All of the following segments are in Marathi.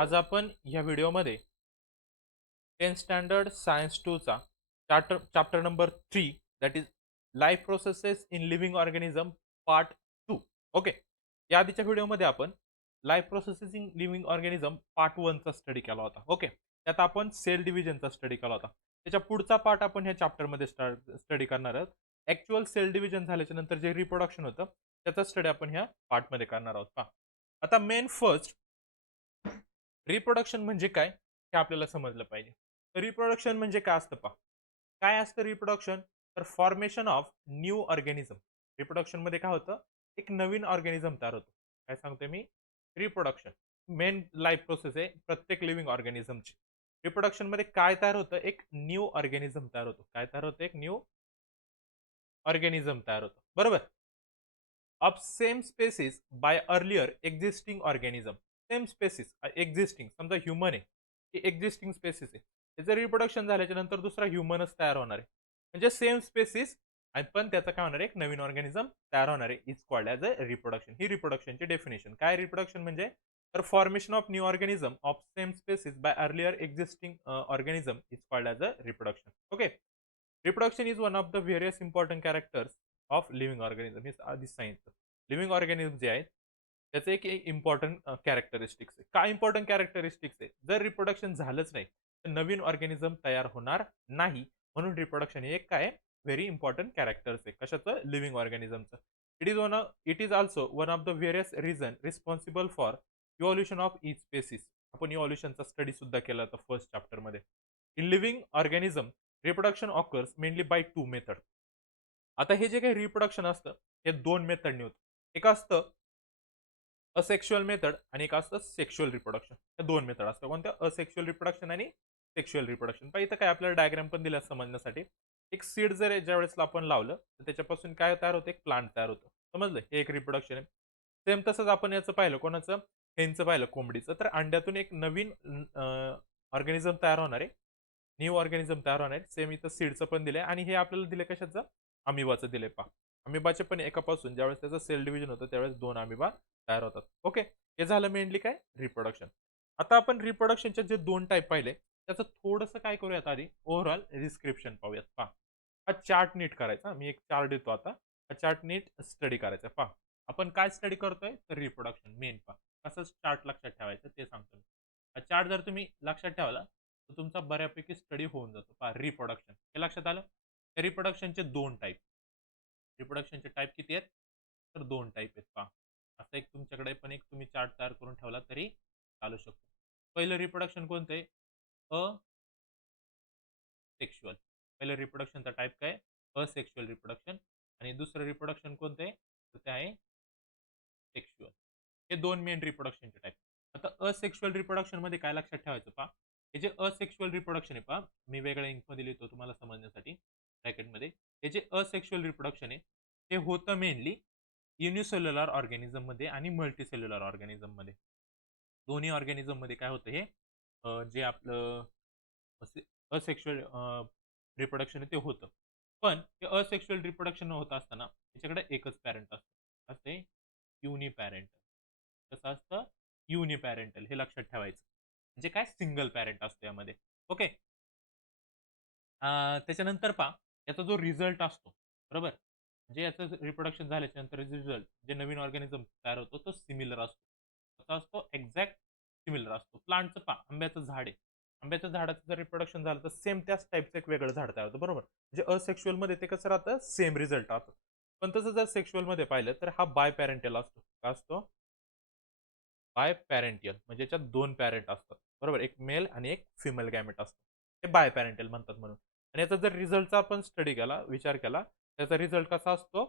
आज आपण ह्या व्हिडिओमध्ये 10th स्टँडर्ड सायन्स 2 चा chapter number 3 that is life processes in living organism part 2. Okay. या आधीच्या व्हिडिओमध्ये आपण life processes in living organism part 1 चा स्टडी केला होता. ओके. त्यात आपण सेल डिव्हिजनचा स्टडी केला होता. त्याच्या पुढचा पार्ट आपण ह्या चॅप्टरमध्ये स्टडी करणार आहोत. ऍक्च्युअल सेल डिव्हिजन झाल्याच्या नंतर जे रिप्रोडक्शन होतं त्याचा स्टडी आपण ह्या पार्टमध्ये करणार आहोत. पहा आता मेन फर्स्ट रिप्रोडक्शन म्हणजे काय हे आपल्याला समजलं पाहिजे. तर रिप्रोडक्शन म्हणजे काय असतं पहा. काय असतं रिप्रोडक्शन? तर formation of new organism. Reproduction मध्ये काय होतं? एक नवीन ऑर्गॅनिझम तयार होतो. काय सांगतोय मी? रिप्रोडक्शन मेन लाईफ प्रोसेस आहे प्रत्येक लिव्हिंग ऑर्गॅनिझमची. रिप्रोडक्शन मध्ये काय तयार होतं? एक न्यू ऑर्गॅनिझम तयार होतो. काय तयार होतं? एक न्यू ऑर्गॅनिझम तयार होतं. बरोबर. Of same species by earlier existing organism. Same species existing, समजा ह्युमन आहे, ही एक्झिस्टिंग स्पेसिस आहे. त्याचं रिप्रोडक्शन झाल्याच्या नंतर दुसरा ह्युमनच तयार होणार आहे. म्हणजे सेम स्पेसिस पण त्याचा काय होणार आहे? एक नवीन ऑर्गॅनिझम तयार होणार आहे. Is called as a reproduction. ही रिप्रोडक्शनची डेफिनेशन. काय रिप्रोडक्शन म्हणजे? तर formation of new organism of same species by earlier existing organism is called as a reproduction. Okay. Reproduction is one of the various important characters of living organism. हे आधीच सांगितलं. लिव्हिंग ऑर्गॅनिझम जे आहेत त्याचे एक इम्पॉर्टंट कॅरेक्टरिस्टिक्स आहे. काय इम्पॉर्टंट कॅरेक्टरिस्टिक्स आहे? जर रिप्रोडक्शन झालंच नाही तर नवीन ऑर्गॅनिझम तयार होणार नाही. म्हणून रिप्रोडक्शन हे एक काय व्हेरी इम्पॉर्टंट कॅरेक्टर्स आहे. कशाचं? लिव्हिंग ऑर्गॅनिझमचं. It is also one of the various reason responsible for evolution of each species. आपण इव्हॉल्युशनचा स्टडी सुद्धा केला होता फर्स्ट चॅप्टरमध्ये. In living organism reproduction occurs mainly by 2 method. आता हे जे काही रिप्रोडक्शन असतं हे 2 मेथडने होतं. एक असतं असेक्शुअल मेथड आणि एक असतं सेक्शुअल रिप्रोडक्शन. हे 2 मेथड असतात. कोणत्या? असेक्शुअल रिप्रोडक्शन आणि सेक्शुअल रिप्रोडक्शन. पहा इथं काय आपल्याला डायग्राम पण दिला समजण्यासाठी. एक सीड जर ज्यावेळेस आपण लावलं तर त्याच्यापासून काय तयार होतं? एक प्लांट तयार होतं. समजलं? हे एक रिप्रोडक्शन आहे. सेम तसंच आपण याचं पाहिलं, कोणाचं? हेनचं पाहिलं, कोंबडीचं. तर अंड्यातून एक नवीन ऑर्गॅनिझम तयार होणार आहे. न्यू ऑर्गॅनिझम तयार होणार आहे. सेम इथं सीडचं पण दिलंय आणि हे आपल्याला दिलंय कशाचं? अमिबाचं दिलंय पहा. अमिबाचे पण एकापासून ज्यावेळेस त्याचं सेल डिव्हिजन होतं त्यावेळेस 2 अमिबा तयार होतात. ओके. हे झालं मेनली काय? रिप्रोडक्शन. आता आपण रिप्रोडक्शनचे जे 2 टाइप पाहिले त्याचं थोडंसं काय करूयात आधी ओव्हरऑल डिस्क्रिप्शन पाहूयात. पहा हा चार्ट नीट करायचा. मी एक चार्ट देतो आता. हा चार्ट नीट स्टडी करायचा. पहा आपण काय स्टडी करतोय? तर रिप्रोडक्शन मेन. पहा कसं चार्ट लक्षात ठेवायचं ते सांगतो मी. हा चार्ट जर तुम्ही लक्षात ठेवला तर तुमचा बऱ्यापैकी स्टडी होऊन जातो. पहा रिप्रोडक्शन हे लक्षात आलं. रिप्रोडक्शनचे 2 टाइप. रिप्रोडक्शनचे टाइप किती आहेत? तर 2 टाइप आहेत. पहा असं एक तुमच्याकडे पण एक तुम्ही चार्ट तयार करून ठेवला तरी चालू शकतो. पहिलं रिप्रोडक्शन कोणतं आहे? असेक्शुअल. पहिलं रिप्रोडक्शनचा टाइप काय? Asexual reproduction. आणि दुसरं रिप्रोडक्शन कोणतं आहे? तर ते आहे सेक्शुअल. हे 2 मेन रिप्रोडक्शनचे टाइप. आता असेक्शुअल रिप्रोडक्शन मध्ये काय लक्षात ठेवायचं पहा. हे जे असेक्शुअल रिप्रोडक्शन आहे पहा, मी वेगळ्या इंकमध्ये लिहितो तुम्हाला समजण्यासाठी ब्रॅकेटमध्ये. हे जे असेक्शुअल रिप्रोडक्शन आहे ते होतं मेनली युनिसेल्युलर ऑर्गॅनिझम मध्ये आणि मल्टीसेल्युलर ऑर्गॅनिझम मध्ये. दोन्ही ऑर्गॅनिझम मध्ये काय होतं हे जे आपलं असेक्शुअल रिप्रोडक्शन आहे ते होतं. पण हे असेक्शुअल रिप्रोडक्शन होत असताना त्याच्याकडे एकच पॅरेंट असतं. असते युनिपॅरेंटल. कसं असतं? युनिपॅरेंटल. हे लक्षात ठेवायचं. म्हणजे काय? सिंगल पॅरेंट असतो यामध्ये. ओके. त्याच्यानंतर पहा याचा जो रिझल्ट असतो, बरोबर? म्हणजे याचं रिप्रोडक्शन झाल्याच्या नंतर रिझल्ट जे नवीन ऑर्गॅनिझम तयार होतो तो सिमिलर असतो. कसा असतो? एक्झॅक्ट सिमिलर असतो. प्लांटचं पहा, आंब्याचं झाड आहे. आंब्याच्या झाडाचं जर रिप्रोडक्शन झालं तर सेम त्याच टाईपचं एक वेगळं झाड तयार होतं, बरोबर? म्हणजे असेक्शुअल मध्ये ते कसं राहतं? सेम रिझल्ट राहतो. पण तसं जर सेक्शुअल मध्ये पाहिलं तर हा बाय पॅरेंटल असतो. काय असतो? बाय पॅरेंटियल. म्हणजे याच्यात 2 पॅरेंट असतात, बरोबर? एक मेल आणि एक फिमेल गॅमेट असतो. हे बाय पॅरेंटल म्हणतात म्हणून. आणि याचा जर रिझल्टचा आपण स्टडी केला, विचार केला, त्याचा रिझल्ट कसा असतो?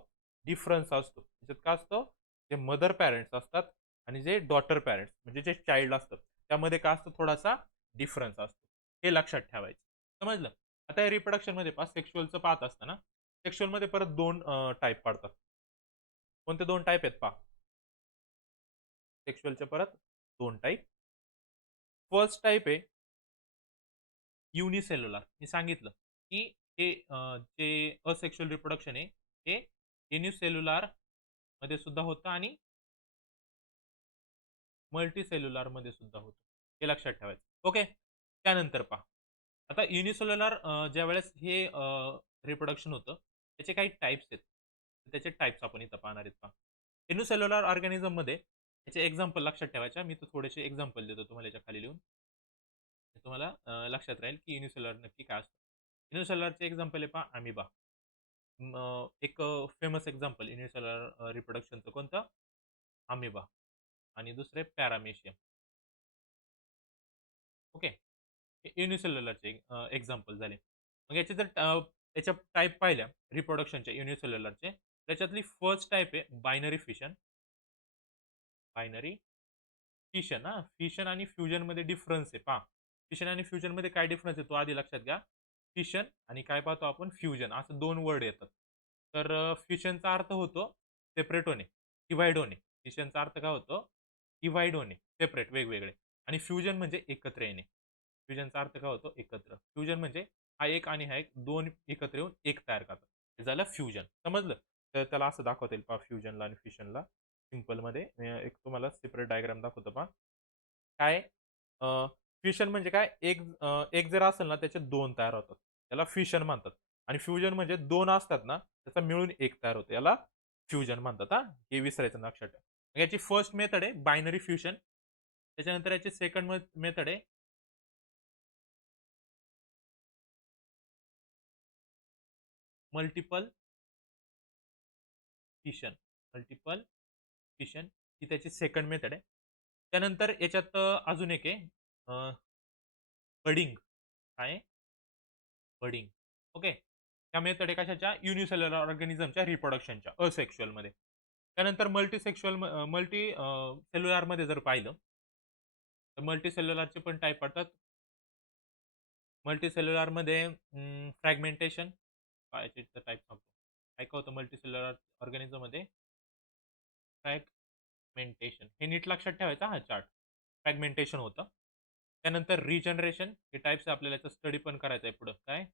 डिफरन्स असतो. त्याच्यात काय असतो? जे मदर पॅरेंट्स असतात आणि जे डॉटर पॅरेंट्स म्हणजे जे चाइल्ड असतात त्यामध्ये काय असतो? थोडासा डिफरन्स असतो. हे लक्षात ठेवायचं. समजलं? आता या रिप्रोडक्शन मध्ये पहा, सेक्शुअलचं पाहत असताना सेक्शुअल मध्ये परत 2 टाइप पडतात. कोणते 2 टाइप आहेत पहा. सेक्शुअलचे परत 2 टाइप. फर्स्ट टाइप आहे युनिसेल्युलर. मी सांगितलं की हे जे असेक्शुअल रिप्रोडक्शन आहे हे युनिसेल्युलर मध्ये सुद्धा होतं आणि मल्टीसेल्युलर मध्ये सुद्धा होतं. हे लक्षात ठेवायचं. ओके. त्यानंतर पहा, आता युनिसेल्युलर ज्यावेळेस हे रिप्रोडक्शन होतं, त्याचे काही टाइप्स आहेत. त्याचे टाइप्स आपण इथं पाहणार आहेत पहा. युनिसेल्युलर ऑर्गॅनिझममध्ये याचे एक्झाम्पल लक्षात ठेवायच्या. मी तर थोडेसे एक्झाम्पल देतो तुम्हाला याच्या खाली लिहून. तुम्हाला लक्षात राहील की युनिसेल्युलर नक्की काय असतं. युनिसेल्युलरचे एक्झाम्पल आहे पहा अमिबा. एक फेमस एक्झाम्पल युनिसेल्युलर रिप्रोडक्शनचं कोणतं? अमिबा आणि दुसरे पॅरामेशियम. ओके. युनिसेल्युलरचे एक्झाम्पल झाले. मग याचे जर याच्या टाइप पाहिल्या रिप्रोडक्शनच्या युनिसेल्युलरचे, त्याच्यातली फर्स्ट टाइप आहे बायनरी फिशन. बायनरी फिशन हां, फिशन आणि फ्युजनमध्ये डिफरन्स आहे पहा. फिशन आणि फ्युजनमध्ये काय डिफरन्स आहे तो आधी लक्षात घ्या. फिशन आणि काय पाहतो आपण फ्युजन असं 2 वर्ड येतात. तर फिशनचा अर्थ होतो सेपरेट होणे, डिव्हाईड होणे. फिशनचा अर्थ काय होतो? डिव्हाईड होणे, सेपरेट वेगवेगळे आणि फ्युजन म्हणजे एकत्र येणे. फ्युजनचा अर्थ काय होतो? एकत्र. फ्युजन म्हणजे हा एक आणि हा एक 2 एकत्र येऊन एक तयार करतात. हे झालं फ्युजन. समजलं? तर त्याला असं दाखवता येईल पहा फ्युजनला आणि फिशनला. सिंपलमध्ये एक तुम्हाला सेपरेट डायग्राम दाखवतो पहा. काय फिशन म्हणजे काय एक जर असेल ना त्याचे 2 तयार होतात. त्याला फिशन म्हणतात आणि फ्युजन म्हणजे 2 असतात ना त्याचा मिळून 1 तयार होतो. याला फ्युजन म्हणतात हां. हे विसरायचं नाही लक्षात ठेवा. याची फर्स्ट मेथड आहे बायनरी फ्युजन. त्याच्यानंतर याची सेकंड मेथड आहे मल्टिपल फिशन. मल्टिपल फिशन ही त्याची सेकंड मेथड आहे. त्यानंतर याच्यात अजून एक आहे बडिंग. काय बडिंग. ओके. त्या मेथड आहे कशाच्या? युनिसेल्युलर ऑर्गॅनिझमच्या रिप्रोडक्शनच्या असेक्शुअलमध्ये. त्यानंतर मल्टी सेल्युलरमध्ये जर पाहिलं, तर मल्टी सेल्युलरचे पण टाइप पडतात. मल्टी सेल्युलरमध्ये फ्रॅगमेंटेशन याचे टाइप सांगतो. काय काय होतं मल्टी सेल्युलर ऑर्गॅनिझममध्ये? फ्रॅगमेंटेशन. हे नीट लक्षात ठेवायचा हा चार्ट. फ्रॅगमेंटेशन होतं. त्यानंतर रिजनरेशन हे टाइप्स आपल्याला याचा स्टडी पण करायचा आहे पुढं. काय?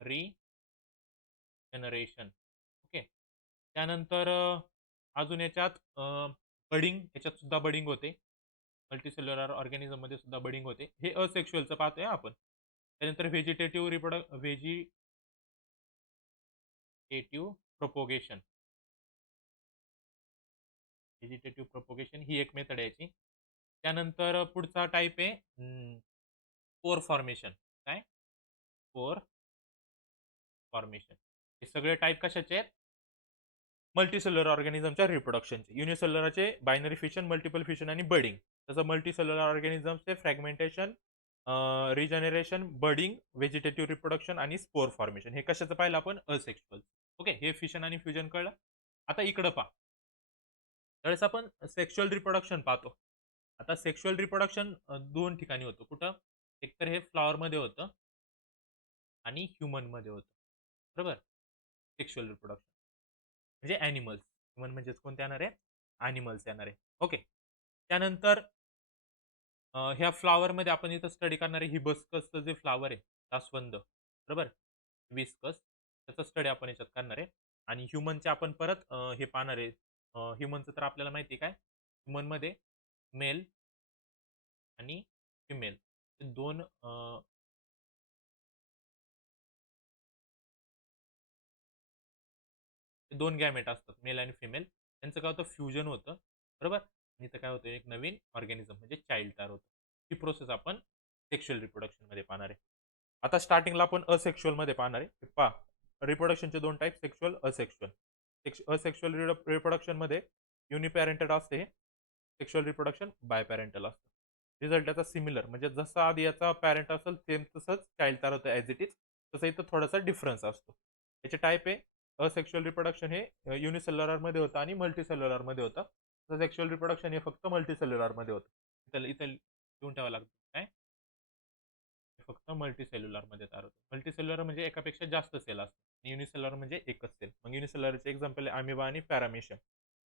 रिजनरेशन. ओके. त्यानंतर अजून याच्यात बडिंग याच्यात सुद्धा बडिंग होते. मल्टीसेल्युलर ऑर्गॅनिझममध्ये सुद्धा बडिंग होते. हे असेक्शुअलचं पाहतोय आपण. त्यानंतर व्हेजिटेटिव्ह प्रोपोगेशन. व्हेजिटेटिव्ह प्रोपोगेशन ही एक मेथड आहे याची. त्यानंतर पुढचा टाइप आहे स्पोर फॉर्मेशन. काय? Spore formation. हे सगळे टाइप कशाचे आहेत? मल्टीसेल्युलर ऑर्गॅनिझमच्या रिप्रोडक्शनचे. युनिसेल्युलरचे बायनरी फिशन, मल्टिपल फिशन आणि बडिंग. तसं मल्टीसेल्युलर ऑर्गॅनिझमचे fragmentation, regeneration, budding, vegetative reproduction आणि स्पोर फॉर्मेशन. हे कशाचं पाहिलं आपण? असेक्शुअल. ओके. हे फिशन आणि फ्युजन कळलं. आता इकडं पहा. त्यावेळेस आपण सेक्शुअल रिप्रोडक्शन पाहतो. आता सेक्शुअल रिप्रोडक्शन 2 ठिकाणी होतं. कुठं? एकतर हे फ्लॉवरमध्ये होतं आणि ह्युमनमध्ये होतं. बरोबर? Sexual reproduction. म्हणजे ॲनिमल्स. ह्युमन म्हणजेच कोणते येणार आहे? ॲनिमल्स येणार आहे. ओके. त्यानंतर ह्या फ्लॉवरमध्ये आपण इथं स्टडी करणार आहे हिबिस्कसचं जे फ्लॉवर आहे, जास्वंद. बरोबर? हिबिस्कस त्याचा स्टडी आपण याच्यात करणार आहे आणि ह्युमनचे आपण परत हे पाहणार आहे. ह्युमनचं तर आपल्याला माहिती आहे काय? ह्युमनमध्ये मेल आणि फिमेल हे 2 2 गॅमेट असतात मेल आणि फिमेल. त्यांचं काय होतं फ्युजन होतं. बरोबर? आणि इथं काय होतं एक नवीन ऑर्गॅनिझम म्हणजे चाइल्ड तयार होतं. ही प्रोसेस आपण सेक्शुअल रिप्रोडक्शनमध्ये पाहणार आहे. आता स्टार्टिंगला आपण असेक्शुअलमध्ये पाहणार आहे. पहा रिप्रोडक्शनचे 2 टाइप सेक्शुअल, असेक्शुअल. असेक्शुअल रिप्रोडक्शनमध्ये युनिपॅरेंटल असते. सेक्शुअल रिप्रोडक्शन बायपॅरेंटल असतं. रिझल्ट याचा सिमिलर म्हणजे जसं आधी याचा पॅरेंट असेल सेम तसंच चाइल्ड तयार होतं ॲज इट इज. तसं इथं थोडासा डिफरन्स असतो. याचे टाइप आहे असेक्शुअल रिप्रोडक्शन हे युनिसेल्युलरमध्ये होतं आणि मल्टीसेल्युलरमध्ये होतं. तर सेक्शुअल रिप्रोडक्शन हे फक्त मल्टीसेल्युलरमध्ये होतं. इथं लिहून ठेवावं लागतं. काय? फक्त मल्टीसेल्युलरमध्ये तयार होतं. मल्टीसेल्युलर म्हणजे एकापेक्षा जास्त सेल असतात. युनिसेल्युलर म्हणजे एकच सेल. मग युनिसेल्युलरचे एक्झाम्पल आहे अमिबा आणि पॅरामेशियम.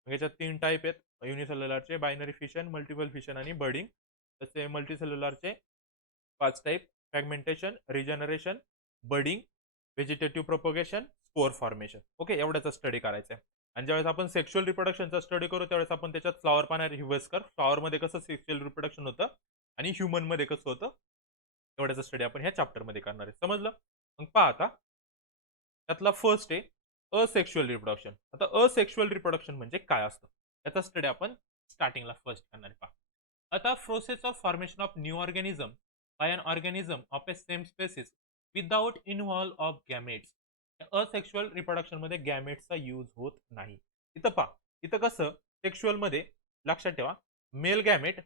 मग याच्यात 3 टाइप आहेत युनिसेल्युलरचे बायनरी फिशन, मल्टिपल फिशन आणि बडिंग. तसे मल्टीसेल्युलरचे 5 type fragmentation, regeneration, budding, vegetative propagation, spore formation. Okay एवढ्याचा स्टडी करायचा आहे. आणि ज्यावेळेस आपण सेक्शुअल रिप्रोडक्शनचा स्टडी करू त्यावेळेस आपण त्याच्यात फ्लॉवर पाहणार हिबिस्कस. फ्लॉवरमध्ये कसं सेक्शुअल रिप्रोडक्शन होतं आणि ह्युमनमध्ये कसं होतं एवढ्याचा स्टडी आपण ह्या चॅप्टरमध्ये करणार आहे. समजलं? मग पहा आता त्यातला फर्स्ट आहे असेक्शुअल रिप्रोडक्शन. आता असेक्शुअल रिप्रोडक्शन म्हणजे काय असतं याचा स्टडी आपण स्टार्टिंगला फर्स्ट करणार आहे. पहा आता process of formation of new organism by an organism of a same species without involve of gametes. Asexual reproduction मध्ये गॅमेट्सचा यूज होत नाही. इथं पहा इथं कसं सेक्शुअल मध्ये लक्षात ठेवा मेल गॅमेट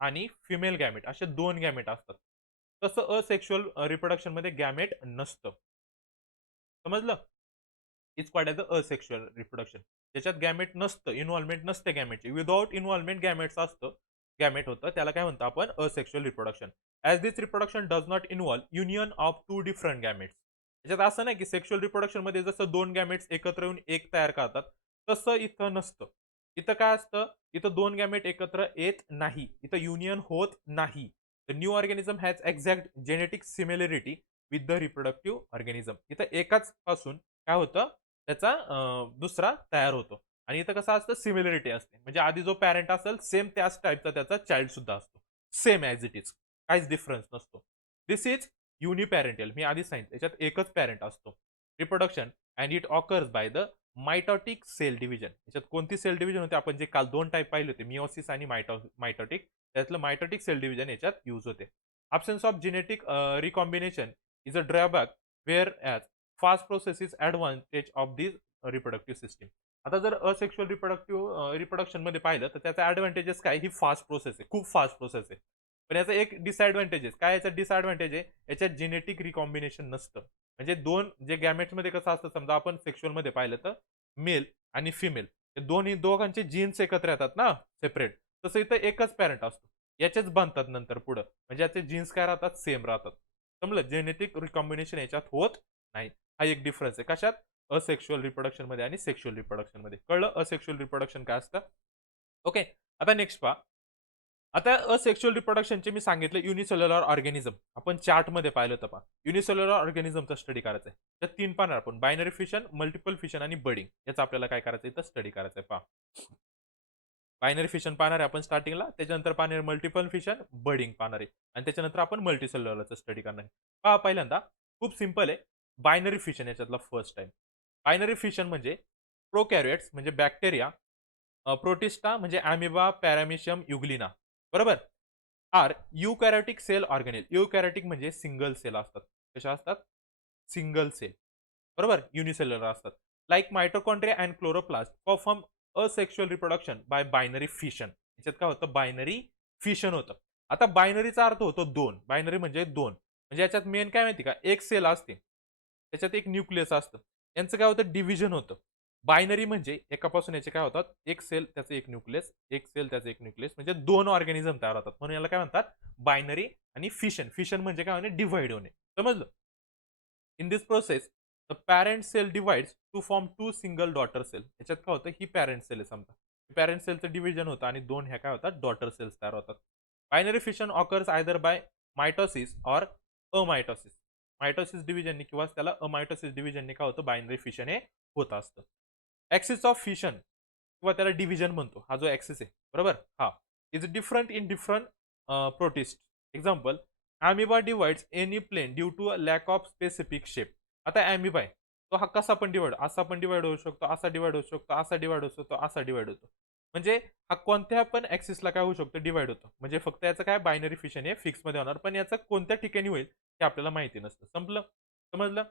आणि फिमेल गॅमेट असे दोन गॅमेट असतात. तसं असेक्शुअल रिप्रोडक्शन मध्ये गॅमेट नसतं. समजलं? It's called as a asexual reproduction. त्याच्यात गॅमेट नसतं, इन्व्हॉल्वमेंट नसते गॅमेटची. विदाउट इन्व्हॉल्वमेंट गॅमेट्स असतं, गॅमेट होतं. त्याला काय म्हणतो आपण asexual reproduction. As this reproduction does not involve union of two different gametes. त्याच्यात असं नाही की सेक्शुअल रिप्रोडक्शन मध्ये जसं दोन गॅमेट्स एकत्र येऊन एक तयार करतात, तसं इथं नसतं. इथं काय असतं? इथं दोन गॅमेट एकत्र येत नाही. इथं युनियन होत नाही. The new organism has exact genetic similarity with the reproductive organism. इथं एकाच पासून काय होतं त्याचा दुसरा तयार होतो. आणि इथं कसं असतं सिमिलरिटी असते. म्हणजे आधी जो पॅरेंट असेल सेम त्याच टाईपचा त्याचा चाइल्ड सुद्धा असतो. Same as it is. काहीच डिफरन्स नसतो. दिस इज युनिपॅरेंटल. मी आधी सांगितलं याच्यात एकच पॅरेंट असतो. Reproduction and it occurs by the mitotic cell division. याच्यात कोणती सेल डिव्हिजन होते आपण जे काल दोन टाईप पाहिले होते मिओसिस आणि मायटॉटिक. त्यातलं मायटॉटिक सेल डिव्हिजन याच्यात यूज होते. absence of genetic recombination is a drawback whereas fast process is advantage of this reproductive system. आता जर असेक्शुअल रिप्रोडक्शन मध्ये पाहिलं तर त्याचा ऍडव्हान्टेजेस काय ही फास्ट प्रोसेस आहे खूप फास्ट प्रोसेस आहे. पण याचा एक डिसएडव्हान्टेजेस काय याचा डिसएडव्हान्टेज आहे याच्यात जेनेटिक रिकॉम्बिनेशन नसतं. म्हणजे दोन जे गॅमेट्स मध्ये कसं असतं समजा आपण सेक्शुअल मध्ये पाहिलं तर मेल आणि फिमेल दोन्ही दोघांचे जीन्स एकत्र येतात ना सेपरेट. तसं इथं एकच पॅरेंट असतो. याचेच बनतात नंतर पुढं म्हणजे याचे जीन्स काय राहतात सेम राहतात. समजलं जेनेटिक रिकॉम्बिनेशन याच्यात होत नाही. हा एक डिफरन्स आहे कशात असेक्शुअल रिप्रोडक्शन मध्ये आणि सेक्शुअल रिप्रोडक्शन मध्ये. कळलं असेक्शुअल रिप्रोडक्शन काय असतं. ओके आता नेक्स्ट पहा. आता असेक्शुअल रिप्रोडक्शनचे मी सांगितलं युनिसेल्युलर ऑर्गॅनिझम आपण चार्ट मध्ये पाहिलं होतं पहा. युनिसेल्युलर ऑर्गॅनिझमचा स्टडी करायचा आहे. तर तीन पाहणार आपण बायनरी फिशन मल्टिपल फिशन आणि बडिंग. याचा आपल्याला काय करायचं इथं स्टडी करायचं आहे पहा. बायनरी फिशन पाहणार आहे आपण स्टार्टिंगला. त्याच्यानंतर पाहणार मल्टिपल फिशन बडिंग पाहणार आहे आणि त्याच्यानंतर आपण मल्टीसेल्युलरचा स्टडी करणार आहे. पहा पहिल्यांदा खूप सिंपल आहे. बायनरी फिशन याच्यातला फर्स्ट टाइम. बायनरी फिशन म्हणजे प्रोकॅरियोट्स म्हणजे बॅक्टेरिया प्रोटिस्टा म्हणजे अॅमिबा पॅरामिशियम युग्लिना बरोबर आर युकॅरियोटिक सेल ऑर्गॅनिल. युकॅरियोटिक म्हणजे सिंगल सेल असतात. कशा असतात सिंगल सेल बरोबर युनिसेल्युलर असतात. Like mitochondria and chloroplast perform asexual reproduction bye binary fission. याच्यात काय होतं बायनरी फिशन होतं. आता बायनरीचा अर्थ होतो दोन. बायनरी म्हणजे दोन म्हणजे याच्यात मेन काय माहिती का एक सेल असते त्याच्यात एक न्यूक्लियस असतं. यांचं काय होतं डिव्हिजन होतं. बायनरी म्हणजे एकापासून याचे काय होतात एक सेल त्याचं एक न्यूक्लियस एक सेल त्याचं एक न्यूक्लियस म्हणजे दोन ऑर्गॅनिझम तयार होतात म्हणून याला काय म्हणतात बायनरी आणि फिशन. फिशन म्हणजे काय होणे डिव्हाइड होणे. समजलं. In this process the parent cell divides to form two single daughter cell. याच्यात काय होतं ही पॅरेंट सेल आहे समजा. पॅरेंट सेलचं डिव्हिजन होतं आणि दोन ह्या काय होतात डॉटर सेल्स तयार होतात. Binary fission occurs either by mitosis or amitosis. Mitosis डिव्हिजनने किंवा त्याला अमायटोसिस डिव्हिजनने काय होतं बायनरी फिशन हे होत असतं. ऍक्सिस ऑफ फिशन किंवा त्याला डिव्हिजन म्हणतो हा जो ऍक्सिस आहे बरोबर हा is different in different protist. Example amoeba divides any plane due to lack of specific shape. आता अॅमिबा आहे तो हा कसा पण डिवाइड असा पण डिवाइड होऊ शकतो असा डिवाइड होऊ शकतो असा डिवाइड होऊ शकतो असा डिवाइड होतो. म्हणजे हा कोणत्या पण ऍक्सिसला काय होऊ शकतो डिवाइड होतो. म्हणजे फक्त याचं काय बायनरी फिशन हे फिक्स मध्ये होणार पण याचं कोणत्या ठिकाणी होईल हे आपल्याला माहिती नसतं. संपलं समजलं.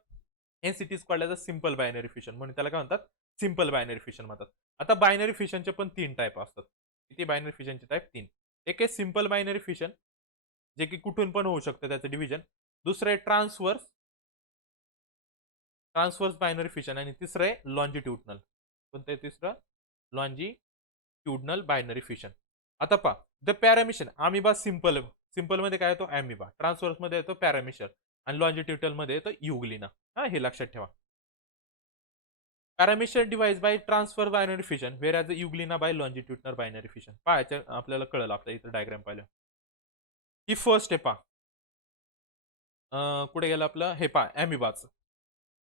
हेच it is called as a simple binary fission म्हणून त्याला काय म्हणतात सिंपल बायनरी फिशन म्हणतात. आता बायनरी फिशनचे पण तीन टाईप असतात. किती बायनरी फिशनचे टाईप तीन. एक आहे सिंपल बायनरी फिशन जे की कुठून पण होऊ शकतं त्याचं डिव्हिजन. दुसरं आहे ट्रान्सवर्स ट्रान्सवर्स बायनरी फिशन आणि तिसरं आहे लॉन्जिट्युडनल. कोणतं आहे तिसरं लॉन्जिट्युडनल बायनरी फिशन. आता पहा द पॅरामिशन अमिबा सिंपल सिंपल मध्ये काय येतो अमिबा ट्रान्सवर्स मध्ये येतो पॅरामिशन आणि लॉन्जिट्युडनल मध्ये येतो युग्लिना. हा हे लक्षात ठेवा. Paramecium divides by transverse binary fission where as euglena by longitudinal binary fission. पहा आपल्याला कळलं आपल्या इथं डायग्राम पाहिलं. ही फर्स्ट आहे पहा कुठे गेलं आपलं हे पहा अॅमिबाचं.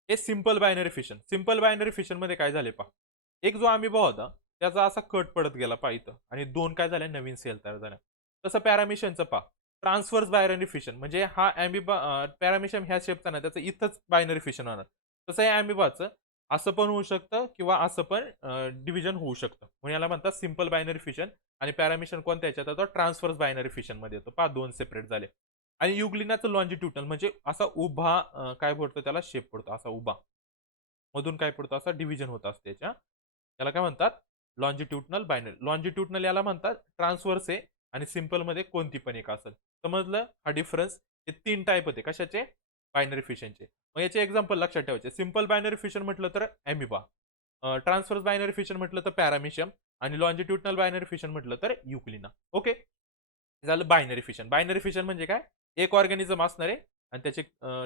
हे simple binary fission. Simple binary fission मध्ये काय झाले पहा एक जो अमिबा होता त्याचा असा कट पडत गेला पहा इथं आणि दोन काय झाल्या नवीन सेल तयार झाल्या. तसं पॅरामिशनचं पहा ट्रान्सव्हर्स बायनरी फिशन म्हणजे हा अॅमिबा पॅरामेशियम ह्या शेपचा ना त्याचं इथंच बायनरी फिशन होणार. तसं या अॅमिबाचं असं पण होऊ शकतं किंवा असं पण डिव्हिजन होऊ शकतं. म्हणून याला म्हणतात सिंपल बायनरी फिशन आणि पॅरामेशियम कोणत्या ह्याच्यात येतो? ट्रान्सव्हर्स बायनरी फिशनमध्ये येतो. पहा 2 सेपरेट झाले. आणि युग्लिनाचं लॉन्जिट्युडनल म्हणजे असा उभा काय पडतो त्याला शेप पडतो असा उभा. मधून काय पडतो असा डिव्हिजन होत असते त्याच्या. त्याला काय म्हणतात? Longitudinal binary. लॉन्जिट्युडनल याला म्हणतात ट्रान्सव्हर्स आहे आणि सिंपलमध्ये कोणती पण एक असेल. समजलं हा डिफरन्स? हे 3 टाइप होते. कशाचे? बायनरी फिशनचे. मग याचे एक्झाम्पल लक्षात ठेवायचे. सिंपल बायनरी फिशन म्हटलं तर अॅमिबा. ट्रान्सव्हर्स बायनरी फिशन म्हटलं तर पॅरामेशियम आणि लॉन्जिट्युडनल बायनरी फिशन म्हटलं तर युक्लिना. ओके. झालं बायनरी फिशन. बायनरी फिशन म्हणजे काय? एक ऑर्गॅनिझम असणार आहे आणि त्याचे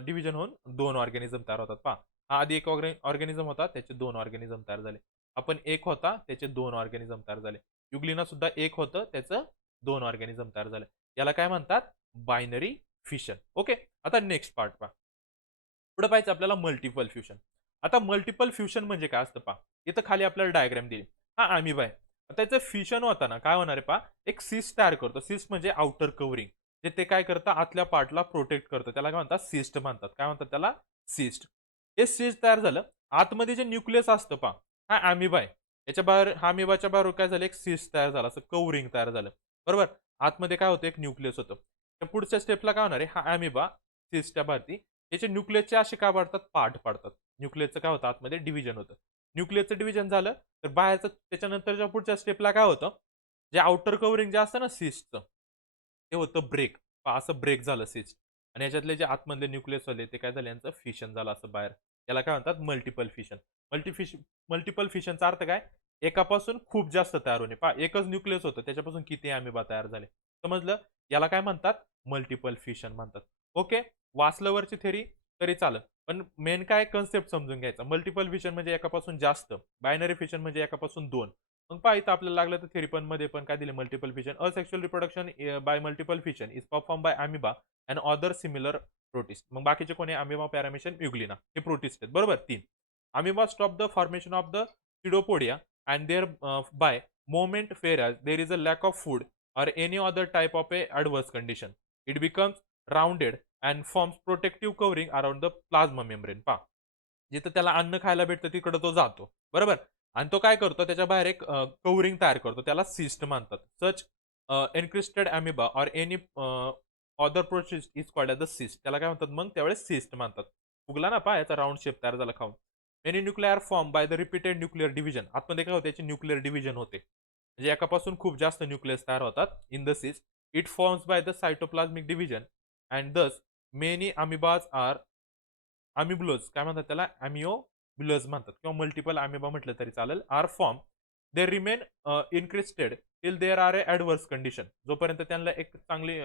डिव्हिजन होऊन 2 ऑर्गॅनिझम तयार होतात. पहा, हा आधी एक ऑर्गॅनिझम होता, त्याचे 2 ऑर्गॅनिझम तयार झाले. आपण एक होता, त्याचे 2 ऑर्गॅनिझम तयार झाले. युग्लिना सुद्धा एक होतं, त्याचं 2 ऑर्गॅनिझम तयार झाले. याला काय म्हणतात? Binary fission. ओके. आता नेक्स्ट पार्ट पहा. पुढे पाहायचं आपल्याला मल्टिपल फ्युजन. आता मल्टिपल फ्युजन म्हणजे काय असतं पहा. इथं खाली आपल्याला डायग्राम दिली. हा अॅमिबा आहे. आता याचं फिशन होताना काय होणार आहे पहा, एक सिस्ट तयार करतो. सिस्ट म्हणजे आउटर कव्हरिंग. जे ते काय करतं आतल्या पार्टला प्रोटेक्ट करतं. त्याला काय म्हणतात? सिस्ट म्हणतात. काय म्हणतात त्याला? सिस्ट. हे सिस्ट तयार झालं. आतमध्ये जे न्यूक्लियस असतं पहा, हा अॅमिबा आहे. याच्या बाहेर हा अॅमिबाच्या बाहेर काय झालं? एक सिस्ट तयार झाला. असं कव्हरिंग तयार झालं. बरोबर? आतमध्ये काय होतं? एक न्यूक्लियस होतं. तर पुढच्या स्टेपला काय होणार आहे? हा अॅमिबा सिस्टच्या भरती याचे न्यूक्लियसचे असे काय पडतात? पार्ट पडतात. न्यूक्लियसचं काय होतं? आतमध्ये डिव्हिजन होतं. न्यूक्लियसचं डिव्हिजन झालं, तर बाहेरचं त्याच्यानंतरच्या पुढच्या स्टेपला काय होतं? जे आउटर कव्हरिंग जे असतं ना सिस्टचं, ते होतं ब्रेक. असं ब्रेक झालं सिस्ट आणि याच्यातले जे आतमधले न्यूक्लियस वाले ते काय झालं यांचं फिशन झालं असं बाहेर. याला काय म्हणतात? Multiple fission. मल्टिपल फिशनचा अर्थ काय? एकापासून खूप जास्त तयार होणे. पहा एकच न्यूक्लियस होतं त्याच्यापासून किती अॅमिबा तयार झाले. समजलं? याला काय म्हणतात? मल्टिपल फिशन म्हणतात. ओके. वाचलं वरची थेरी तरी चालेल. पण मेन काय कन्सेप्ट समजून घ्यायचा. मल्टिपल फिशन म्हणजे एकापासून जास्त. बायनरी फिशन म्हणजे एकापासून 2. मग पहा इथं आपल्याला लागलं तर थेरी पण मध्ये पण काय दिले multiple fission. Asexual reproduction by multiple fission is perform by amoeba and other similar protist. मग बाकीचे कोणी अॅमिबा, पॅरामेशियम, युग्लिना हे प्रोटिस्ट आहेत. बरोबर 3. Amoeba stop the formation of the pseudopodia and thereby moment whereas there is a lack of food or any other type of a adverse condition. It becomes rounded and forms protective covering around the plasma membrane. पहा जिथं त्याला अन्न खायला भेटतं तिकडं तो जातो. बरोबर? आणि तो काय करतो त्याच्या बाहेर एक कव्हरिंग तयार करतो. त्याला सिस्ट म्हणतात. Such encysted amoeba or any other process is called as the cyst. त्याला काय म्हणतात मग त्यावेळेस सिस्ट म्हणतात. फुगला ना पहा याचा राउंड शेप तयार झाला खाऊन. Many nuclear form by the repeated nuclear division. आतमध्ये काय होते याची न्यूक्लिअर डिव्हिजन होते. म्हणजे एकापासून खूप जास्त न्यूक्लियस तयार होतात in the cyst. It forms by the cytoplasmic division and thus many amoebas are amoebulae काय म्हणतात त्याला? अॅमिओब्युलस म्हणतात किंवा मल्टिपल अॅमिबा म्हटलं तरी चालेल. Are form they remain encysted till there are a adverse condition. जोपर्यंत त्यांना एक चांगली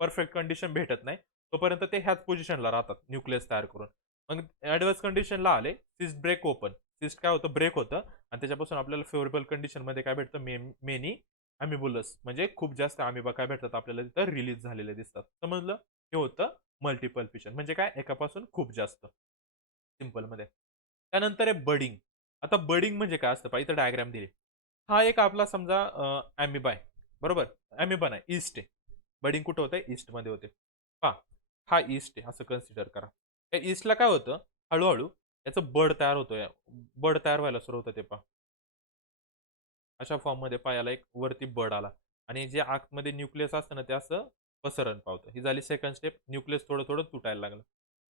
परफेक्ट कंडिशन भेटत नाही, तोपर्यंत ते ह्याच पोझिशनला राहतात न्यूक्लियस तयार करून. मग ॲडव्हर्स कंडिशनला आले, सिस्ट ब्रेक ओपन. सिस्ट काय होतं? ब्रेक होतं आणि त्याच्यापासून आपल्याला फेवरेबल कंडिशनमध्ये काय भेटतं? मेनी अॅमिबुलस म्हणजे खूप जास्त अॅमिबा काय भेटतात आपल्याला तिथं रिलीज झालेले दिसतात. समजलं? हे होतं मल्टिपल फिशन म्हणजे काय? एकापासून खूप जास्त. सिंपलमध्ये. त्यानंतर आहे बडिंग. आता बडिंग म्हणजे काय असतं? पहा इथं डायग्राम दिली. हा एक आपला समजा अॅमिबा आहे. बरोबर? अॅमिबा नाही, ईस्ट आहे. बडिंग कुठं होतंय? ईस्टमध्ये होते. पहा, हा ईस्ट आहे असं कन्सिडर करा. या ईस्टला काय होतं? हळू याचं बड तयार होतं. बड तयार व्हायला सुरू होतं ते पहा. अशा फॉर्ममध्ये पायाला एक वरती बड आला आणि जे आतमध्ये न्यूक्लियस असतं ना, ते असं पसरण पावतं. ही झाली सेकंड स्टेप. न्यूक्लियस थोडं तुटायला लागलं.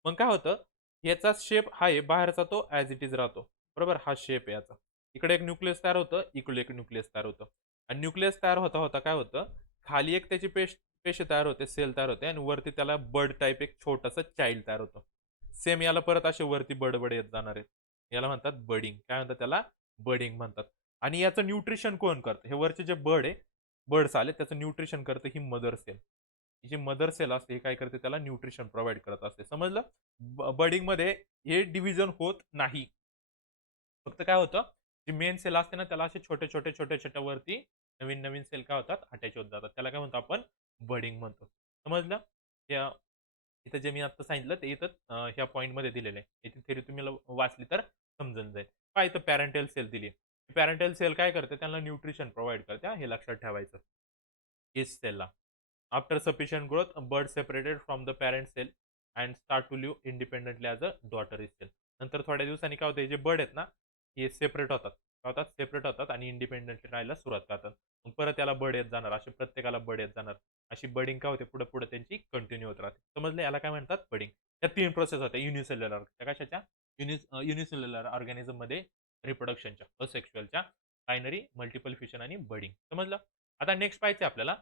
मग काय होतं? याचा शेप हा आहे, बाहेरचा तो ॲज इट इज राहतो. बरोबर? हा शेप आहे याचा. इकडे एक न्यूक्लियस तयार होतं, इकडे एक न्यूक्लियस तयार होतं. आणि न्यूक्लियस तयार होता काय होतं? खाली एक त्याची पेशी तयार होते, सेल तयार होते आणि वरती त्याला बड टाइप एक छोटंसं चाइल्ड तयार होतं. सेम याला परत असे वरती बड येत जाणार आहेत. याला म्हणतात बडिंग. काय म्हणतात त्याला? बडिंग म्हणतात. आणि याचं न्यूट्रिशन कोण करतं? हे वरचे जे बर्ड्स आले त्याचं न्यूट्रिशन करतं ही मदर सेल. ही जी मदर सेल असते हे काय करते त्याला न्यूट्रिशन प्रोव्हाइड करत असते. समजलं? बडिंगमध्ये हे डिव्हिजन होत नाही. फक्त काय होतं? जी मेन सेल असते ना त्याला असे छोटे वरती नवीन सेल काय होतात? अटॅच होत जातात. त्याला काय म्हणतो आपण? बडिंग म्हणतो. समजलं? या इथं जे मी आता सांगितलं ते इथं ह्या पॉइंटमध्ये दिलेलं आहे. याची थेरी तुम्ही वाचली तर समजून जाईल. पहा इथं पॅरेंटल सेल दिली. पॅरेंटल सेल काय करते? त्यांना न्यूट्रिशन प्रोव्हाइड करते. हे लक्षात ठेवायचं. ईस्ट सेलला. After sufficient growth bud separated from the parent cell and start to live independently as a daughter is cell. नंतर थोड्या दिवसांनी काय होतं, हे जे बर्ड आहेत ना, हे सेपरेट होतात. काय होतात? सेपरेट होतात आणि इंडिपेंडेंटली राहायला सुरुवात करतात. मग परत त्याला बर्ड येत जाणार, असे प्रत्येकाला बर्ड येत जाणार. अशी बडिंग काय होते, पुढे पुढे त्यांची कंटिन्यू होत राहते. समजलं? याला काय म्हणतात? बडिंग. त्या 3 प्रोसेस होत्या युनिसेल्युलर. त्या कशाच्या? युनिसेल्युलर ऑर्गॅनिझममध्ये रिप्रोडक्शनच्या, असेक्शुअलच्या, बायनरी, मल्टिपल फिशन आणि बडिंग. समजलं? आता नेक्स्ट पाहायचं आपल्याला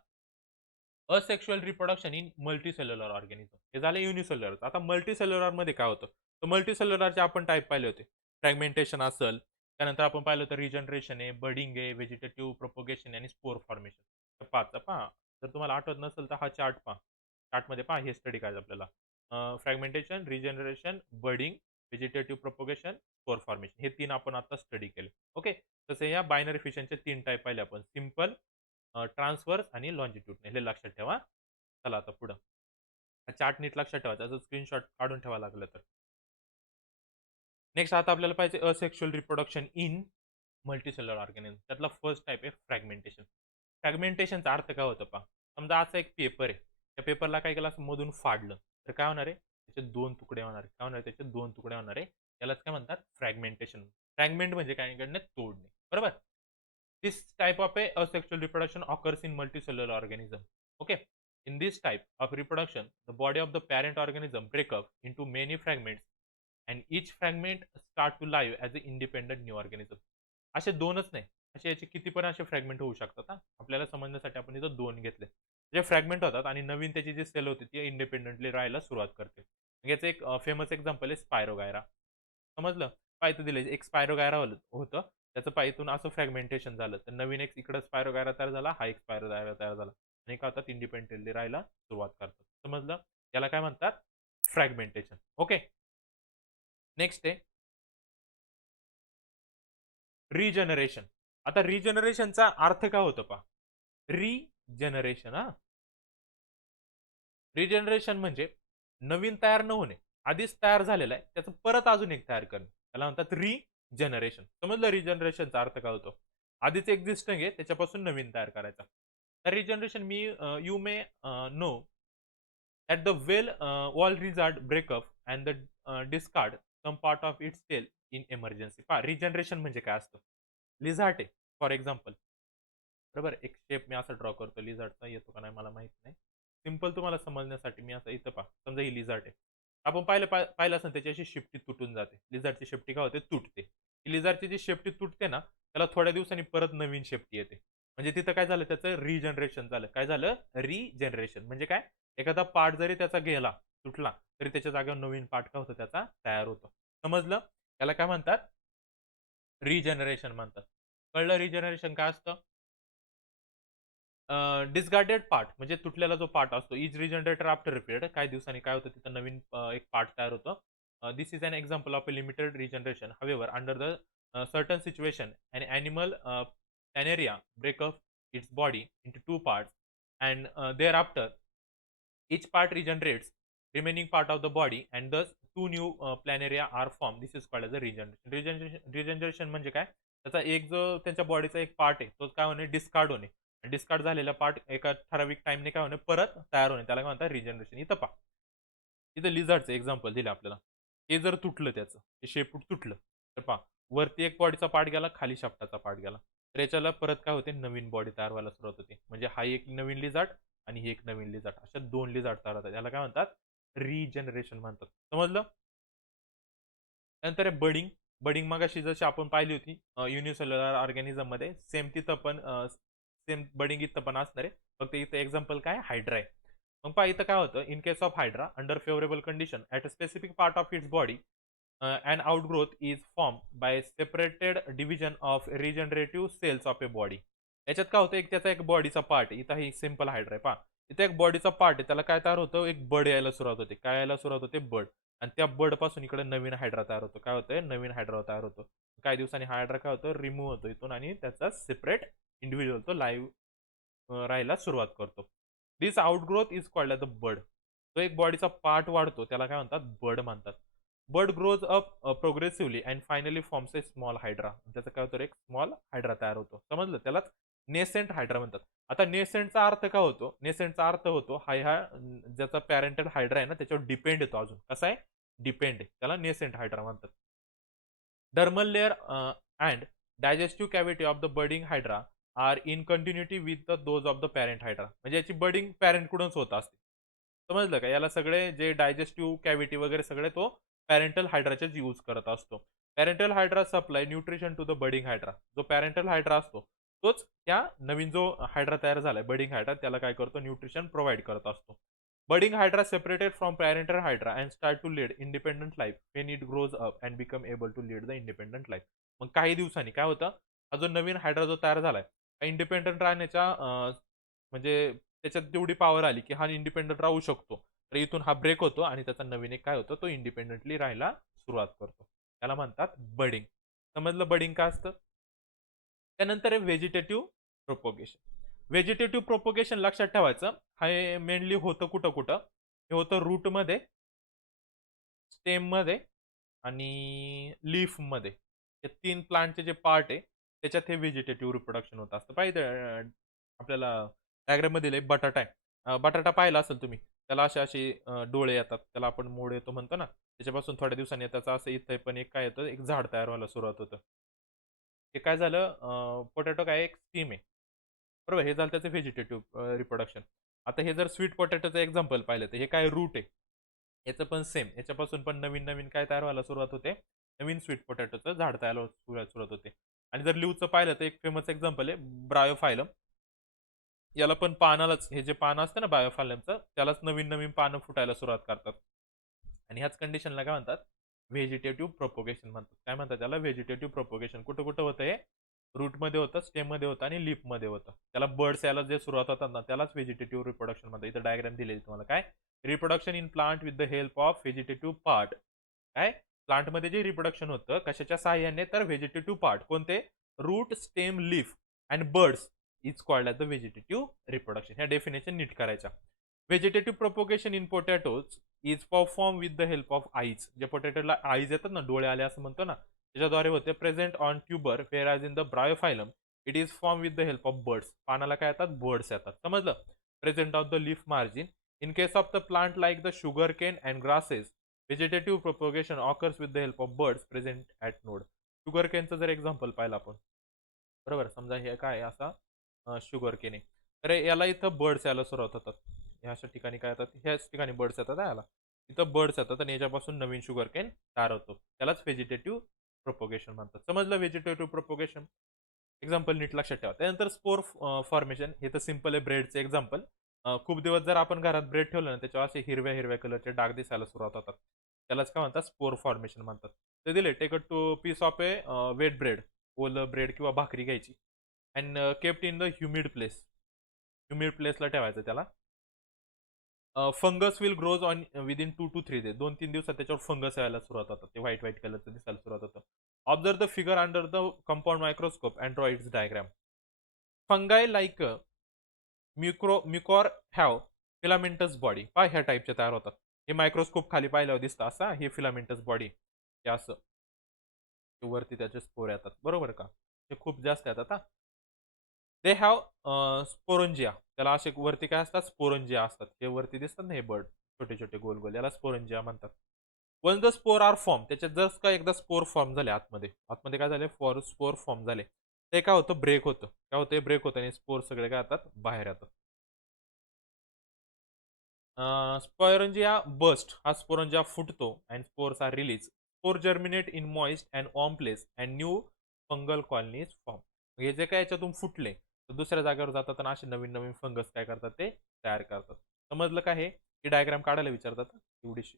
asexual reproduction in multicellular organism. हे झालं युनिसेल्युलर. आता मल्टीसेल्युलर मध्ये काय होतं? तर मल्टीसेल्युलरचे आपण टाइप पाहिले होते. फ्रॅगमेंटेशन असेल, त्यानंतर आपण पाहिलं होतं रिजनरेशन आहे, बडिंग आहे, व्हेजिटेटिव्ह प्रोपोगेशन आणि स्पोर फॉर्मेशन. तर पहा, जर तुम्हाला आठवत नसेल तर हा चार्ट पहा. चार्टमध्ये पहा हे स्टडी काय आपल्याला. Fragmentation, regeneration, budding, vegetative propagation, spore formation हे 3 आपण आता स्टडी केले. ओके. तसे या बायनरी फिशनचे 3 टाइप पाहिले आपण. सिंपल, ट्रान्सव्हर्स आणि लॉन्जिट्यूडनल हे लक्षात ठेवा. चला आता पुढं. हा चार्ट नीट लक्षात ठेवा. त्याचा स्क्रीनशॉट काढून ठेवा लागलं तर. नेक्स्ट आता आपल्याला पाहिजे asexual reproduction in multicellular organism. त्यातला फर्स्ट टाइप आहे फ्रॅगमेंटेशन. फ्रॅगमेंटेशनचा अर्थ काय होतं पहा. समजा असा एक पेपर आहे. त्या पेपरला काय केलं, असं मधून फाडलं तर काय होणार आहे, त्याचे 2 तुकडे होणार आहे. काय होणार आहे, त्याचे 2 तुकडे होणार आहे. यालाच काय म्हणतात, फ्रॅगमेंटेशन. फ्रॅगमेंट म्हणजे काय इकडनं तोडणे, बरोबर. This type of a asexual reproduction occurs in multicellular organism. Okay. In this type of reproduction, the body of the parent organism break up into many fragments and each fragment start to live as an independent new organism. असे दोनच नाही, असे याचे किती पण असे फ्रॅगमेंट होऊ शकतात. हा आपल्याला समजण्यासाठी आपण इथं 2 घेतले. जे फ्रॅगमेंट होतात आणि नवीन त्याची जी सेल होती ती इंडिपेंडेंटली राहायला सुरुवात करते. याचं एक फेमस एक्झाम्पल आहे स्पायरोगायरा. समजलं? पायथं दिले एक स्पायरोगायरा होतं. त्याचं पायथून असं फ्रॅगमेंटेशन झालं. तर नवीन एक इकडं स्पायरोगायरा तयार झाला, हा एक स्पायरोगायरा तयार झाला. आणि काय होतात, इंडिपेंडेंटली राहायला सुरुवात करतात. समजलं? याला काय म्हणतात, फ्रॅगमेंटेशन. ओके. नेक्स्ट आहे रिजनरेशन. आता रिजनरेशनचा अर्थ काय होतं पहा. रिजनरेशन, हा रिजनरेशन म्हणजे नवीन तयार न होणे, आधीच तयार झालेलं आहे त्याचं परत अजून एक तयार करणे, त्याला म्हणतात रिजनरेशन. समजलं रिजनरेशनचा अर्थ काय होतो. आधीच एक्झिस्टिंग आहे त्याच्यापासून नवीन तयार करायचा. तर रिजनरेशन मी you may know that the well wall lizard break up and the discard some part of its tail in emergency. पहा रिजनरेशन म्हणजे काय असतं. लिझार्ड आहे फॉर एक्झाम्पल, बरोबर. एक शेप मी असा ड्रॉ करतो लिझार्डचा, येतो का नाही मला माहित नाही. सिंपल तुम्हाला समजण्यासाठी मी असं इथं पहा, समजा ही लिझार्ड आहे. आपण पाहिलं असेल त्याची अशी शेपटी तुटून जाते. लिझार्डची शेपटी काय होते, तुटते. लिझार्डची जी शेपटी तुटते ना, त्याला थोड्या दिवसांनी परत नवीन शेपटी येते. म्हणजे तिथं काय झालं, त्याचं रिजनरेशन झालं. काय झालं, रिजनरेशन म्हणजे काय, एखादा पार्ट जरी त्याचा गेला, तुटला, तरी त्याच्या जागेवर नवीन पार्ट काय होतं, त्याचा तयार होतो. समजलं? त्याला काय म्हणतात, रिजनरेशन म्हणतात. कळलं रिजनरेशन काय असतं. डिस्कार्डेड पार्ट म्हणजे तुटलेला जो पार्ट असतो इज रिजनरेटर आफ्टर अ पिरियड. काही दिवसांनी काय होतं, तिथं नवीन एक पार्ट तयार होतं. This is an example of a limited regeneration. However under the certain situation an animal planaria break up its body into 2 parts and thereafter each part regenerates remaining part of the body and thus two new planaria are formed. This is called as a regeneration म्हणजे काय, त्याचा एक जो त्यांच्या बॉडीचा एक पार्ट आहे तो काय होणे, डिस्कार्ड होणे. डिस्कार्ड झालेला पार्ट एका ठराविक टाइमने काय होणे, परत तयार होणे, त्याला काय म्हणतात रिजनरेशन. इथं पहा, इथं लिझार्डचं एक्झाम्पल दिलं आपल्याला. हे जर तुटलं, त्याचं हे शेपूट तुटलं, तर पहा वरती एक बॉडीचा पार्ट गेला, खाली शाफ्टाचा पार्ट गेला, तर याच्याला परत काय होते, नवीन बॉडी तयार व्हायला सुरुवात होते. म्हणजे हा एक नवीन लिझार्ड आणि ही एक नवीन लिझार्ड, अशा 2 लिझार्ड तयार होतात. याला काय म्हणतात, रिजनरेशन म्हणतात. समजलं? नंतर आहे बडिंग. बडिंग मगाशी जशी आपण पाहिली होती युनिसेल्युलर ऑर्गॅनिझम मध्ये, सेम तिथं पण सेम बडिंग इथं पण असणार आहे. फक्त इथं एक्झाम्पल काय, हायड्रा आहे. मग पहा इथं काय होतं, in case of hydra under favourable condition at a specific part of its body and outgrowth is form by separated division of regenerative cells of a body. याच्यात काय होतं, एक त्याचा एक बॉडीचा पार्ट आहे. इथं ही सिंपल हायड्रा आहे. पहा इथे एक बॉडीचा पार्ट आहे, त्याला काय तयार होतं, एक बड यायला सुरुवात होते. काय यायला सुरुवात होते, बड. आणि त्या बड पासून इकडे नवीन हायड्रा तयार होतो. काय होतंय, नवीन हायड्रा तयार होतो. काही दिवसांनी हा हायड्रा काय होतो, रिमूव्ह होतो इथून आणि त्याचा सेपरेट इंडिव्हिज्युअल तो लाईव्ह राहायला सुरुवात करतो. This outgrowth is called the bud. तो एक बॉडीचा पार्ट वाढतो, त्याला काय म्हणतात, बड म्हणतात. Bud grows up progressively and finally forms a small hydra. त्याचा काय होतं, एक स्मॉल हायड्रा तयार होतो. समजलं? त्यालाच नेसेंट हायड्रा म्हणतात. आता नेसेंटचा अर्थ काय होतो? नेसेंटचा अर्थ होतो ह्या ज्याचा पॅरेंटल हायड्रा आहे ना त्याच्यावर डिपेंड येतो अजून. कसा आहे? डिपेंड आहे. त्याला नेसेंट हायड्रा म्हणतात. Dermal layer and digestive cavity of the budding hydra are in continuity with those of the parent hydra. म्हणजे याची बडिंग पॅरेंट कडूनच होत असते. समजलं का? याला सगळे जे डायजेस्टिव्ह कॅव्हिटी वगैरे सगळे तो पॅरेंटल हायड्राचेच यूज करत असतो. Parental hydra supply nutrition to the budding hydra. जो पॅरेंटल हायड्रा असतो तोच त्या नवीन जो हायड्रा तयार झालाय बडिंग हायड्रा त्याला काय करतो? न्यूट्रिशन प्रोव्हाइड करत असतो. Budding hydra separated from parental hydra and start to lead independent life when it grows up and become able to lead the independent life. मग काही दिवसांनी काय होतं? हा जो नवीन हायड्रा जो तयार झालाय, हा इंडिपेंडंट राहण्याच्या म्हणजे त्याच्यात तेवढी पॉवर आली, की हा इंडिपेंडंट राहू शकतो. तर इथून हा ब्रेक होतो आणि त्याचा नवीन एक काय होतं? तो इंडिपेंडेंटली राहायला सुरुवात करतो. त्याला म्हणतात बडिंग. समजलं बडिंग काय असतं? त्यानंतर आहे व्हेजिटेटिव्ह प्रोपोगेशन. व्हेजिटेटिव्ह प्रोपोगेशन लक्षात ठेवायचं. हे मेनली होतं कुठं कुठं? हे होतं रूटमध्ये, स्टेममध्ये आणि लीफमध्ये. हे 3 प्लांटचे जे पार्ट आहे, त्याच्यात हे व्हेजिटेटिव्ह रिप्रोडक्शन होत असतं. पाहिजे आपल्याला डायग्राममध्ये दिलंय बटाटा आहे. बटाटा पाहिला असेल तुम्ही. त्याला असे डोळे येतात. त्याला आपण मोड येतो म्हणतो ना. त्याच्यापासून थोड्या दिवसांनी त्याचं असं इथं पण एक काय येतं, एक झाड तयार व्हायला सुरुवात होतं. हे काय झालं पोटॅटो काय एक स्टीम आहे. बरोबर हे झालं त्याचं व्हेजिटेटिव्ह रिप्रोडक्शन. आता हे जर स्वीट पोटॅटोचं एक्झाम्पल पाहिलं तर हे काय रूट आहे. याचं पण सेम याच्यापासून पण नवीन नवीन काय तयार व्हायला सुरुवात होते. नवीन स्वीट पोटॅटोचं झाड तयार सुरुवात होते. आणि जर लिव्हचं पाहिलं तर एक फेमस एक्झाम्पल आहे ब्रायोफायलम. याला पण पानालाच हे जे पानं असतं ना बायोफायलमचं त्यालाच नवीन नवीन पानं फुटायला सुरुवात करतात. आणि ह्याच कंडिशनला काय म्हणतात? व्हेजिटेटिव्ह प्रोपोगेशन म्हणतात. काय म्हणतात त्याला? Vegetative propagation. कुठं कुठं होतं हे? रूटमध्ये होतं, स्टेममध्ये होतं आणि लीफमध्ये होतं. त्याला बर्ड्स यायला जे सुरुवात होतात ना त्यालाच व्हेजिटेटिव्ह रिप्रोडक्शन म्हणतात. इथं डायग्राम दिलेली तुम्हाला काय? Reproduction in plant with the help of vegetative part. काय? प्लांटमध्ये जे रिप्रोडक्शन होतं कशाच्या सहाय्याने? तर व्हेजिटेटिव्ह पार्ट. कोणते? Root, stem, leaf and buds is called as the vegetative reproduction. ह्या डेफिनेशन नीट करायच्या. Vegetative propagation in potatoes is perform with the help of eyes. जे पोटॅटोला आईज येतात ना, डोळे आले असं म्हणतो ना, त्याच्याद्वारे होते. Present on tuber whereas in the bryophyllum it is form with the help of buds. पानाला काय येतात? बर्ड्स येतात. समजलं? Present of the leaf margin. In case of the plant like the sugarcane and grasses vegetative propagation occurs with the help of buds present at node. शुगर केनचं जर एक्झाम्पल पाहिलं आपण, बरोबर समजा हे काय असा शुगर केन आहे, तर याला इथं बर्ड्स यायला सुरुवात होतात. ह्या अशा ठिकाणी काय येतात? ह्याच ठिकाणी बर्ड्स येतात याला. इथं बर्ड्स येतात आणि याच्यापासून नवीन शुगर केन तयार होतो. त्यालाच व्हेजिटेटिव्ह प्रोपोगेशन म्हणतात. समजलं व्हेजिटेटिव्ह प्रोपोगेशन? एक्झाम्पल नीट लक्षात ठेवा. त्यानंतर स्पोर फॉर्मेशन. हे तर सिम्पल आहे ब्रेडचे एक्झाम्पल. खूप दिवस जर आपण घरात ब्रेड ठेवलं ना त्याच्यावर असे हिरव्या हिरव्या कलरचे डाग दिसायला सुरुवात होतात. त्यालाच काय म्हणतात? स्पोर फॉर्मेशन म्हणतात. ते दिले take a two piece of a wet bread. ओलं ब्रेड किंवा भाकरी घ्यायची and kept in the humid place. Humid प्लेसला ठेवायचं त्याला. Fungus will grows on within 2 to 3 days. 2-3 दिवसात त्याच्यावर फंगस यायला सुरुवात होतात. ते व्हाईट व्हाईट कलरचं दिसायला सुरुवात होतं. Observe the figure under the compound microscope and draw its diagram. Fungi like mucor have filamentous body. पहा ह्या टाईपचे तयार होतात. हे मायक्रोस्कोप खाली पाहिल्यावर दिसतं असा हे फिलामेंटस बॉडी. हे असं वरती त्याचे स्पोर येतात. बरोबर का? हे खूप जास्त येतात हा. They have sporangia. त्याला असे वरती काय असतात? स्पोरंजिया असतात. हे वरती दिसतात ना हे बर्ड छोटे छोटे गोल गोल, याला स्पोरंजिया म्हणतात. When the spore are form. त्याच्यात जस्ट का एकदा स्पोर फॉर्म झाले आतमध्ये, आतमध्ये काय झाले? स्पोर फॉर्म झाले. ते काय होतं? ब्रेक होतं. काय होतं? ब्रेक होतं आणि स्पोर सगळे काय येतात? बाहेर येतात. Sporangia burst. हा स्पोरंजिया फुटतो and spores are release. Spore germinate in moist and warm place and new fungal colonies form. हे जे काय याच्यातून फुटले तर दुसऱ्या जागेवर जातात आणि असे नवीन नवीन फंगस काय करतात? ते तयार करतात. समजलं का? हे ही डायग्राम काढायला विचारतात एवढीशी.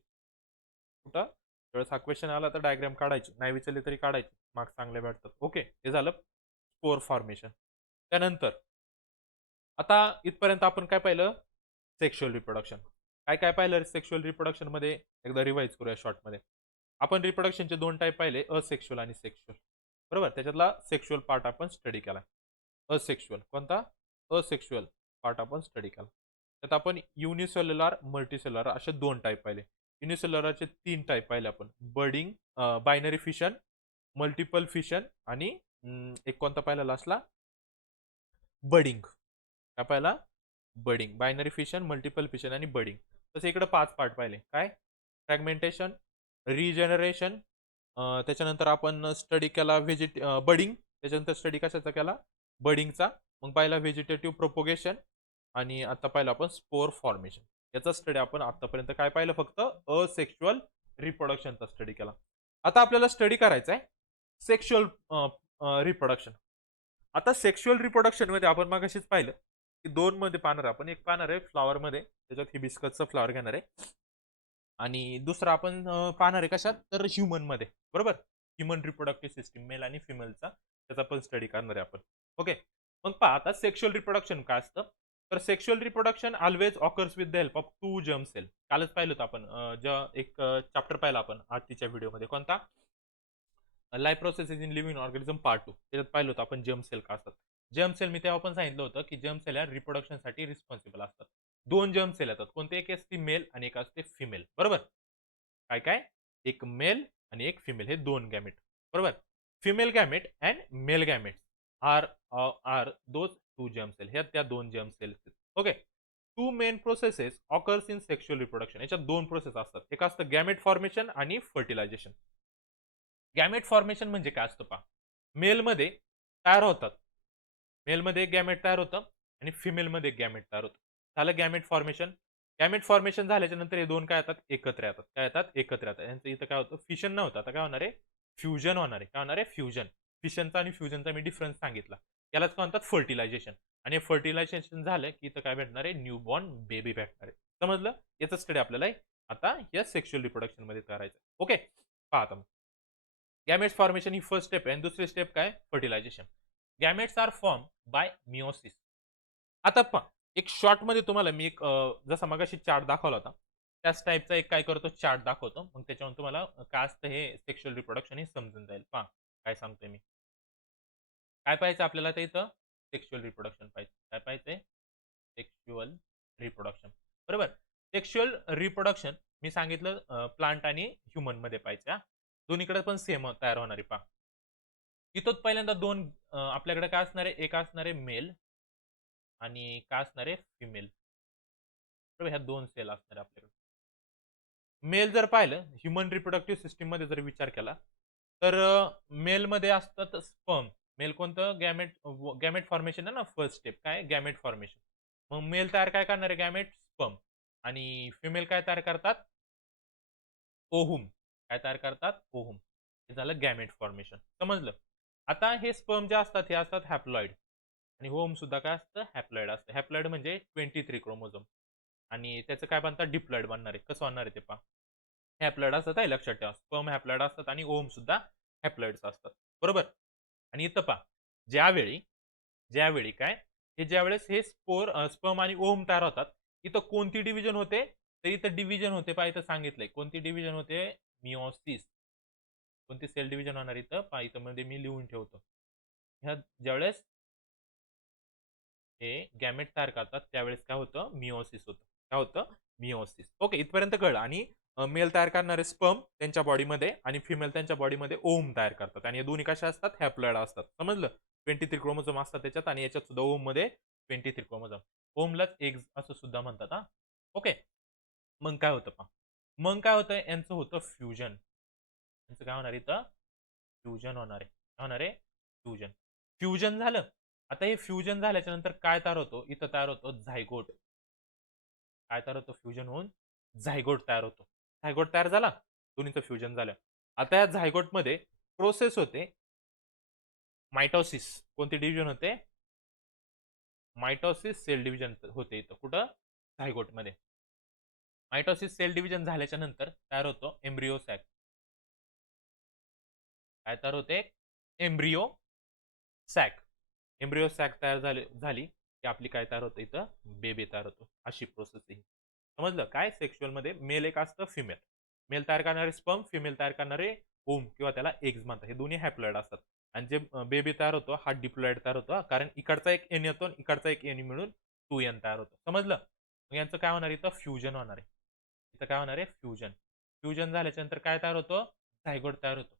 कुठं त्यावेळेस हा क्वेश्चन आला तर डायग्राम काढायची, नाही विचारली तरी काढायची, मार्क्स चांगले भेटतात. ओके, हे झालं स्पोर फॉर्मेशन. त्यानंतर आता इथपर्यंत आपण काय पाहिलं? Sexual reproduction. काय काय पाहिलं सेक्शुअल रिप्रोडक्शन मध्ये? एकदा रिवाइज करूया शॉर्टमध्ये. आपण रिप्रोडक्शनचे 2 टाईप पाहिले, असेक्शुअल आणि सेक्शुअल. बरोबर, त्याच्यातला सेक्शुअल पार्ट आपण स्टडी केला. असेक्शुअल कोणता? असेक्शुअल पार्ट आपण स्टडी केला. त्यात आपण युनिसेल्युलर, मल्टीसेल्युलर असे 2 टाईप पाहिले. युनिसेल्युलरचे 3 टाईप पाहिले आपण. बर्डिंग, बायनरी फिशन, मल्टिपल फिशन आणि एक कोणता पाहिला लास्टला? बडिंग. काय पाहिला? Budding. Binary fission, multiple fission आणि बडिंग. तसे इकडे 5 पार्ट पाहिले. काय? फ्रॅगमेंटेशन, रिजनरेशन, त्याच्यानंतर आपण स्टडी केला बडिंग. त्याच्यानंतर स्टडी कशाचा केला? बडिंगचा. मग पाहिला व्हेजिटेटिव्ह प्रोपोगेशन आणि आता पाहिलं आपण स्पोर फॉर्मेशन. याचा स्टडी आपण आतापर्यंत काय पाहिलं? फक्त असेक्शुअल रिप्रोडक्शनचा स्टडी केला. आता आपल्याला स्टडी करायचा आहे सेक्शुअल रिप्रोडक्शन. आता सेक्शुअल रिप्रोडक्शन मध्ये आपण मगाशीच पाहिलं की 2 मध्ये पाहणार आपण. एक पाहणार आहे फ्लॉवर मध्ये, त्याच्यात हिबिस्कसचा फ्लॉवर घेणार आहे आणि दुसरा आपण पाहणार आहे कशात? तर ह्युमन मध्ये. बरोबर? ह्युमन रिप्रोडक्टिव्ह सिस्टीम मेल आणि फिमेलचा त्याचा पण स्टडी करणार आहे आपण. ओके. मग पहा आता सेक्शुअल रिप्रोडक्शन काय असतं? तर sexual reproduction always occurs with the help of 2 germ cell. कालच पाहिलं होतं आपण, एक चॅप्टर पाहिला आपण आजच्या व्हिडिओमध्ये. कोणता? Life processes in living organism part 2. त्याच्यात पाहिलं होतं आपण जर्म सेल का असतात. जर्म सेल मी तेव्हा पण सांगितलं होतं की जर्म सेल या रिप्रोडक्शनसाठी रिस्पॉन्सिबल असतात. 2 जर्म सेल येतात. कोणते? एक असते मेल आणि एक असते फिमेल. बरोबर? काय काय? एक मेल आणि एक फिमेल, हे 2 गॅमेट. बरोबर? Female gamete and male gamete are are those 2 germ cell. ह्या त्या 2 germ cells. Okay. 2 main processes occurs in sexual reproduction. याच्यात 2 प्रोसेस असतात. एक असतं गॅमेट फॉर्मेशन आणि फर्टिलायझेशन. गॅमेट फॉर्मेशन म्हणजे काय असतं पहा? मेलमध्ये तयार होतात. मेलमध्ये एक गॅमेट तयार होतं आणि फिमेलमध्ये एक गॅमेट तयार होतं. झालं गॅमेट फॉर्मेशन. गॅमेट फॉर्मेशन झाल्याच्या नंतर हे 2 काय येतात? एकत्र येतात. काय येतात? एकत्र येतात. यांचं इथं काय होतं? फिशन न होतं. आता काय होणार आहे? फ्युजन होणार आहे. काय होणार आहे? फ्युजन. फिशनचा आणि फ्युजनचा मी डिफरन्स सांगितला. यालाच काय म्हणतात? फर्टिलायझेशन. आणि फर्टिलायझेशन झालं की इथं काय भेटणार आहे? न्यू बॉर्न बेबी भेटणार आहे. समजलं? याचा स्टडी आपल्याला आता या सेक्शुअल रिप्रोडक्शन मध्ये करायचं. ओके. पहा आता. गॅमेट्स फॉर्मेशन ही फर्स्ट स्टेप आहे आणि दुसरी स्टेप काय? Fertilisation. Gametes are form by meiosis. आता पहा, एक शॉर्ट मध्ये तुम्हाला मी एक जसा मगाशी चार्ट दाखवला होता त्याच टाईपचा एक काय करतो चार्ट दाखवतो. मग त्याच्यावर तुम्हाला काय असतं हे सेक्शुअल रिप्रोडक्शन हे समजून जाईल. पहा काय सांगतोय मी. काय पाहायचं आपल्याला ते इथं? सेक्शुअल रिप्रोडक्शन पाहिजे. काय पाहायचंय? Sexual reproduction. बरोबर? सेक्शुअल रिप्रोडक्शन मी सांगितलं प्लांट आणि ह्युमन मध्ये पाहिजे. दोन्हीकडे पण सेम तयार होणारी पहा. इथं पहिल्यांदा 2 आपल्याकडे काय असणार आहे? एक असणार आहे मेल आणि काय असणार आहे? फिमेल. बरोबर? ह्या 2 सेल असणार आहे आपल्याकडे. मेल जर पाहिलं ह्युमन रिप्रोडक्टिव्ह सिस्टीम मध्ये जर विचार केला तर मेलमध्ये असतात स्पर्म. मेल कोणतं? गॅमेट. गॅमेट फॉर्मेशन आहे ना फर्स्ट स्टेप. काय? Gamete formation. मग मेल तयार काय करणार आहे? Gamete sperm. आणि फिमेल काय तयार करतात? ओहुम. काय तयार करतात? ओहुम. हे झालं गॅमेट फॉर्मेशन. समजलं? आता हे स्पर्म जे असतात हे असतात हॅप्लॉइड आणि ओव्हम सुद्धा काय असतं? हॅप्लॉइड असतं. हॅप्लॉइड म्हणजे 23 क्रोमोझोम आणि त्याचं काय बनतात? डिप्लॉइड बनणार आहे. कसं बनणार आहे ते पहा. हॅप्लॉइड असतात आहे लक्षात ठेवा. स्पर्म हॅप्लॉइड असतात आणि ओव्हम सुद्धा हॅप्लॉइड्स असतात. बरोबर? आणि इथं पहा, ज्यावेळी ज्यावेळी काय? हे ज्यावेळेस हे स्पर्म आणि ओव्हम तयार होतात, इथं कोणती डिव्हिजन होते? तर इथं डिव्हिजन होते पहा इथं सांगितलंय. कोणती डिव्हिजन होते? मिओसिस. कोणती सेल डिव्हिजन होणार इथं? पहा इथं मध्ये मी लिहून ठेवतो. ह्या ज्यावेळेस हे गॅमेट तयार करतात त्यावेळेस काय होतं? मिओसिस होतं. काय होतं? मिओसिस. ओके इथपर्यंत कळलं. आणि मेल तयार करणारे स्पर्म त्यांच्या बॉडीमध्ये आणि फिमेल त्यांच्या बॉडीमध्ये ओव्हम तयार करतात आणि हे दोन्ही कशा असतात? हॅप्लॉइड असतात. समजलं? 23 क्रोमोझोम असतात त्याच्यात आणि याच्यात सुद्धा ओव्हम मध्ये 23 क्रोमोझोम. ओव्हमलाच एग्ज असं सुद्धा म्हणतात हा. ओके. मग काय होतं पहा. मग काय होतं? यांचं होतं फ्युजन. यांचं काय होणार इथं? फ्युजन होणार आहे. काय होणार आहे? फ्युजन. फ्युजन झालं. आता हे फ्युजन झाल्याच्या नंतर काय तयार होतो? इथं तयार होतो झायगोट. काय तयार होतो? फ्युजन होऊन झायगोट तयार होतो. झायगोट तयार झाला. दोन्हीचं फ्युजन झालं. आता या झायगोटमध्ये प्रोसेस होते मायटोसिस. कोणती डिव्हिजन होते? मायटोसिस सेल डिव्हिजन होते इथं. कुठं? झायगोटमध्ये. मायटोसिस सेल डिव्हिजन झाल्याच्या नंतर तयार होतो एम्ब्रिओ सॅक. काय तयार होते? Embryo sack. एम्ब्रिओ सॅक तयार झाली की आपली काय तयार होतं इथं? बेबी तयार होतो. अशी प्रोसेस आहे. समजलं? काय सेक्शुअल मध्ये मेल एक असतं, फिमेल. मेल तयार करणारे स्पर्म, फिमेल तयार करणारे ओम किंवा त्याला एग्ज म्हणतात. हे दोन्ही हॅप्लॉइड असतात. आणि जे बेबी तयार होतो हा डिप्लॉइड तयार होतो. कारण इकडचा एक एन येतो इकडचा एक एन मिळून 2 एन तयार होतो. समजलं? मग यांचं काय होणार इथं? फ्युजन होणार आहे. इथं काय होणार आहे? फ्युजन. फ्युजन झाल्याच्या नंतर काय तयार होतं? झायगोट तयार होतो.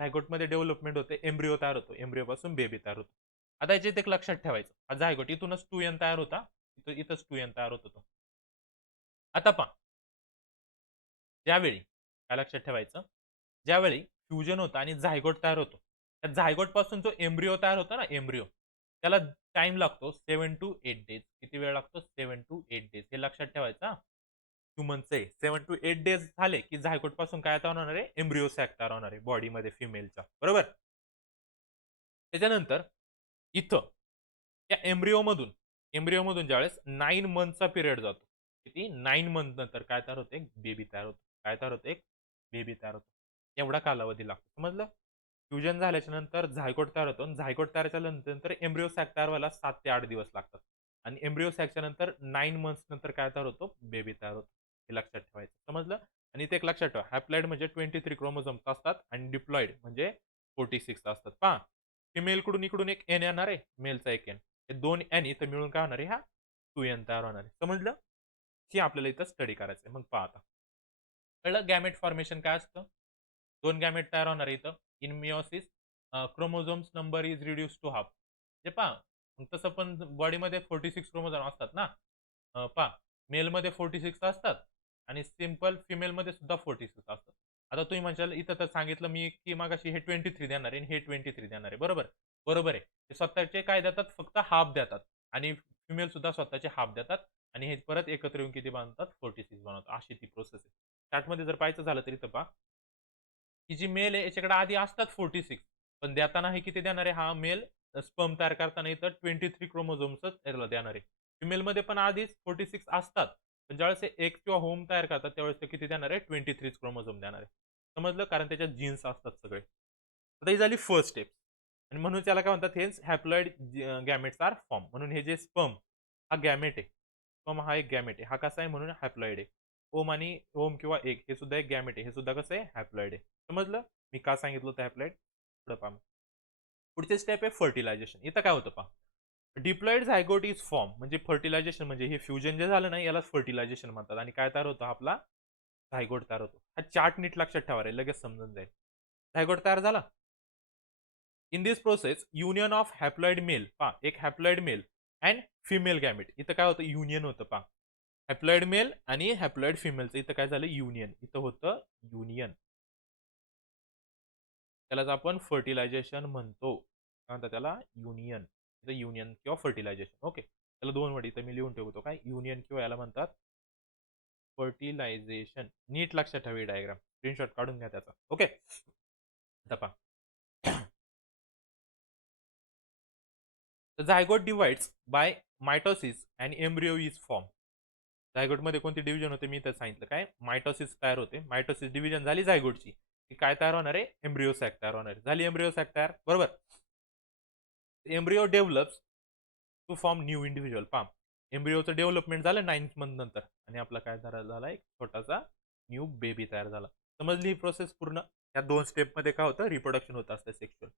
झायगोट मध्ये डेव्हलपमेंट होते. एम्ब्रिओ तयार होतो. एम्ब्रिओ पासून बेबी तयार होतो. आता याच्यात एक लक्षात ठेवायचं, हा झायगोट इथूनच 2n तयार होता, इथंच 2n तयार होत होतो. आता पहा, ज्यावेळी काय लक्षात ठेवायचं, ज्यावेळी फ्युजन होतं आणि झायगोट तयार होतो, त्या झायगोट पासून जो एम्ब्रिओ तयार होतो ना, एम्ब्रिओ, त्याला टाइम लागतो 7 to 8 डेज. किती वेळ लागतो? 7 to 8 डेज. हे लक्षात ठेवायचं हां. ह्युमनचे 7 to 8 डेज झाले, की झायगोट पासून काय तयार होणार आहे? एम्ब्रिओ सॅक तयार होणार आहे बॉडीमध्ये फिमेलच्या. बरोबर? त्याच्यानंतर इथं त्या एम्ब्रिओमधून ज्यावेळेस 9 मंथचा पिरियड जातो. किती? 9 मंथ नंतर काय तयार होते? एक बेबी तयार होतो. काय तयार होते? एक बेबी तयार होतो. एवढा कालावधी लागतो. समजलं? फ्युजन झाल्याच्या नंतर झायगोट तयार होतो आणि झायगोट तयार झाल्यानंतर एम्ब्रिओ सॅक तयार व्हायला 7 ते 8 दिवस लागतात. आणि एम्ब्रिओ सॅकच्या नंतर 9 मंथ्स नंतर काय तयार होतो? बेबी तयार होतो. हे लक्षात ठेवायचं. समजलं? आणि इथे एक लक्षात ठेवा, हॅप्लॉइड म्हणजे 23 क्रोमोझोम्स असतात आणि डिप्लॉइड म्हणजे 46 असतात. पहा, फिमेलकडून इकडून एक एन येणार आहे, मेलचा एक एन. हे 2 एन इथं मिळून काय होणार आहे? हा 2 एन तयार होणार आहे. समजलं? हे आपल्याला इथं स्टडी करायचं आहे. मग पहा आता. कळलं गॅमेट फॉर्मेशन काय असतं? 2 गॅमेट तयार होणार आहे इथं. In meiosis chromosomes number is reduce to half. हे पहा, मग तसं पण बॉडीमध्ये 46 क्रोमोझोम असतात ना. पहा, मेलमध्ये 46 असतात आणि सिंपल फिमेलमध्ये सुद्धा 46 असतात. आता तुम्ही म्हणशाल इथं तर सांगितलं मी की मगाशी हे 23 देणार आहे आणि हे 23 देणार आहे. बरोबर? बरोबर आहे. ते स्वतःचे काय देतात? फक्त हाल्फ देतात आणि फिमेल सुद्धा स्वतःचे हाल्फ देतात आणि हे परत एकत्र येऊन किती बनवतात? 46 बनवतात. अशी ती प्रोसेस आहे. चार्टमध्ये जर पाहायचं झालं तर इथं पहा, ही जी मेल आहे याच्याकडे आधी असतात 46, पण देताना हे किती देणार आहे? हा मेल स्पर्म तयार करताना इथं 23 क्रोमोझोम्सच देणार आहे. फिमेलमध्ये पण आधीच 46 असतात. पण ज्यावेळेस हे एग किंवा होम तयार करतात त्यावेळेस ते किती देणार आहे? 23 क्रोमोझोम देणार आहे. समजलं? कारण त्याच्यात जीन्स असतात सगळे. आता ही झाली फर्स्ट स्टेप आणि म्हणून त्याला काय म्हणतात? हेच हॅप्लॉइड गॅमेट्स आर फॉर्म. म्हणून हे जे स्पर्म हा गॅमेट आहे. स्पर्म हा एक गॅमेट आहे. हा कसा आहे? म्हणून हॅप्लॉइड आहे. ओम आणि ओम किंवा एग हे सुद्धा एक गॅमेट आहे. हे सुद्धा कसं आहे? हॅप्लॉइड आहे. समजलं? मी का सांगितलं होतं हॅप्लॉइड? पुढे पहा. पुढची स्टेप आहे फर्टिलायझेशन. इथं काय होतं पहा. डिप्लॉइड झायगोट इज फॉर्म म्हणजे फर्टिलायझेशन म्हणजे हे फ्युजन जे झालं ना यालाच फर्टिलायझेशन म्हणतात आणि काय तयार होतं आपला झायगोट तयार होतो. हा चार्ट नीट लक्षात ठेवा रे, लगेच समजून जाईल. झायगोट तयार झाला. In this process union of haploid male पहा, एक haploid male and female gamete. इथं काय होतं? युनियन होतं पहा. हॅप्लॉइड मेल आणि हॅप्लॉइड फिमेलचं इथं काय झालं? युनियन. इथं होतं युनियन. त्यालाच आपण फर्टिलायझेशन म्हणतो. काय म्हणतात त्याला? युनियन. युनियन किंवा फर्टिलायझेशन. ओके. त्याला 2 वर्ड इथं मी लिहून ठेवतो. काय? युनियन किंवा याला म्हणतात फर्टिलायझेशन. नीट लक्षात ठेवा ही डायग्राम. स्क्रीनशॉट काढून घ्या त्याचा. ओके. आता पहा. The zygote divides by mitosis and embryo is formed. झायगोटमध्ये कोणती डिव्हिजन होते मी इथं सांगितलं. काय? मायटोसिस तयार होते. मायटोसिस डिव्हिजन झाली झायगोटची. की काय तयार होणार आहे? एम्ब्रिओ सॅक तयार होणार आहे. झाली एम्ब्रिओ सॅक तयार. बरोबर? Embryo develops to form new individual. पहा, एम्ब्रिओचं डेव्हलपमेंट झालं 9th मंथ नंतर आणि आपला काय झाला? एक छोटासा न्यू बेबी तयार झाला. समजली ही प्रोसेस पूर्ण? या 2 स्टेपमध्ये काय होतं? रिप्रोडक्शन होत असतं सेक्शुअल.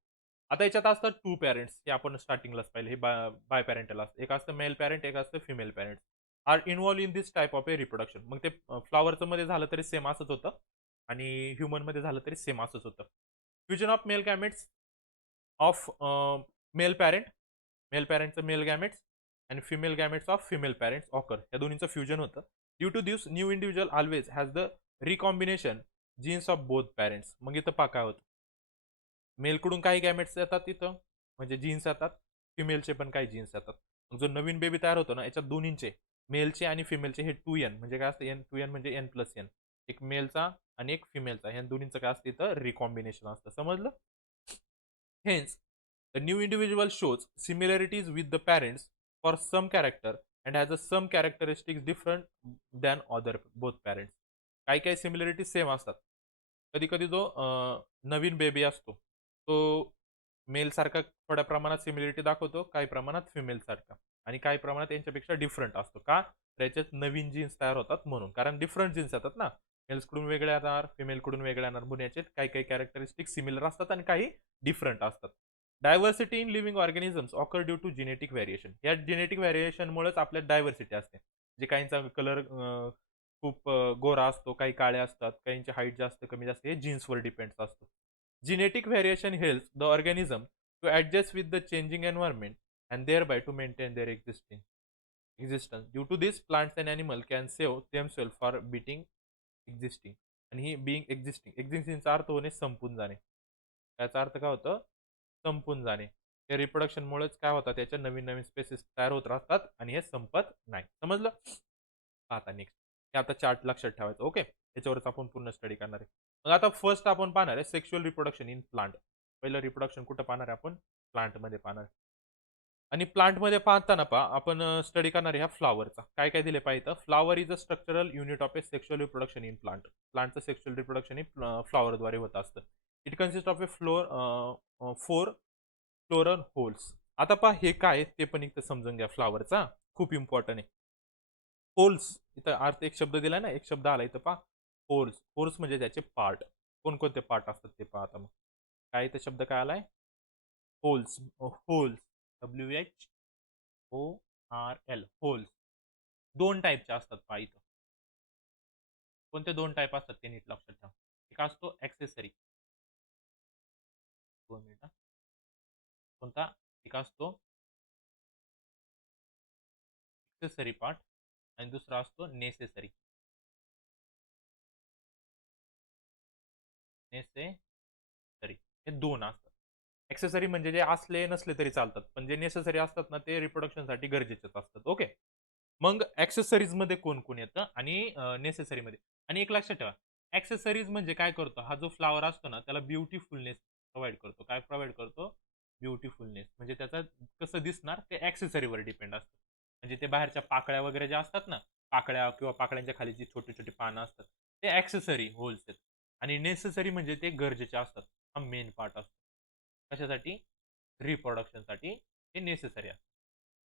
आता याच्यात असतात 2 पॅरेंट्स. हे आपण स्टार्टिंगलाच पाहिले. हे बाय पॅरेंटल असतं. एक असतं मेल पॅरेंट, एक असतं female parent. Are involve in this type of a reproduction. मग ते फ्लॉवरचं मध्ये झालं तरी सेम असंच होतं आणि ह्युमन मध्ये झालं तरी सेम असंच होतं. Fusion of male gametes of male parent, male पॅरेंटचं मेल गॅमेट्स आणि female gametes of female parents occur. या दोन्हीचं फ्युजन होतं. Due to this new individual always has the recombination genes of both parents. मग इथं पहा काय होतं. मेलकडून काही गॅमेट्स येतात तिथं म्हणजे जीन्स येतात, फिमेलचे पण काही जीन्स येतात. जो नवीन बेबी तयार होतो ना याच्यात दोन्हींचे मेलचे आणि फिमेलचे हे 2n म्हणजे काय असतं? एन 2n म्हणजे n+n. एक मेलचा आणि एक फिमेलचा. ह्या दोन्हींचं काय असतं? इथं रिकॉम्बिनेशन असतं. समजलं? Hence the new individual shows similarities with the parents for some character and has a some characteristics different than other both parents. काही काही सिमिलॅरिटीज सेम असतात. कधी कधी जो नवीन बेबी असतो तो मेल सारखा थोड्या प्रमाणात सिमिलरिटी दाखवतो, काही प्रमाणात फिमेल सारखा आणि काही प्रमाणात यांच्यापेक्षा डिफरंट असतो. का? त्याच्यात नवीन जीन्स तयार होतात म्हणून. कारण डिफरंट जीन्स येतात ना, मेल्सकडून वेगळे येणार, फिमेलकडून वेगळे येणार म्हणून याचे काही काही कॅरेक्टरिस्टिक सिमिलर असतात आणि काही डिफरंट असतात. Diversity in living organisms occur due to genetic variation. या जेनेटिक व्हेरिएशनमुळेच आपल्यात डायव्हर्सिटी असते. जे काहींचा कलर खूप गोरा असतो, काही काळे असतात, काहींची हाईट जास्त कमी जास्त हे जीन्सवर डिपेंड असतो. Genetic variation helps the organism to adjust with the changing environment and thereby to maintain their existence. Due to this plants and animal can save themself for beating existing. आणि ही बिईंग एक्झिस्टिंगचा अर्थ होणे संपून जाणे. त्याचा अर्थ काय होतं? संपून जाणे. या रिप्रोडक्शनमुळेच काय होतात, त्याच्या नवीन नवीन स्पेसिस तयार होत राहतात आणि हे संपत नाही. समजलं? आता नेक्स्ट हे आता चार्ट लक्षात ठेवायचं. ओके, याच्यावरच आपण पूर्ण स्टडी करणार आहे. मग आता फर्स्ट आपण पाहणार आहे सेक्शुअल रिप्रोडक्शन इन प्लांट. पहिलं रिप्रोडक्शन कुठं पाहणार आहे आपण? प्लांटमध्ये पाहणार आहे. आणि प्लांटमध्ये पाहताना आपण स्टडी करणार आहे ह्या फ्लॉवरचा. काय काय दिले पाहिजे? Flower is a structural unit of a sexual reproduction in plant. प्लांटचं सेक्शुअल रिप्रोडक्शन हे फ्लॉवरद्वारे होत असतं. It consist of a four floral whorls. आता पहा हे काय ते पण इथं समजून घ्या. फ्लॉवरचा खूप इम्पॉर्टंट आहे. होल्स इथं अर्थ एक शब्द दिला ना, एक शब्द आला इथं पहा. होल्स. होल्स म्हणजे त्याचे पार्ट. कोणकोणते पार्ट असतात ते पहा आता. मग काय इथं शब्द काय आलाय? होल्स. Holes WHORL holes. दोन टाईपचे असतात पहा इथं. कोणते दोन टाईप असतात ते नीट लक्षात ठेवा. एक असतो ऍक्सेसरी. 2 मिनिटं. कोणता? एक असतो ऍक्सेसरी पार्ट आणि दुसरा असतो नेसेसरी. नेसेसरी हे दोन असतात. ऍक्सेसरी म्हणजे जे असले नसले तरी चालतात, पण जे नेसेसरी असतात ना ते रिप्रोडक्शनसाठी गरजेचेच असतात. ओके. मग ऍक्सेसरीज मध्ये कोण कोण येतं आणि नेसेसरी मध्ये. आणि एक लक्षात ठेवा, ऍक्सेसरीज म्हणजे काय करतो, हा जो फ्लावर असतो ना त्याला ब्युटिफुलनेस प्रोव्हाइड करतो. काय प्रोव्हाइड करतो? ब्युटिफुलनेस. म्हणजे त्याचा कसं दिसणार ते ऍक्सेसरीवर डिपेंड असतं. म्हणजे ते बाहेरच्या पाकळ्या वगैरे ज्या असतात ना, पाकळ्या किंवा पाकळ्यांच्या खाली जी छोटी छोटी पानं असतात ते ऍक्सेसरी होल्स आहेत. आणि नेसेसरी म्हणजे ते गरजेचे असतात. हा मेन पार्ट असतो. कशासाठी? रिप्रोडक्शनसाठी हे नेसेसरी असतं.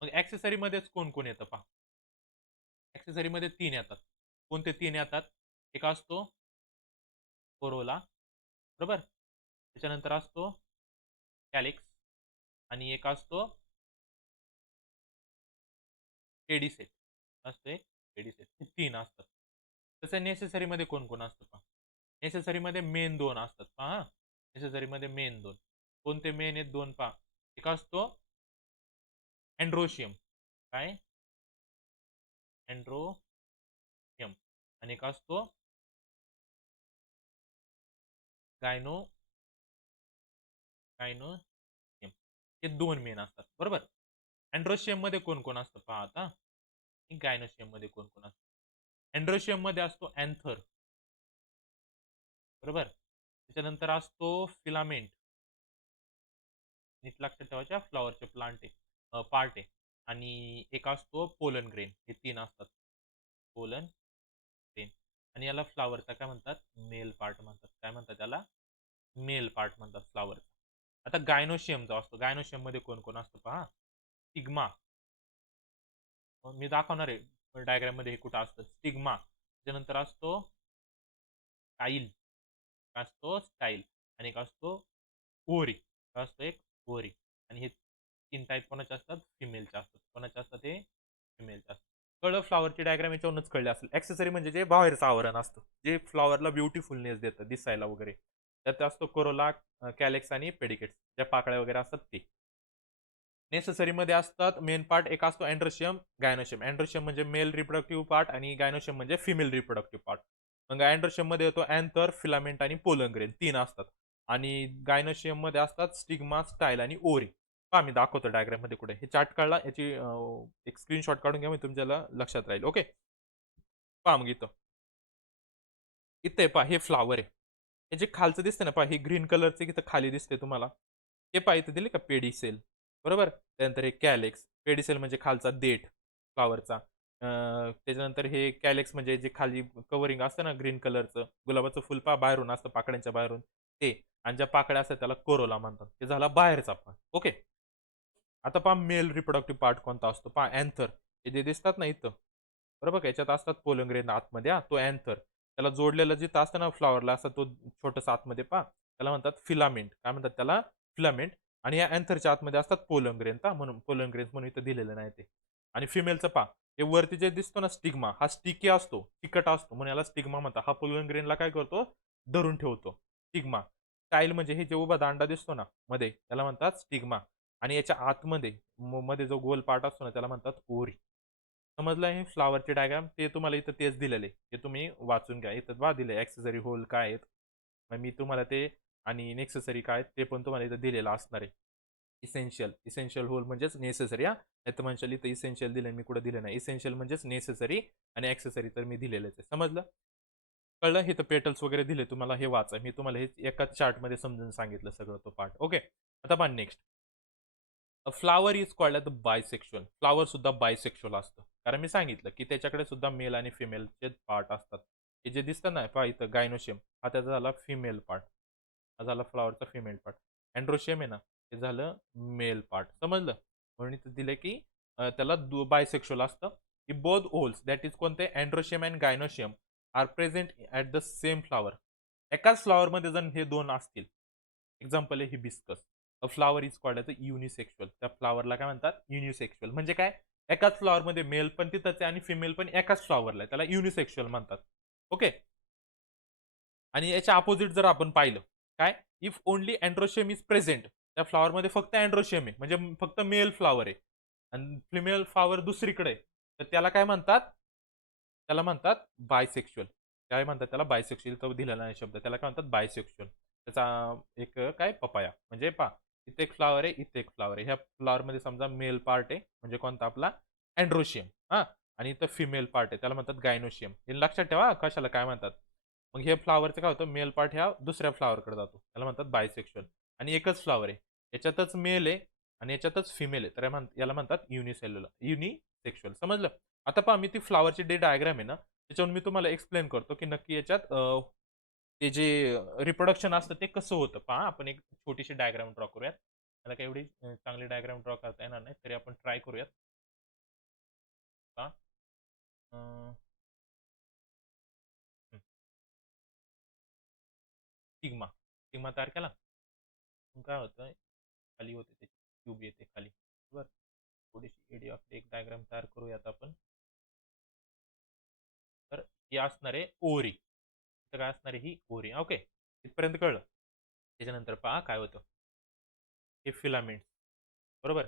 मग ऍक्सेसरी मध्येच कोण कोण येतं पहा. ऍक्सेसरी मध्ये 3 येतात. कोणते 3 येतात? एक असतो कोरोला, बरोबर? त्याच्यानंतर असतो कॅलिक्स आणि एक असतो पेडिसेट. असतो एक पेडिसेट. हे 3 असतात. तसं नेसेसरी मध्ये कोण कोण असतं पहा. नेसेसरी मध्ये मेन 2 असतात पहा. नेसेसरी मध्ये मेन 2. कोणते मेन आहेत 2 पहा. एक असतो अँड्रोशियम. काय? अँड्रोशियम. आणि एक असतो गायनो गायनोशियम. हे 2 मेन असतात, बरोबर? अँड्रोशियम मध्ये कोण कोण असतं पहा आता. गायनोशियम मध्ये कोण कोण असतं? अँड्रोशियम मध्ये असतो अँथर, बरोबर? त्याच्यानंतर असतो फिलामेंट. नीट लक्षात ठेवायच्या फ्लॉवरचे प्लांट आहे, पार्ट आहे. आणि एक असतो पोलन ग्रेन. हे 3 असतात. Pollen grain. आणि याला फ्लॉवरचा काय म्हणतात? मेल पार्ट म्हणतात. काय म्हणतात त्याला? मेल पार्ट म्हणतात फ्लॉवरचा. आता गायनोशियम जो असतो, गायनोशियम मध्ये कोण कोण असतं पहा. स्टिग्मा. मी दाखवणार आहे डायग्राम मध्ये हे कुठं असतं. स्टिग्मा. त्याच्यानंतर असतो स्टाईल. असतो स्टाईल. आणि एक असतो ओरी. असतो एक ओरी. आणि हे 3 टाईप कोणाचे असतात? फिमेलचे असतात. कोणाचे असतात ते? फिमेलचे असतात. कळलं? फ्लॉवरची डायग्राम याच्यावरूनच कळले असेल. ऍक्सेसरी म्हणजे जे बाहेरचं आवरण असतं, जे फ्लॉवरला ब्युटिफुलनेस देतं दिसायला वगैरे. त्यात असतो कोरोला, कॅलेक्स आणि पेडिकेट्स. ज्या पाकळ्या वगैरे असतात ते. नेसेसरी मध्ये असतात मेन पार्ट. एक असतो अँड्रोशियम, गायनोशियम. अँड्रोशियम म्हणजे मेल रिप्रोडक्टिव्ह पार्ट आणि गायनोशियम म्हणजे फिमेल रिप्रोडक्टिव्ह पार्ट. मग अँड्रोशियम मध्ये येतो अँथर, फिलामेंट आणि पोलन 3 असतात. आणि गायनोशियम मध्ये असतात स्टिग्मा, स्टाईल आणि ओरी. पहा मी दाखवतो डायग्राम मध्ये कुठे. हे चार्ट काढला, याची एक स्क्रीनशॉट काढून घ्या, मी तुमच्याला लक्षात राहील. ओके. पहा मग इथे पहा हे फ्लावर आहे. हे जे खालचं दिसतं ना पहा, हे ग्रीन कलरचे इथं खाली दिसते तुम्हाला. हे पहा इथे दिले का पेडिसेल, बरोबर? त्यानंतर हे कॅलेक्स. पेडिसेल म्हणजे खालचा देठ फ्लावरचा. त्याच्यानंतर हे कॅलेक्स म्हणजे जे खाली कवरिंग असतं ना ग्रीन कलरचं, गुलाबाचं फुल पहा बाहेरून असतं पाकळ्यांच्या बाहेरून ते. आणि ज्या पाकळ्या असतात त्याला कोरोला म्हणतात. ते झाला बाहेरचा पार्ट. ओके. आता पहा मेल रिप्रोडक्टिव्ह पार्ट कोणता असतो पहा. अँथर. हे जे दिसतात ना इथं, बरोबर? याच्यात असतात पोलन आतमध्ये. तो अँथर. त्याला जोडलेलं जिथं असतं ना फ्लॉवरला असं तो छोटंसं आतमध्ये पहा, त्याला म्हणतात फिलामेंट. काय म्हणतात त्याला? फिलामेंट. आणि या अँथरच्या आतमध्ये असतात पोलन म्हणून पोलन म्हणून इथं दिलेलं नाही ते. आणि फिमेलचं पहा, हे वरती जे दिसतो ना स्टिग्मा, हा स्टिकी असतो, तिकट असतो म्हणून याला स्टिग्मा म्हणतात. हा पोलन काय करतो? धरून ठेवतो. स्टिग्मा. स्टाईल म्हणजे हे जे उभा दांडा दिसतो ना मध्ये, त्याला म्हणतात स्टिग्मा. आणि याच्या आतमध्ये मध्ये जो गोल पार्ट असतो ना त्याला म्हणतात ओरी. समजलं हे फ्लॉवरचे डायग्राम? ते तुम्हाला इथं तेच दिलेले, ते तुम्ही वाचून घ्या. इथं बघा दिले ॲक्सेसरी होल काय आहेत. मग मी तुम्हाला ते आणि नेसेसरी काय आहेत ते पण तुम्हाला इथं दिलेलं असणार आहे. इसेन्शियल, इसेन्शियल होल म्हणजेच नेसेसरी हां. नाहीतर म्हणशाल इथं इसेन्शियल दिलं मी कुठं दिलं नाही. इसेन्शियल म्हणजेच नेसेसरी आणि ॲक्सेसरी तर मी दिलेलंच आहे. समजलं? कळलं? इथं पेटल्स वगैरे दिले तुम्हाला हे वाचा. मी तुम्हाला हे एकाच चार्टमध्ये समजून सांगितलं सगळं तो पार्ट. ओके. आता पहा next. A flower is called as the bisexual. Flower सुद्धा बायसेक्शुअल असतं. कारण मी सांगितलं, की त्याच्याकडे सुद्धा मेल आणि फिमेलचे पार्ट असतात. हे जे दिसतं ना पहा इथं गायनोशियम हा त्याचा झाला फिमेल पार्ट. हा झाला फ्लॉवरचा फिमेल पार्ट. अँड्रोशियम आहे ना, ते झालं मेल पार्ट. समजलं? म्हणून इथं दिलं, की त्याला बायसेक्शुअल असतं. की बोथ होल्स दॅट इज कोणते androecium and gynoecium are present at the same flower. एकाच फ्लॉवरमध्ये जर हे 2 असतील. एक्झाम्पल आहे hibiscus. A flower is called as a unisexual. त्या फ्लॉवरला काय म्हणतात? युनिसेक्शुअल. म्हणजे काय? एकाच फ्लॉवरमध्ये मेल पण तिथंच आहे आणि फिमेल पण एकाच फ्लॉवरला आहे. त्याला युनिसेक्शुअल म्हणतात. ओके. आणि याच्या अपोझिट जर आपण पाहिलं, काय? If only androecium is present. त्या फ्लॉवरमध्ये फक्त अँड्रोशियम आहे. म्हणजे फक्त मेल फ्लॉवर आहे. आणि फिमेल फ्लॉवर दुसरीकडे आहे. तर त्याला काय म्हणतात? त्याला म्हणतात बायसेक्शुअल. काय म्हणतात त्याला? बायसेक्शुअल. तो दिलेला नाही शब्द. त्याला काय म्हणतात? बायसेक्शुअल. त्याचा एक काय पपाया. म्हणजे पहा, इथे एक फ्लॉवर आहे, इथे एक फ्लॉवर आहे. ह्या फ्लॉवरमध्ये समजा मेल पार्ट आहे, म्हणजे कोणता आपला? अँड्रोशियम. हां. आणि इथं फिमेल पार्ट आहे, त्याला म्हणतात गायनोशियम. हे लक्षात ठेवा कशाला काय म्हणतात. मग हे फ्लॉवरचं काय होतं? मेल पार्ट ह्या दुसऱ्या फ्लॉवरकडे जातो. त्याला म्हणतात बायसेक्शुअल. आणि एकच फ्लॉवर आहे. याच्यातच मेल आहे आणि याच्यातच फिमेल आहे. तर याला म्हणतात युनिसेक्शुअल. समजलं? आता पहा मी ती फ्लॉवरची डायग्राम आहे ना, त्याच्यावरून मी तुम्हाला एक्सप्लेन करतो, की नक्की याच्यात ते जे रिप्रोडक्शन असतं ते कसं होतं. पहा आपण एक छोटीशी डायग्राम ड्रॉ करूयात. मला काही एवढी चांगली डायग्राम ड्रॉ करता येणार नाही, तरी आपण ट्राय करूयात. पहा. अ, हं, सिग्मा. सिग्मा तयार केला. मग काय होतं, खाली होते ते ट्यूब येते खाली. बरोबर. थोडीशी एडी ऑफ एक डायग्राम तयार करूयात आपण. तर ही असणार आहे ओरी. तर काय असणार आहे ही ओरी. ओके. इथपर्यंत कळलं. त्याच्यानंतर पहा काय होतं. हे फिलामेंट. बरोबर.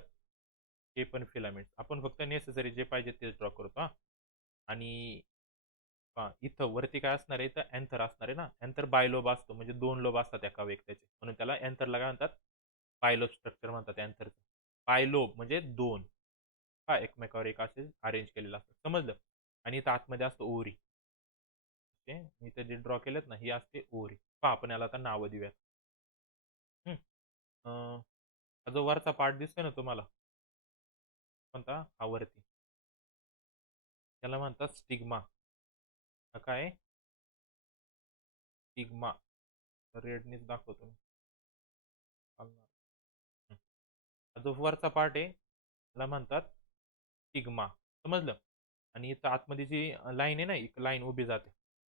हे पण फिलामेंट. आपण फक्त नेसेसरी जे पाहिजे तेच ड्रॉ करतो हां. आणि पहा इथं वरती काय असणार आहे, तर अँथर असणार आहे ना. अँथर बायलोब असतो म्हणजे 2 लोब असतात एका व्यक्तीचे. म्हणून त्याला अँथरला काय म्हणतात? बायलोब स्ट्रक्चर म्हणतात अँथरचं. बायलोब म्हणजे 2. पहा एकमेकावर एक असे अरेंज केलेलं असतं. समजलं? आणि इथं आतमध्ये असतं ओव्हरी. ओके. मी इथे जे ड्रॉ केलेत ना, ही असते ओव्हरी. पहा आपण याला आता नावं देऊयात. हं. हा जो वरचा पार्ट दिसतोय ना तुम्हाला, कोणता? हा वरती. त्याला म्हणतात स्टिग्मा. हा काय? स्टिग्मा. रेडनीच दाखवतो मी. चालणार. हं. हा जो वरचा पार्ट आहे, त्याला म्हणतात स्टिग्मा. समजलं? आणि इथं आतमध्ये जी लाईन आहे ना, एक लाईन उभी जाते.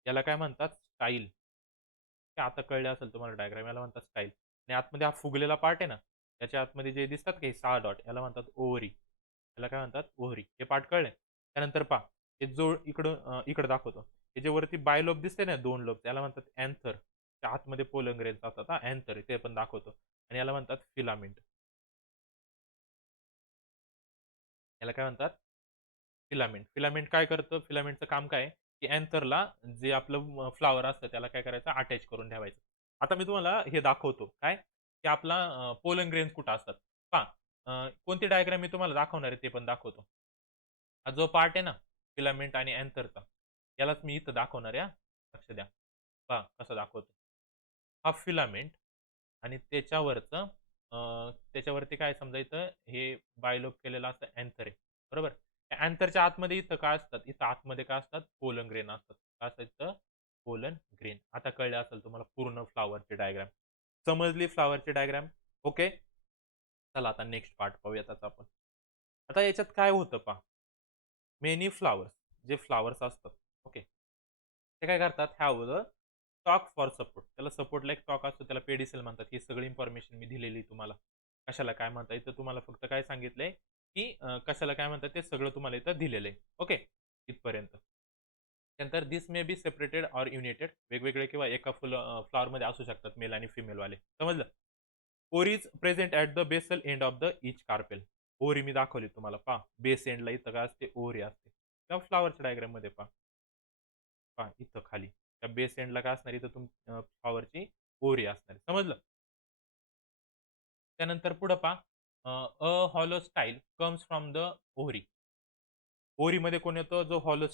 याला काय म्हणतात? स्टाईल. ते आता कळले असेल तुम्हाला डायग्राम. याला म्हणतात स्टाईल. आणि आतमध्ये हा फुगलेला पार्ट आहे ना, त्याच्या आतमध्ये जे दिसतात काही 6 डॉट याला म्हणतात ओव्हरी. याला काय म्हणतात? ओव्हरी. हे पार्ट कळले? त्यानंतर पहा, हे जो इकडं दाखवतो. हे जे वरती बायलोब दिसते ना 2 लोब त्याला म्हणतात अँथर. त्या आतमध्ये पोलन ग्रेन्स असतात हां, अँथर ते पण दाखवतो. आणि याला म्हणतात फिलामेंट. याला काय म्हणतात? फिलामेंट. फिलामेंट काय करतं? फिलामेंटचं काम काय आहे? की अँथरला जे आपलं फ्लॉवर असतं त्याला काय करायचं? अटॅच करून ठेवायचं. आता मी तुम्हाला हे दाखवतो. काय? की आपला पोलन ग्रेन्स कुठं असतात? पहा कोणती डायग्राम मी तुम्हाला दाखवणार आहे ते पण दाखवतो. हा जो पार्ट आहे ना, फिलामेंट आणि अँथरचा, यालाच मी इथं दाखवणार आहे हां. लक्ष द्या. पहा कसं दाखवतो. हा फिलामेंट आणि त्याच्यावरती काय समजायचं हे बायलोप केलेलं असतं अँथर आहे. बरोबर? त्या अँथरच्या आतमध्ये इथं काय असतात? इथं आतमध्ये काय असतात? पोलन ग्रेन असतात. काय असायचं? Pollen grain. आता कळलं असेल तुम्हाला पूर्ण फ्लॉवरची डायग्राम. समजली फ्लॉवरची डायग्राम? ओके. चला आता नेक्स्ट पार्ट पाहूयात आता आपण. आता याच्यात काय होतं पहा. मेनी फ्लॉवर्स जे फ्लॉवर्स असतात. ओके. ते काय करतात? Have the talk for support. त्याला सपोर्टला एक टॉक असतो. त्याला पेडिसेल म्हणतात. ही सगळी इन्फॉर्मेशन मी दिलेली तुम्हाला. कशाला काय म्हणतात? इथं तुम्हाला फक्त काय सांगितलंय, की कशाला काय म्हणतात ते सगळं तुम्हाला इथं दिलेलं आहे. ओके. इथपर्यंत. त्यानंतर this may be separated or United, वेगवेगळे किंवा एका फ्लॉवरमध्ये असू शकतात मेल आणि फिमेल वाले. समजलं? Ovaries present at the basal end of the each carpel. Ovary मी दाखवली तुम्हाला पहा. बेस एंडला इथं काय असते? ओरी असते. त्या फ्लॉवरच्या डायग्राममध्ये पहा. पहा इथं खाली. त्या बेस एंडला काय असणार? इथं फ्लॉवरची ओरी असणार. समजलं? त्यानंतर पुढं पहा. A hollow style comes from the ओरी. ओरीमध्ये कोण येतो? जो हॉलो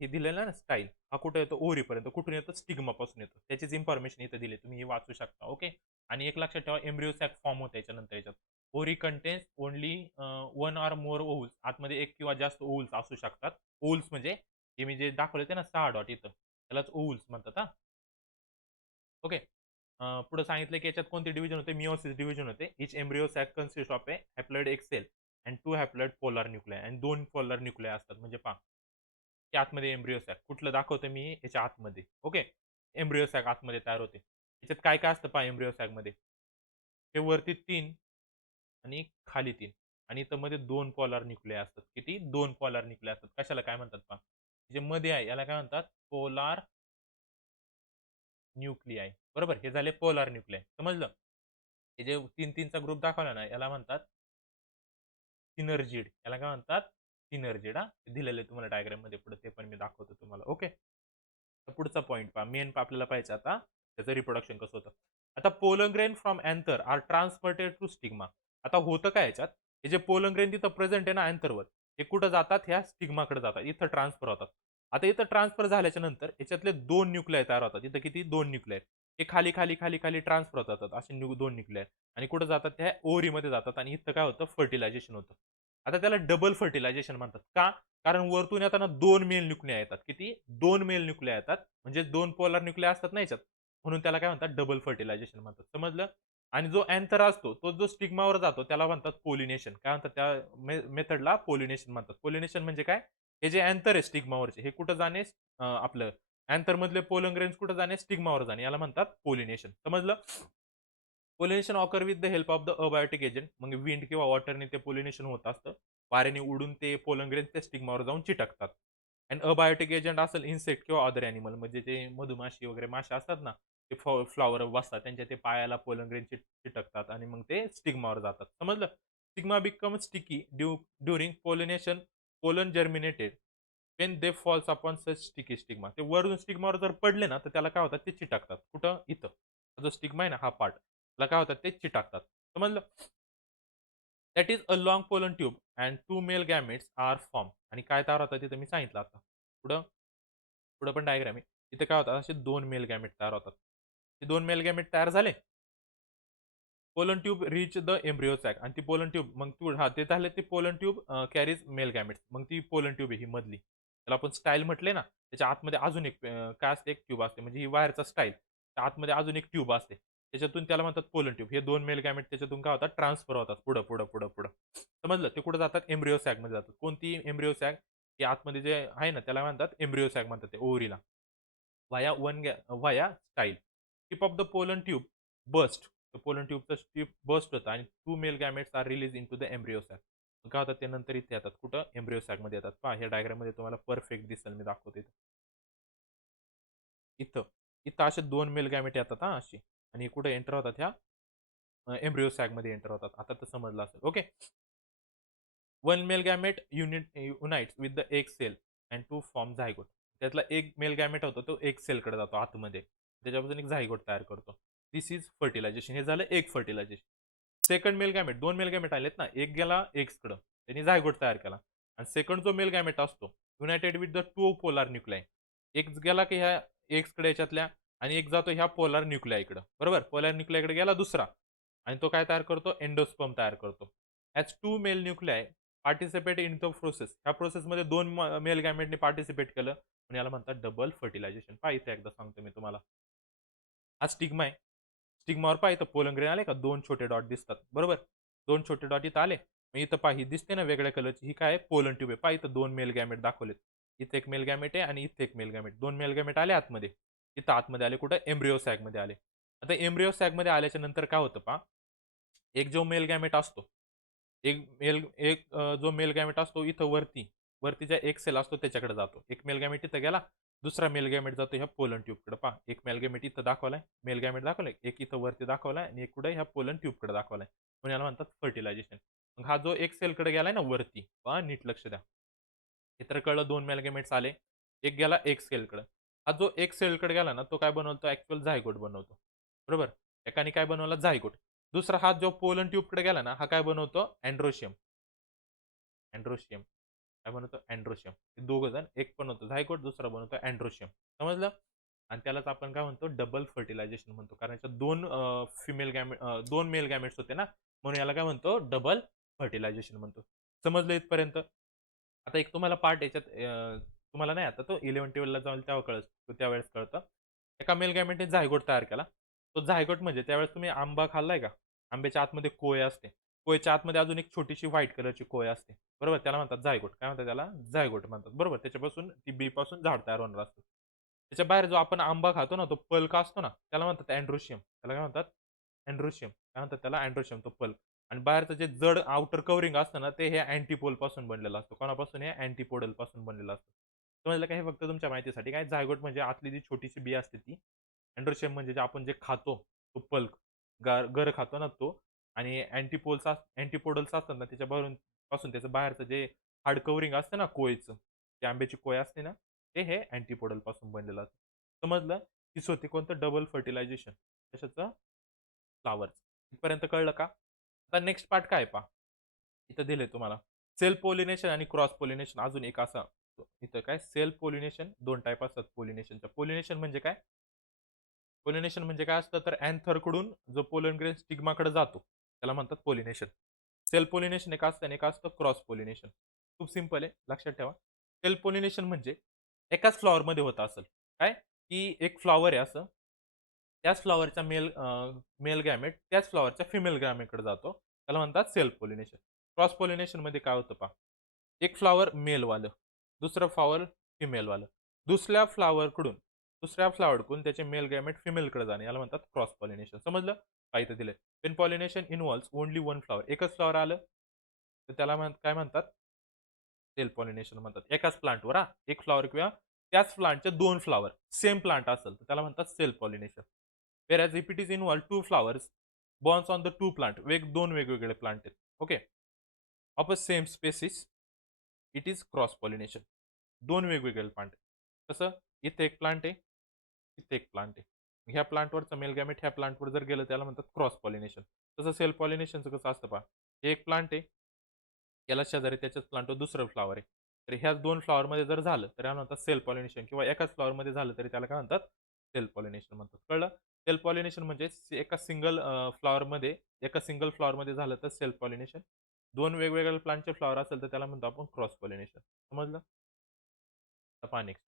हे दिलेलं ना स्टाईल, हा कुठे येतो? ओरीपर्यंत. कुठून येतो? स्टिग्मापासून येतो. त्याचीच इन्फॉर्मेशन इथं दिली. तुम्ही ही वाचू शकता. ओके. आणि एक लक्षात ठेवा, एम्ब्रिओ सॅक फॉर्म होतं याच्यानंतर याच्यात. Ovary contains only one or more ovules. आतमध्ये एक किंवा जास्त ओव्हल्स असू शकतात. ओव्हल्स म्हणजे हे मी जे दाखवले ते ना 6 डॉट इथं, त्यालाच ओव्हल्स म्हणतात हां. ओके. पुढे सांगितलं की याच्यात कोणते डिव्हिजन होते? मिओसिस डिव्हिजन होते. Each embryo sac consist of a haploid एक cell and 2 haploid polar nuclei, आणि 2 पोलार न्यूक्लिआय असतात. म्हणजे पहा, ते आतमध्ये एम्ब्रिओ सॅक कुठलं दाखवतो मी? याच्या आतमध्ये. ओके. एम्ब्रिओ सॅक आतमध्ये तयार होते. याच्यात काय काय असतं पहा एम्ब्रिओ सॅकमध्ये? ते वरती 3 आणि खाली 3 आणि इथं मध्ये 2 पोलार न्यूक्लिआय असतात. किती? 2 पोलार न्यूक्लिआय असतात. कशाला काय म्हणतात पहा? जे मध्ये आहे याला काय म्हणतात? पोलार न्यूक्लिआय. बरोबर? हे झाले पोलार न्यूक्लिआय. समजलं? हे जे 3-3चा ग्रुप दाखवला ना, याला म्हणतात सिनर्जिड. याला काय म्हणतात? सिनर्जिड हां. दिलेलं आहे तुम्हाला डायग्राममध्ये पुढे, ते पण मी दाखवतो तुम्हाला. ओके. तर पुढचा पॉइंट पहा. मेन आपल्याला पाहायचं आता त्याचं रिप्रोडक्शन कसं होतं. आता pollen grain from anther are transported to stigma. आता होतं काय याच्यात? हे जे पोलन ग्रेन तिथं प्रेझेंट आहे ना अँथरवर, हे कुठं जातात? ह्या स्टिग्माकडे जातात. इथं ट्रान्सफर होतात. आता इथं ट्रान्सफर झाल्याच्या नंतर याच्यातले 2 न्यूक्लिआय तयार होतात. इथं किती? 2 न्यूक्लिआय. हे खाली, खाली, खाली, खाली ट्रान्सफर होतात. असे 2 न्यूक्लिआय आणि कुठं जातात? त्या ओव्हरीमध्ये जातात आणि इथं काय होतं? फर्टिलायझेशन होतं. आता त्याला डबल फर्टिलायझेशन म्हणतात. का? कारण वरतून येताना 2 मेल न्यूक्लिआय येतात. किती? 2 मेल न्यूक्लिआय येतात. म्हणजे 2 पोलार न्यूक्लिआय असतात ना याच्यात. म्हणून त्याला काय म्हणतात? डबल फर्टिलायझेशन म्हणतात. समजलं? आणि जो अँथर असतो, तो जो स्टिग्मावर जातो त्याला म्हणतात पोलिनेशन. काय म्हणतात त्या मेथडला? पोलिनेशन म्हणतात. पोलिनेशन म्हणजे काय? हे जे अँथर आहे स्टिग्मावरचे, हे कुठं जाणे? आपलं अँथर मधले पोलन ग्रेन्स कुठं जाणे? स्टिग्मावर जाणे. याला म्हणतात पोलिनेशन. समजलं? Pollination occur with the help of the abiotic agent. मग विंड किंवा वॉटरने ते पोलिनेशन होत असतं. वाऱ्याने उडून ते पोलन ग्रेन्स त्या स्टिग्मावर जाऊन चिटकतात. आणि अबायोटिक एजंट असेल इन्सेक्ट किंवा अदर ॲनिमल, म्हणजे ते मधुमाशी वगैरे मासे असतात ना, ते फ्लॉवर बसतात. त्यांच्या ते पायाला पोलन ग्रेन चिटकतात आणि मग ते स्टिग्मावर जातात. समजलं? Stigma become sticky during pollination. Pollen germinated when they false upon such sticky stigma. ते वरून स्टिग्मावर जर पडले ना, तर त्याला काय होतात? ते चिटकतात. कुठं? इथं. जो स्टिग्मा आहे ना, हा पार्ट. त्याला काय होतात? ते चिटकतात. समजलं? That is a long pollen tube and 2 male gametes are form. आणि काय तयार होतात तिथं मी सांगितलं आता. पुढं पुढं पण डायग्राम आहे. इथे काय होतात? असे 2 मेल गॅमेट तयार होतात. ते 2 मेल गॅमेट तयार झाले. Pollen tube reach the embryo sac, आणि ती पोलन ट्यूब मग तू हां, ते झाले ते pollen tube carries male gametes. मग ती पोलन ट्यूब आहे ही मधली. त्याला आपण स्टाईल म्हटले ना, त्याच्या आतमध्ये अजून एक काय असते? एक ट्यूब असते. म्हणजे ही वायरचा स्टाईल. त्या आतमध्ये अजून एक ट्यूब असते. त्याच्यातून त्याला म्हणतात पोलन ट्यूब. हे 2 मेल गॅमेट त्याच्यातून काय होतात? ट्रान्सफर होतात पुढं, पुढं, पुढं, पुढं. समजलं? ते कुठे जातात? एम्ब्रिओ सॅकमध्ये जातात. कोणती एम्ब्रिओ सॅक? हे आतमध्ये जे आहे ना, त्याला म्हणतात एम्ब्रिओ सॅक म्हणतात ते ओव्हरीला. Via style. Tip of the pollen tube burst. Pollen ट्यूबचं टिप बस्ट होतं आणि 2 male gametes are release into the embryo sac. काय होतात? ते नंतर इथे येतात. कुठं? एम्ब्रिओ सॅकमध्ये येतात. पहा, ह्या डायग्राममध्ये तुम्हाला परफेक्ट दिसेल, मी दाखवतो इथं. इथं. इथं असे 2 मेल गॅमेट येतात हां, अशी, आणि कुठे एंटर होतात? ह्या एम्ब्रिओ सॅकमध्ये एंटर होतात. आता तर समजलं असेल. Okay. 1 male gamete unites with the egg cell and to form zygote. त्यातला एक मेल गॅमेट होतो, तो एग सेलकडे जातो आतमध्ये. त्याच्यापासून एक झायगोट तयार करतो. This is fertilisation. हे झालं एक fertilisation. Second male gamete, 2 male gamete आलेत ना, एक गेला एग्सकडं, त्यांनी झायगोट तयार केला. आणि सेकंड जो मेल गॅमेट असतो, युनायटेड विथ द 2 पोलार न्यूक्लिआय. एक गेला की ह्या एक्सकडे याच्यातल्या, आणि एक जातो ह्या पोलार न्यूक्लिआयकडं. बरोबर? पोलार न्यूक्लिआयकडे गेला दुसरा, आणि तो काय तयार करतो? एंडोस्पर्म तयार करतो. As 2 male nuclei participate in the process. ह्या प्रोसेसमध्ये 2 मेल गॅमेटने पार्टिसिपेट केलं, पण याला म्हणतात डबल फर्टिलायझेशन. पहा इथे एकदा सांगतो मी तुम्हाला. हा स्टिग्मा आहे. स्टिग्मावर पहा इथं पोलन ग्रेन आले का? 2 छोटे डॉट दिसतात. बरोबर? 2 छोटे डॉट इथं आले. मग इथं पहा, ही दिसते ना वेगळ्या कलरची, ही काय आहे? पोलन ट्यूब आहे. पहा इथं 2 मेल गॅमेट दाखवलेत. इथे एक मेल गॅमेट आहे आणि इथे एक मेल गॅमेट. 2 मेल गॅमेट आले आतमध्ये. इथं आतमध्ये आले कुठं? एम्ब्रिओ सॅकमध्ये आले. आता एम्ब्रिओ सॅकमध्ये आल्याच्या नंतर काय होतं पहा, एक जो मेल गॅमेट असतो, जो मेल गॅमेट असतो इथं वरती, वरती ज्या एक सेल असतो त्याच्याकडे जातो. एक मेल गॅमेट इथं गेला, दुसरा मेल गॅमेट जातो ह्या पोलन ट्यूबकडे. पहा, एक मेल गॅमेट इथं दाखवलाय, मेल गॅमेट दाखवलाय, एक इथं वरती दाखवलाय आणि एक कुठे ह्या पोलन ट्यूबकडे दाखवलाय. म्हणून याला म्हणतात फर्टिलायझेशन. मग हा जो एक सेलकडे गेलाय ना वरती, पहा नीट लक्ष द्या. हे तर कळलं 2 मेल गॅमेट्स आले. एक गेला एक सेलकडे. हा जो एक सेलकडे गेला ना, तो काय बनवतो ॲक्चुअल झायगोट बनवतो. बरोबर? एकाने काय बनवला झायगोट. दुसरा हा जो पोलन ट्यूबकडे गेला ना, हा काय बनवतो अँड्रोशियम. अँड्रोशियम. काय बनवतो अँड्रोशियम. हे दोघं जण, एक बनवतो झायगोट, दुसरा बनवतो अँड्रोशियम. समजलं? आणि त्यालाच आपण काय म्हणतो डबल फर्टिलायझेशन म्हणतो. कारण याच्यात 2 मेल गॅमेट्स होते ना, म्हणून याला काय म्हणतो डबल फर्टिलायझेशन म्हणतो. समजलं इथपर्यंत? आता एक तुम्हाला पार्ट याच्यात तुम्हाला नाही आता तो 11th-12th ला जाऊन तेव्हा त्यावेळेस कळतं. एका मेल गॅमेटने झायगोट तयार केला. तो झायगोट म्हणजे त्यावेळेस तुम्ही आंबा खाल्लाय का? आंब्याच्या आतमध्ये कोय असते. कोयच्या आतमध्ये अजून एक छोटीशी व्हाईट कलरची कोय असते. बरोबर? त्याला म्हणतात झायगोट. काय म्हणतात त्याला? झायगोट म्हणतात. बरोबर? त्याच्यापासून ती बीपासून झाड तयार होणार असतं. त्याच्या बाहेर जो आपण आंबा खातो ना, तो पल्क असतो ना, त्याला म्हणतात अँड्रोशियम. त्याला काय म्हणतात? अँड्रोशियम. काय म्हणतात त्याला? अँड्रोशियम तो पल्क. आणि बाहेरचं जे जड आउटर कव्हरिंग असतं ना, ते हे अँटीपोल पासून बनलेलं असतं. कोणापासून? हे अँटीपोडल पासून बनलेलं असतं. समजलं का? हे फक्त तुमच्या माहितीसाठी. काय झायगोट म्हणजे आतली जी छोटीशी बी असते ती. अँड्रोशियम म्हणजे जे आपण जे खातो, तो पल्क. गर खातो ना तो. आणि अँटीपोडल्स असतात ना, पासून त्याचं बाहेरचं जे हार्ड कव्हरिंग असतं ना कोयचं, ते आंब्याची कोय असते ना, ते हे अँटीपोडल पासून बनलेलं असतं. समजलं? हीच होती कोणतं डबल फर्टिलायझेशन. कशाचं? फ्लॉवरचं. इथपर्यंत कळलं का? आता नेक्स्ट पार्ट काय आहे पहा. इथं दिलंय तुम्हाला. सेल्फ पॉलिनेशन आणि क्रॉस पॉलिनेशन अजून एक असा इथं काय सेल्फ पॉलिनेशन 2 टाइप असतात पॉलिनेशनच्या. पॉलिनेशन म्हणजे काय? पॉलिनेशन म्हणजे काय असतं तर अँथरकडून जो पोलन ग्रेन स्टिग्माकडे जातो, त्याला म्हणतात पॉलिनेशन. सेल्फ पॉलिनेशन एक असतं आणि एक असतं क्रॉस पॉलिनेशन. खूप सिंपल आहे, लक्षात ठेवा. सेल्फ पॉलिनेशन म्हणजे एकाच फ्लॉवरमध्ये होत असेल. काय? की एक फ्लॉवर आहे असं. त्याच फ्लॉवरचा मेल गॅमेट त्याच फ्लॉवरच्या फिमेल गॅमेटकडे जातो. त्याला म्हणतात सेल्फ पॉलिनेशन. क्रॉस पॉलिनेशनमध्ये काय होतं पहा. एक फ्लॉवर मेलवालं, दुसरं फ्लॉवर फिमेलवालं. दुसऱ्या फ्लॉवरकडून दुसऱ्या फ्लॉवरकडून त्याचे मेल गॅमेट फिमेलकडे जाणे याला म्हणतात क्रॉस पॉलिनेशन. समजलं? काय इथं दिलंय. Wien pollination involves only one flower. एकच फ्लॉवर आलं, तर त्याला काय म्हणतात? सेल्फ पॉलिनेशन म्हणतात. एकाच प्लांटवर एक फ्लॉवर किंवा त्याच प्लांटचे 2 फ्लॉवर सेम प्लांट असेल, तर त्याला म्हणतात self pollination. Where if it is involved 2 flowers borns on the 2 plant. 2 वेगवेगळे प्लांट आहेत. Okay. Of a same species it is cross pollination. 2 वेगवेगळे प्लांट. कसं? इथे एक प्लांट आहे, इथे एक प्लांट आहे. ह्या प्लांटवरचं मेल गॅमेट ह्या प्लांटवर जर गेलं त्याला म्हणतात क्रॉस पॉलिनेशन. तसं सेल्फ पॉलिनेशनचं कसं असतं पहा. हे एक प्लांट आहे, याला शेजारी त्याच्याच प्लांटवर दुसरं फ्लॉवर आहे. तर ह्या 2 फ्लॉवरमध्ये जर झालं, तर याला म्हणतात सेल्फ पॉलिनेशन किंवा एकाच फ्लॉवरमध्ये झालं तरी त्याला काय म्हणतात? सेल्फ पॉलिनेशन म्हणतात. कळलं? सेल्फ पॉलिनेशन म्हणजे एका सिंगल फ्लॉवरमध्ये झालं तर सेल्फ पॉलिनेशन. 2 वेगवेगळ्या प्लांटचे फ्लॉवर असेल तर त्याला म्हणतो आपण क्रॉस पॉलिनेशन. समजलं? आता पहा नेक्स्ट.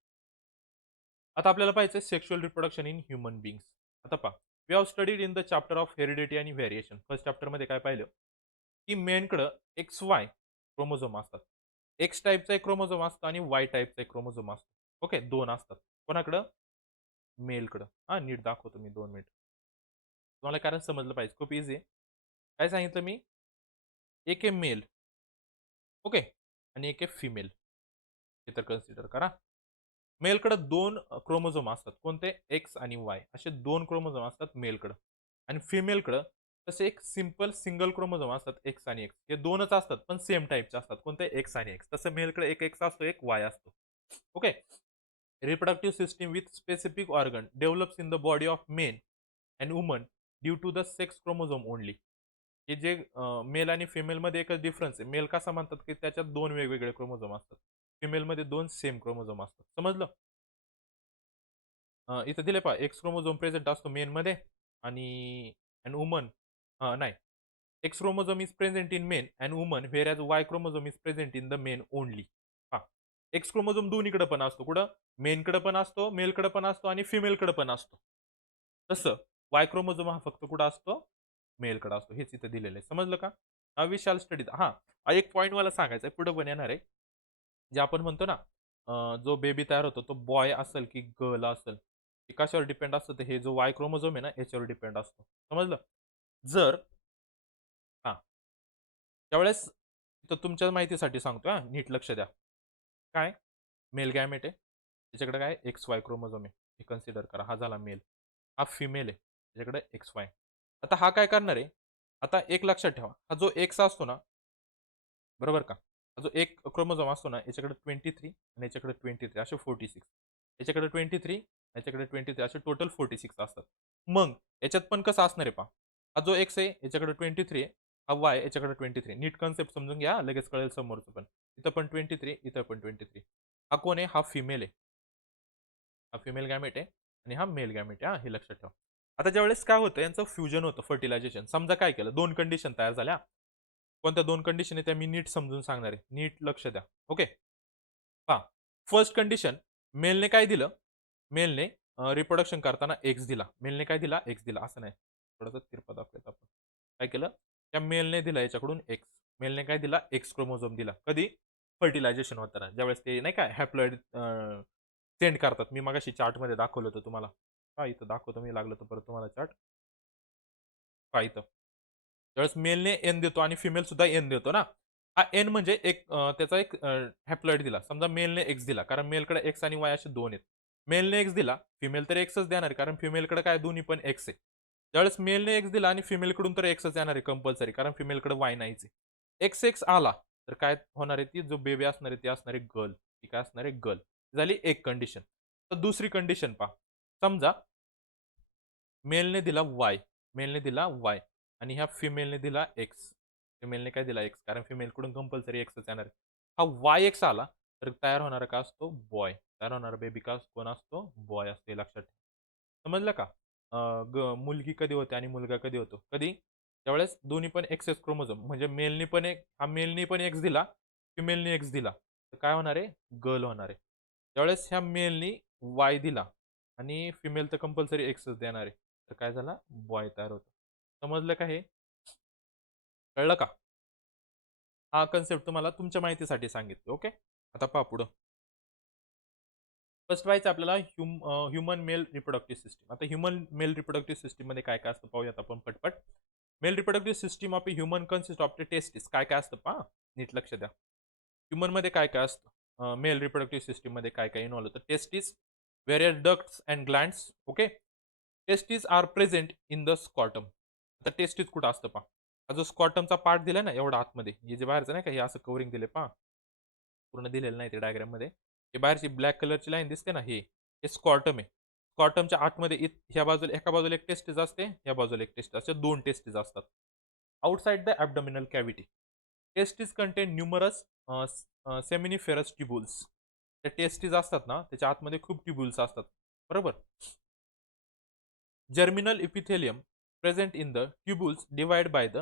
आता आपल्याला पाहायचं sexual reproduction in human beings. आता पहा. We have studied in the chapter of heredity आणि व्हेरिएशन. फर्स्ट चॅप्टरमध्ये काय पाहिलं? की मेनकडं XY क्रोमोझोम असतात. एक्स टाईपचा एक क्रोमोझोम असतो आणि वाय टाईपचा एक क्रोमोझोम असतो. ओके, 2 असतात. कोणाकडं? मेलकडं. नीट दाखवतो मी 2 मिनिट. तुम्हाला कारण समजलं पाहिजे. खूप ईझी आहे. काय सांगितलं मी? एक आहे मेल, ओके, आणि एक आहे फिमेल. हे तर कन्सिडर करा. मेलकडं 2 क्रोमोझोम असतात. कोणते? एक्स आणि वाय असे 2 क्रोमोझोम असतात मेलकडं. आणि फिमेलकडं तसे एक सिंपल सिंगल क्रोमोझोम असतात एक्स आणि एक्स. हे 2च असतात पण सेम टाइपचे असतात. कोणते? एक्स आणि एक्स. तसं मेलकडे एक एक्स असतो, एक वाय असतो. Okay. Reproductive system with specific organ develops in the body of men and woman due to the sex chromosome only. हे जे मेल आणि फिमेलमध्ये एकच डिफरन्स आहे. मेल कसा म्हणतात की त्याच्यात 2 वेगवेगळे क्रोमोझोम असतात. फिमेलमध्ये 2 सेम क्रोमोझोम असतात. समजलं? इथं दिले पहा एक्स क्रोमोझोम प्रेझेंट असतो मेनमध्ये आणि अँड वुमन नाही. X chromosome is present in main and woman where as Y chromosome is present in the main only. हां. एक्स क्रोमोझोम दोन्हीकडे पण असतो. कुठं? मेनकडे पण असतो, मेलकडे पण असतो आणि फिमेलकडे पण असतो. तसं वाय क्रोमोझोम हा फक्त कुठं असतो? मेलकडे असतो. हेच इथे दिलेलं आहे. समजलं का? वी शॅल स्टडी एक पॉइंट मला सांगायचा आहे. पुढे पण येणार आहे. जे आपण म्हणतो ना, जो बेबी तयार होतो तो बॉय असेल की गर्ल असेल, हे कशावर डिपेंड असतं तर हे जो वाय क्रोमोझोम आहे ना याच्यावर डिपेंड असतो. समजलं? जर हां, त्यावेळेस तर तुमच्या माहितीसाठी सांगतोय नीट लक्ष द्या. काय? मेल गॅमेट आहे. त्याच्याकडे काय एक्स वाय क्रोमोझोम आहे, हे कन्सिडर करा. हा झाला मेल, हा फिमेल आहे, त्याच्याकडे एक्स वाय. आता हा काय करणार आहे, आता एक लक्षात ठेवा, हा जो एक्स असतो ना, बरोबर का, हा जो एक क्रोमोझोम असतो ना, याच्याकडे 23 आणि याच्याकडे 23 असे 46, याच्याकडे 23 याच्याकडे 23 असे टोटल 46 असतात. मग याच्यात पण कसं असणार आहे पहा, हा जो एक्स आहे याच्याकडे 23 आहे, हा वाय याच्याकडे 23. नीट कन्सेप्ट समजून घ्या, लगेच कळेल समोरचं पण. इथं पण 23, इथं पण 23. हा कोण आहे, हा फिमेल आहे, हा फिमेल गॅमेट आहे आणि हा मेल गॅमेट आहे, हे लक्षात ठेवा. आता ज्यावेळेस काय होतं, यांचं फ्युजन होतं, फर्टिलायझेशन. समजा काय केलं, दोन कंडिशन तयार झाल्या. कोणत्या दोन कंडिशन आहे त्या मी नीट समजून सांगणार आहे, नीट लक्ष द्या. ओके, पहा, फर्स्ट कंडिशन, मेलने काय दिलं, मेलने रिप्रोडक्शन करताना एक्स दिला. मेलने काय दिला, एक्स दिला, असं नाही, थोडंसं तिरपा दाखवत आपण. काय केलं, त्या मेलने दिला याच्याकडून एक्स, मेलने काय दिला, एक्स क्रोमोझोम दिला. कधी, फर्टिलायझेशन होताना, ज्यावेळेस ते नाही का हॅप्लॉइड सेंड करतात. मी मगाशी चार्टमध्ये दाखवलं होतं तुम्हाला. हा इथं दाखवतो मी, लागलं तर परत तुम्हाला चार्ट. पहा इथं, त्यावेळेस मेलने एन देतो आणि फिमेल सुद्धा एन देतो ना. हा एन म्हणजे एक त्याचा एक हॅप्लॉइड दिला. समजा मेलने एक्स दिला, कारण मेलकडे एक्स आणि वाय असे दोन आहेत. मेलने एक्स दिला, फिमेल तर एक्सच देणार आहे, कारण फिमेलकडे काय दोन्ही पण एक्स आहे. त्यावेळेस मेलने एक्स दिला आणि फिमेलकडून तर एक्सच येणार आहे कंपल्सरी, कारण फिमेलकडे वाय नाहीच आहे. एक्स एक्स आला तर काय होणार आहे, ती जो बेबी असणार आहे ती असणार आहे गर्ल. ती काय असणार आहे, गर्ल. झाली एक कंडिशन. तर दुसरी कंडिशन पहा, समजा मेलने दिला वाय, मेलने दिला वाय आणि ह्या फिमेलने दिला एक्स. फिमेलने काय दिला, एक्स, कारण फिमेलकडून कंपल्सरी एक्सच येणार आहे. हा वाय एक्स आला तर तयार होणारा का असतो, बॉय. तयार होणारा बेबी का कोण असतो, बॉय असतो, हे लक्षात ठेवा. समजलं का. मुलगी कधी होते आणि मुलगा कधी होतो, कधी, त्यावेळेस दोन्ही पण एक्सेस क्रोमोझोम, म्हणजे मेलनी पण एक, हा मेलनी पण एक्स दिला, फिमेलने एक्स दिला, तर काय होणार आहे, गर्ल होणार आहे. त्यावेळेस ह्या मेलनी वाय दिला आणि फिमेल तर कंपल्सरी एक्सच देणार आहे, तर काय झाला, बॉय तयार होतो. समजलं का हे, कळलं का. हा कन्सेप्ट तुम्हाला तुमच्या माहितीसाठी सांगितलं. ओके, आता पहा पुढं. फर्स्ट व्हायचं आपल्याला ह्युमन मेल रिप्रोडक्टिव्ह सिस्टीम. आता ह्युमन मेल रिप्रोडक्टिव्ह सिस्टीम मध्ये काय काय असतं पाहूयात आपण पटपट. Mail reproductive system of human consist of the testis. काय काय असतं पहा, नीट लक्ष द्या. ह्युमन मध्ये काय काय असतं, मेल रिप्रोडक्टिव्ह सिस्टीम मध्ये काय काय इन्व्हॉल्व होतं. Testis, various ducts and glands. Okay, testis are present in the scrotum. आता टेस्टिस कुठं असतं पहा, हा जो स्कॉटमचा पार्ट दिला ना एवढा आतमध्ये, हे जे बाहेरचं नाही का, हे असं कवरिंग दिले पहा, पूर्ण दिलेलं नाही ते डायग्राम मध्ये. हे बाहेरची ब्लॅक कलरची लाईन दिसते ना, हे स्कॉटम आहे. स्कॉटमच्या आतमध्ये ह्या बाजूला, एका बाजूला एक टेस्टिस असते, या बाजूला एक टेस्टिस असते, दोन टेस्टिस असतात. Outside the abdominal cavity, testis contain numerous seminiferous tubules. त्या टेस्टिस असतात ना, त्याच्या आतमध्ये खूप ट्युब्युल्स असतात, बरोबर. Germinal epithelium present in the tubules divide by the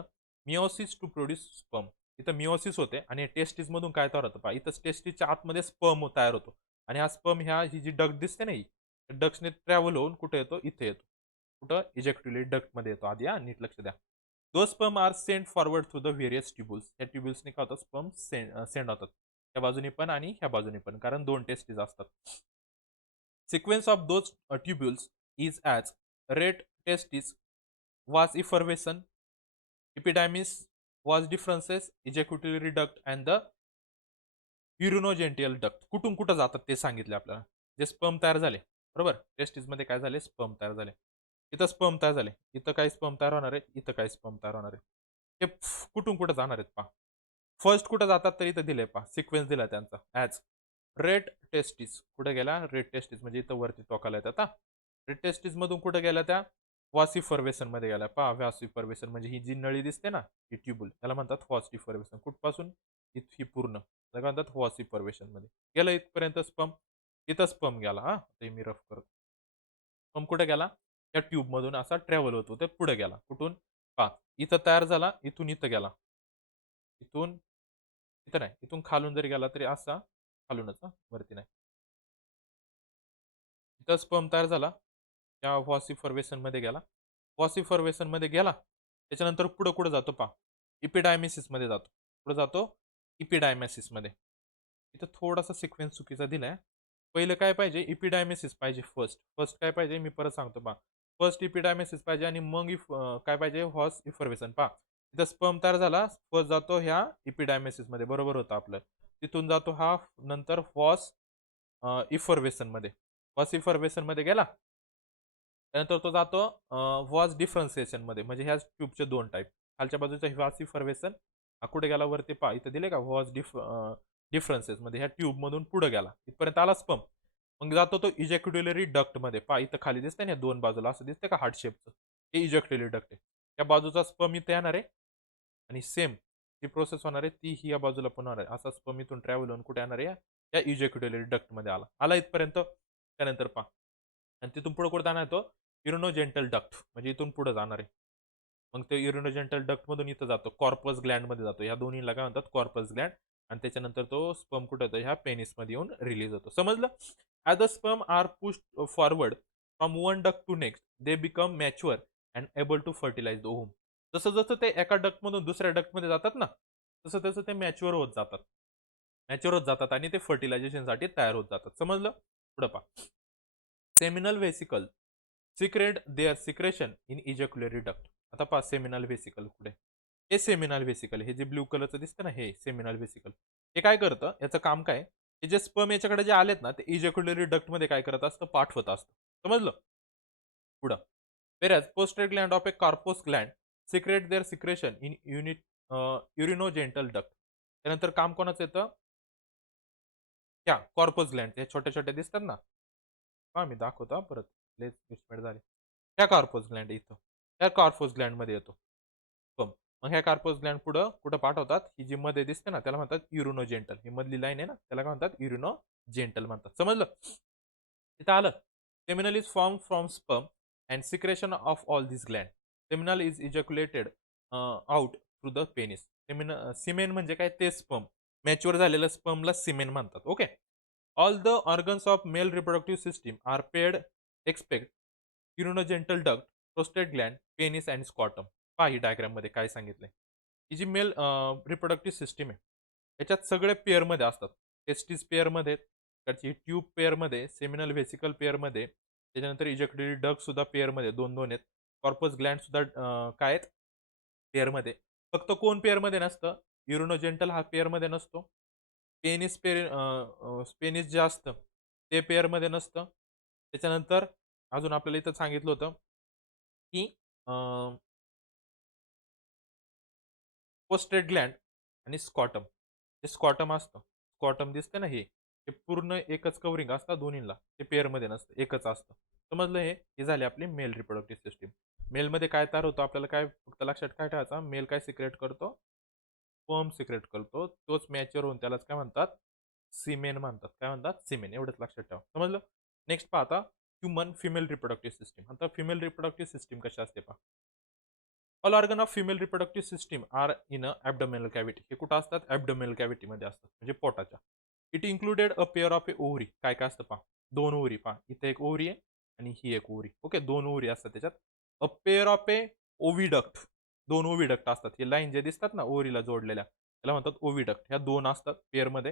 meiosis to produce sperm. इथं मिओसिस होते आणि टेस्टिस मधून काय तयार होतं पहा, इथं टेस्टिसच्या आतमध्ये स्पर्म तयार होतो आणि हा स्पर्म, ही जी डक्ट दिसते ना, ही डक्टने ट्रॅव्हल होऊन कुठे येतो, इथे येतो. कुठं, इजेक्ट्युलेट डक्ट मध्ये येतो आधी, नीट लक्ष द्या. Though sperm are send forward through the various tubules. त्या ट्युब्युल्सने काय होतं, स्पर्म सेंड होतात त्या बाजूने पण आणि ह्या बाजूने पण, कारण दोन टेस्टिस असतात. Sequence of those tubules is as red testis was effervescent, epidermis was differences, ejaculatory duct and the urinogenital duct. कुठून कुठं जातात ते सांगितले आपल्याला. जे स्पर्म तयार झाले, बरोबर, टेस्टिस मध्ये काय झाले, स्पर्म तयार झाले. इथं स्पर्म तयार झाले, इथं काही स्पर्म तयार होणार आहे, इथं काही स्पर्म तयार होणार आहे. हे कुठून कुठं जाणार आहेत पहा. फर्स्ट कुठं जातात तर इथं दिले पहा, सिक्वेन्स दिला त्यांचा ॲज रेड टेस्टिस. कुठे गेला, रेड टेस्टिस म्हणजे इथं वरती टोकाला येतात. आता रेड टेस्टिस मधून कुठे गेल्या, त्या व्हॉसिफर्वेशन मध्ये गेल्या पहा. व्हॉसिफर्वेशन म्हणजे ही जी नळी दिसते ना, ही ट्युबुल, त्याला म्हणतात व्हॉसिफर्वेशन. कुठपासून, ही पूर्ण त्याला म्हणतात व्हॉसिफर्वेशन मध्ये गेलं इथपर्यंत स्पम. इथं स्पम गेला, हा ते मी रफ करतो. स्पम कुठे गेला, त्या ट्यूब मधून असा ट्रॅव्हल होतो, ते पुढे गेला. कुठून पहा, इथं तयार झाला, इथून इथं गेला, इथून इथं नाही, इथून खालून जरी गेला तरी असा खालूनच, वरती नाही. इथं स्पर्म तयार झाला, त्या व्हॉसिफर्वेशन मध्ये गेला. व्हॉसिफर्वेशन मध्ये गेला त्याच्यानंतर पुढे कुठे जातो पहा, इपिडायमेसिस मध्ये जातो. पुढे जातो इपिडायमेसिस मध्ये. इथं थोडासा सिक्वेन्स चुकीचा दिलाय. पहिलं काय पाहिजे, इपिडायमेसिस पाहिजे फर्स्ट. फर्स्ट काय पाहिजे, मी परत सांगतो पहा. फर्स्ट इपिडायमेसिस पाहिजे आणि मग काय पाहिजे, हॉस इफर्वेशन. पहा इथं स्पर्म तयार झाला, फर्स्ट जातो ह्या इपिडायमेसिस मध्ये, बरोबर होतं आपलं. तिथून जातो हा, नंतर हॉस इफर्वेशनमध्ये. वॉस इफर्वेशनमध्ये गेला, त्यानंतर तो जातो वॉज डिफरन्सिएशनमध्ये. म्हणजे ह्या ट्यूबचे दोन टाईप. खालच्या बाजूचा वॉस इफर्वेशन हा कुठे गेला, वरती पहा इथं दिले का वॉज डिफरन्सेस मध्ये ह्या ट्यूबमधून पुढे गेला, इथपर्यंत आला स्पम. मग जातो तो इजॅक्युलेटरी डक्टमध्ये. पहा इथं खाली दिसतंय ना दोन बाजूला असं दिसतंय का हार्ट शेपचं, हे इजॅक्युलेटरी डक्ट आहे. त्या बाजूचा स्पम इथं येणार आहे आणि सेम ती प्रोसेस होणार आहे ती ही या बाजूला पण होणार आहे. असा स्पम इथून ट्रॅव्हल होऊन कुठे येणार आहे, या इजॅक्युलेटरी डक्टमध्ये आला. आला इथपर्यंत. त्यानंतर पहा आणि तिथून पुढे कुठे जाणार तो युरोनोजेंटल डक्ट, म्हणजे इथून पुढे जाणार आहे. मग ते युरोनोजेंटल डक्ट मधून इथं जातो कॉर्पस ग्लँड मध्ये जातो. ह्या दोन्हीला काय म्हणतात, कॉर्पस ग्लँड. आणि त्याच्यानंतर तो स्पर्म कुठे येतो, ह्या पेनिस मध्ये येऊन रिलीज होतो. समजलं. As the sperm are pushed forward from one duct to next they become mature and able to fertilise the ovum. जसं जसं ते एका डक्ट मधून दुसऱ्या डक्ट मध्ये जातात ना, तसं तसं ते मॅच्युअर होत जातात. मॅच्युअर होत जातात आणि ते फर्टिलायझेशनसाठी तयार होत जातात. समजलं. पुढे पहा. Seminal vesicle secrete their secretion in ejaculatory duct. आता पहा सेमिनल व्हेसिकल कुठे, हे सेमिनल व्हेसिकल, हे जे ब्ल्यू कलरचं दिसतं ना, हे सेमिनल व्हेसिकल. हे काय करतं, याचं काम काय, हे जे स्पर्म याच्याकडे जे आलेत ना, ते इजॅक्युलरी डक्ट मध्ये काय करत असतं, पाठवत असतं. समजलं. पुढं. Whereas prostagland of a corpus gland secrete their secretion in urinogenital duct. त्यानंतर काम कोणाचं येतं, त्या कॉर्पस ग्लँड, त्या छोट्या छोट्या दिसतात ना, पहा मी दाखवतो परत, लेच मिसमेट झाले. त्या कॉर्पस ग्लँड इथं, त्या कॉर्पस ग्लँड मध्ये येतो स्पर्म. मग ह्या कॉर्पस ग्लँड पुढं कुठं पाठवतात, ही जी मध्ये दिसते ना त्याला म्हणतात युरिनोजेंटल. ही मधली लाईन आहे ना त्याला काय म्हणतात, युरिनोजेंटल म्हणतात. समजलं. तिथं आलं. Seminal is form from sperm and secretion of all this gland. Seminal is ejaculated out through the penis. Semen म्हणजे काय, ते स्पर्म, मॅच्युअर झालेलं स्पर्मला सिमेन म्हणतात. Okay. All the organs of male reproductive system are paired expect urinogenital duct, prostate gland, penis and scrotum. पहा ही डायग्राम मध्ये काय सांगितलंय. ही जी मेल रिप्रोडक्टिव्ह सिस्टीम आहे, याच्यात सगळे पेअरमध्ये असतात. टेस्टिस पेअरमध्ये, त्याची ट्यूब पेअरमध्ये, सेमिनल व्हेसिकल पेअरमध्ये, त्याच्यानंतर इजॅक्युलेटरी डक्ट सुद्धा पेअरमध्ये दोन दोन आहेत. कॉर्पस ग्लँड सुद्धा काय आहेत, पेअरमध्ये. फक्त कोण पेअरमध्ये नसतं, युरोनोजेंटल हा पेअरमध्ये नसतो. पेनिस पेनिस जे असतं ते पेअरमध्ये नसतं. त्याच्यानंतर अजून आपल्याला इथं सांगितलं होतं की पोस्टेट ग्लँड आणि स्कॉटम. हे स्कॉटम असतं, स्कॉटम दिसतं ना, हे पूर्ण एकच कवरिंग असतं दोन्हीला, ते पेअरमध्ये नसतं, एकच असतं. समजलं. हे झाले आपली मेल रिप्रोडक्टिव्ह सिस्टीम. मेलमध्ये काय तयार होतो, आपल्याला काय फक्त लक्षात काय ठेवायचा, मेल काय सिक्रेट करतो, स्पर्म सिक्रेट करतो. तोच मॅच्युअर होऊन त्यालाच काय म्हणतात, सिमेन म्हणतात. काय म्हणतात, सिमेन. एवढंच लक्षात ठेवा. समजलं. नेक्स्ट पहा आता, ह्युमन फिमेल रिप्रोडक्टिव्ह सिस्टीम. आता फिमेल रिप्रोडक्टिव्ह सिस्टीम कशी असते पहा. All organ of female reproductive system are in abdominal cavity. हे कुठं असतात, ॲबडोमिनल कॅव्हिटीमध्ये असतात, म्हणजे पोटाच्या. It included a pair of A ovary. काय काय असतं पहा, दोन ओव्हरी. पहा इथे एक ओव्हरी आहे आणि ही एक ओव्हरी. ओके, दोन ओव्हरी असतात त्याच्यात. अ पेअर ऑफ ए ओव्हिडक्ट. दोन ओव्हिडक्ट असतात. हे लाईन जे दिसतात ना ओव्हरीला जोडलेल्या, त्याला म्हणतात ओव्हिडक्ट. ह्या दोन असतात पेअरमध्ये.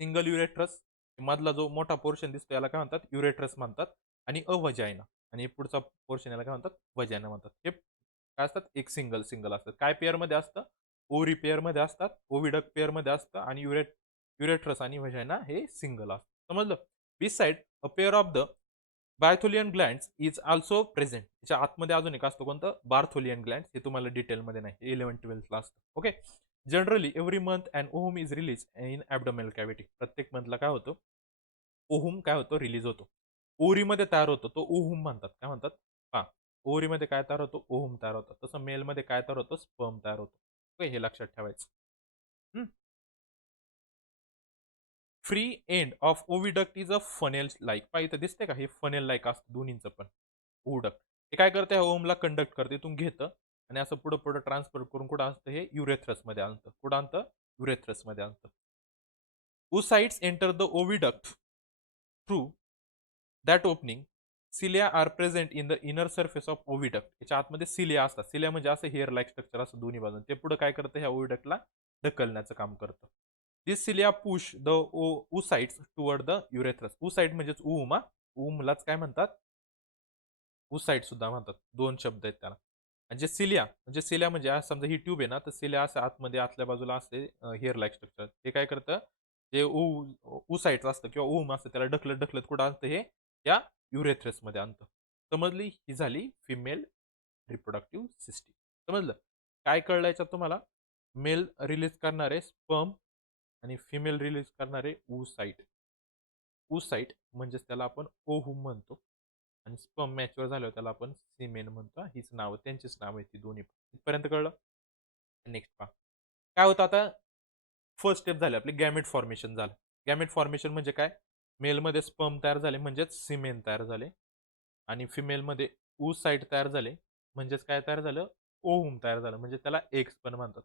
सिंगल युरेट्रस, मधला जो मोठा पोर्शन दिसतो याला काय म्हणतात, युरेट्रस म्हणतात. आणि अ वजायना, आणि पुढचा पोर्शन याला काय म्हणतात, वजायना म्हणतात. हे काय असतात, एक सिंगल सिंगल असतात. काय पेअरमध्ये असतं, ओव्हरी पेअरमध्ये असतात, ओव्हिडक्ट पेअरमध्ये असतं, आणि युरेट्रस आणि व्हजाइना हे सिंगल असतं. समजलं. Beside a pair of the Bartholin glands is also present. त्याच्या आतमध्ये अजून एक असतं, कोणतं, बार्थोलियन ग्लँड्स. हे तुम्हाला डिटेलमध्ये नाही, 11-12ला असतं. Okay. Generally every month and ohm is release in abdominal cavity. प्रत्येक मंथला काय होतं, ओहम काय होतो, रिलीज होतो. ओरीमध्ये तयार होतो, तो ओहम म्हणतात. काय म्हणतात, हा. ओरीमध्ये काय तयार होतो, ओहम तयार होतो. तसं मेलमध्ये काय तयार होतं, स्पर्म तयार होतो. ओके, हे लक्षात ठेवायचं. Free end of oviduct is a funnel like. पहा इथं दिसते का, हे फनेल लाईक असतं दोन्हींचं पण. ओव्हिडक्ट हे काय करतं, ओमला कंडक्ट करते, इथून घेतं आणि असं पुढं पुढं ट्रान्सफर करून कुठं असतं, हे युरेथ्रसमध्ये आणतं. कुठं आणतं, युरेथ्रसमध्ये आणतं. oocytes enter the oviduct through that opening. Cilia are present in the inner surface of oviduct. याच्या आतमध्ये सिलिया असतात. सिलिया म्हणजे असं हेअर लाईक स्ट्रक्चर असतं दोन्ही बाजून. ते पुढे काय करतं, ह्या ओव्हिडक्टला ढकलण्याचं काम करतं. This cilia push the oocytes toward the uterus. oocyte म्हणजेच ऊम. ऊमलाच काय म्हणतात, oocyte सुद्धा म्हणतात. दोन शब्द आहेत त्याला. म्हणजे सिलिया म्हणजे समजा ही ट्यूब आहे ना, तर सिलिया असं आतमध्ये आतल्या बाजूला असते हेअर लाईक स्ट्रक्चर. ते काय करतं, जे ओसाइट्स असतं किंवा ओम असतं त्याला ढकलत ढकलत कुठं आणतं हे या युरेथ्रसमध्ये आणतं. समजली? ही झाली फिमेल रिप्रोडक्टिव्ह सिस्टीम. समजलं? काय कळलं याच्यात तुम्हाला? मेल रिलीज करणारे स्पर्म आणि फिमेल रिलीज करणारे oocyte. oocyte म्हणजेच त्याला आपण ओव्हम म्हणतो आणि स्पर्म मॅच्युअर झाल्यावर त्याला आपण सीमेन म्हणतो. हीच नावं त्यांचीच नावं आहेत ती दोन्ही. इथपर्यंत कळलं? नेक्स्ट पहा. काय होतं आता फर्स्ट स्टेप झाली आपली गॅमेट फॉर्मेशन झालं. गॅमेट फॉर्मेशन म्हणजे काय? मेलमध्ये स्पर्म तयार झाले म्हणजेच सिमेन तयार झाले आणि फिमेलमध्ये oocyte तयार झाले म्हणजेच काय तयार झालं? ओव्हम तयार झालं म्हणजे त्याला एग्स पण म्हणतात.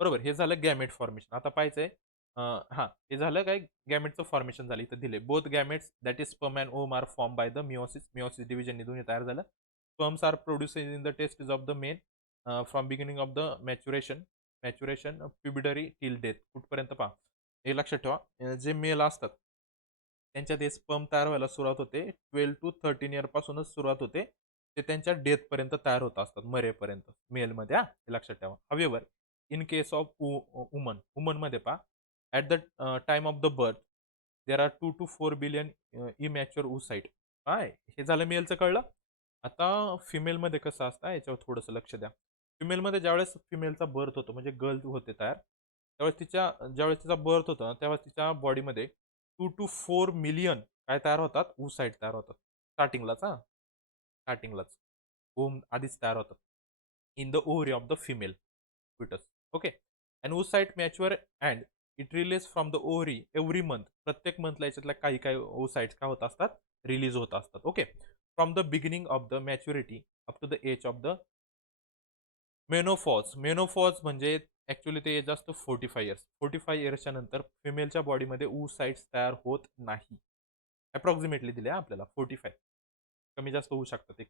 बरोबर हे झालं गॅमेट फॉर्मेशन. आता पाहायचंय हां, हे झालं काय गॅमेटचं फॉर्मेशन झालं इथं दिले. Both gametes that is sperm and ovum are form by the meiosis. Meiosis डिव्हिजनने दोन्ही तयार झालं. Sperms are produced in the testis of the men from beginning of the maturation प्युबिडरी टिल डेथ. कुठपर्यंत पहा. हे लक्षात ठेवा जे मेल असतात त्यांच्यात हे स्पर्म तयार व्हायला सुरुवात होते 12 टू 13 इयर पासूनच सुरुवात होते. ते त्यांच्या डेथपर्यंत तयार होत असतात मरेपर्यंत मेलमध्ये हे लक्षात ठेवा. हवेवर इन केस ऑफ वुमनमध्ये पहा at the time of the birth there are 2 to 4 billion immature oocyte. काय हे झालं मेलचं कळलं. आता फिमेलमध्ये कसं असतं याच्यावर थोडंसं लक्ष द्या. फिमेलमध्ये ज्यावेळेस फिमेलचा बर्थ होतो म्हणजे गर्ल होते तयार ज्यावेळेस तिचा बर्थ होतो ना तेव्हा तिच्या बॉडीमध्ये 2 टू 4 मिलियन काय तयार होतात oocyte तयार होतात स्टार्टिंगलाच ओम आधीच तयार होतात in the ovary of the female foetus. Okay and oocyte mature and it release from the ovary every month. प्रत्येक मंथला याच्यातल्या काही काही oocytes काय होत असतात रिलीज होत असतात. Okay from the beginning of the maturity up to the age of the menopause म्हणजे ऍक्च्युली ते एज असतं 45 इयर्स. 45 इयर्सच्या नंतर फिमेलच्या बॉडीमध्ये oocytes तयार होत नाही. अप्रॉक्सिमेटली दिले आपल्याला 45. कमी जास्त होऊ शकतात एक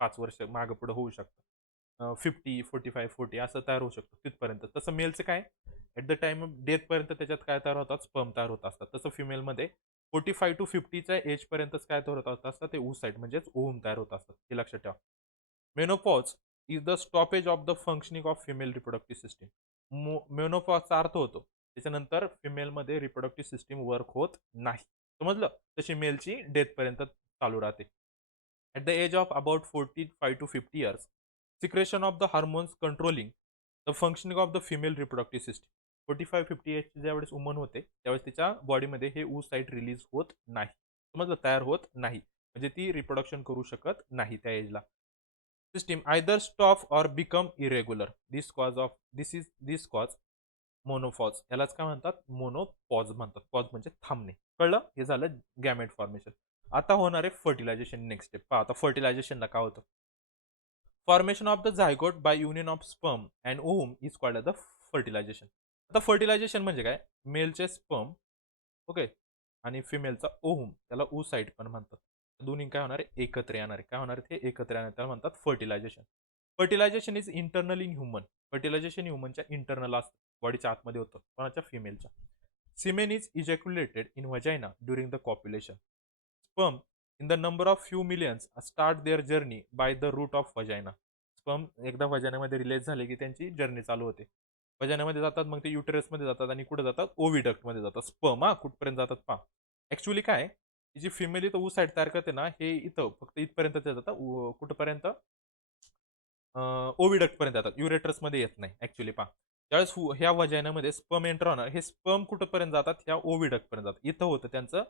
5 वर्ष मागं पुढे होऊ शकतं. 50, 45, 40 असं तयार होऊ शकतो तिथपर्यंत. तसं मेलचं काय ॲट द टाइम ऑफ डेथपर्यंत त्याच्यात काय तयार होतात स्पर्म तयार होत असतात. तसं फिमेलमध्ये 45 टू 50च्या एजपर्यंतच काय तयार होत असतात ते oocyte म्हणजेच ओव्हम तयार होत असतात. हे लक्षात ठेवा. Menopause is the stoppage of the functioning of female reproductive system. मेनोपॉजचा अर्थ होतो त्याच्यानंतर फिमेलमध्ये रिप्रोडक्टिव्ह सिस्टीम वर्क होत नाही. समजलं? तशी मेलची डेथपर्यंत चालू राहते. At the age of about 45 to 50 years secretion of the hormones controlling the functioning of the female reproductive system. 45-50 एजची ज्यावेळेस वुमन होते त्यावेळेस तिच्या बॉडीमध्ये हे oocyte रिलीज होत नाही. समजलं? तयार होत नाही म्हणजे ती रिप्रोडक्शन करू शकत नाही त्या एजला. System either stop or become irregular. This cause menopause. यालाच काय म्हणतात मोनोपॉज म्हणतात. पॉज म्हणजे थांबणे. कळलं? हे झालं गॅमेट फॉर्मेशन. आता होणार आहे फर्टिलायझेशन नेक्स्ट स्टेप. पहा आता फर्टिलायझेशनला काय होतं. Formation of the zygote by union of sperm and ovum is called the fertilisation. आता फर्टिलायझेशन म्हणजे काय मेलचे स्पर्म ओके आणि फिमेलचा ओव्हम त्याला oocyte पण म्हणतात. दोन्ही काय होणार आहे एकत्र येणार आहे. काय होणार आहे ते एकत्र येणार त्याला म्हणतात fertilisation. Fertilisation is internal in human. Fertilisation ह्युमनच्या इंटरनल असतं बॉडीच्या आतमध्ये होतं कोणाच्या फिमेलच्या. Semen is ejaculated in vagina during the copulation. Sperm in the number of few millions start their journey by the route of vagina. Sperm एकदा व्हजायनामध्ये रिलीज झाले की त्यांची जर्नी चालू होते. व्हजायनामध्ये जातात मग ते युटेरसमध्ये जातात आणि कुठे जातात ओव्हिडक्टमध्ये जातात. स्पर्म कुठपर्यंत जातात पहा. ऍक्च्युली काय जी फिमेल इथं oocyte तयार करते ना हे इथं फक्त इथपर्यंत ते जातात कुठपर्यंत ओव्हिडक्ट पर्यंत जातात. युरेट्रसमध्ये येत नाही ऍक्च्युली पहा. त्यावेळेस ह्या व्हजायनामध्ये स्पर्म एंटर होणार हे स्पर्म कुठपर्यंत जातात ह्या ओव्हिडक्ट पर्यंत जातात. इथं होतं त्यांचं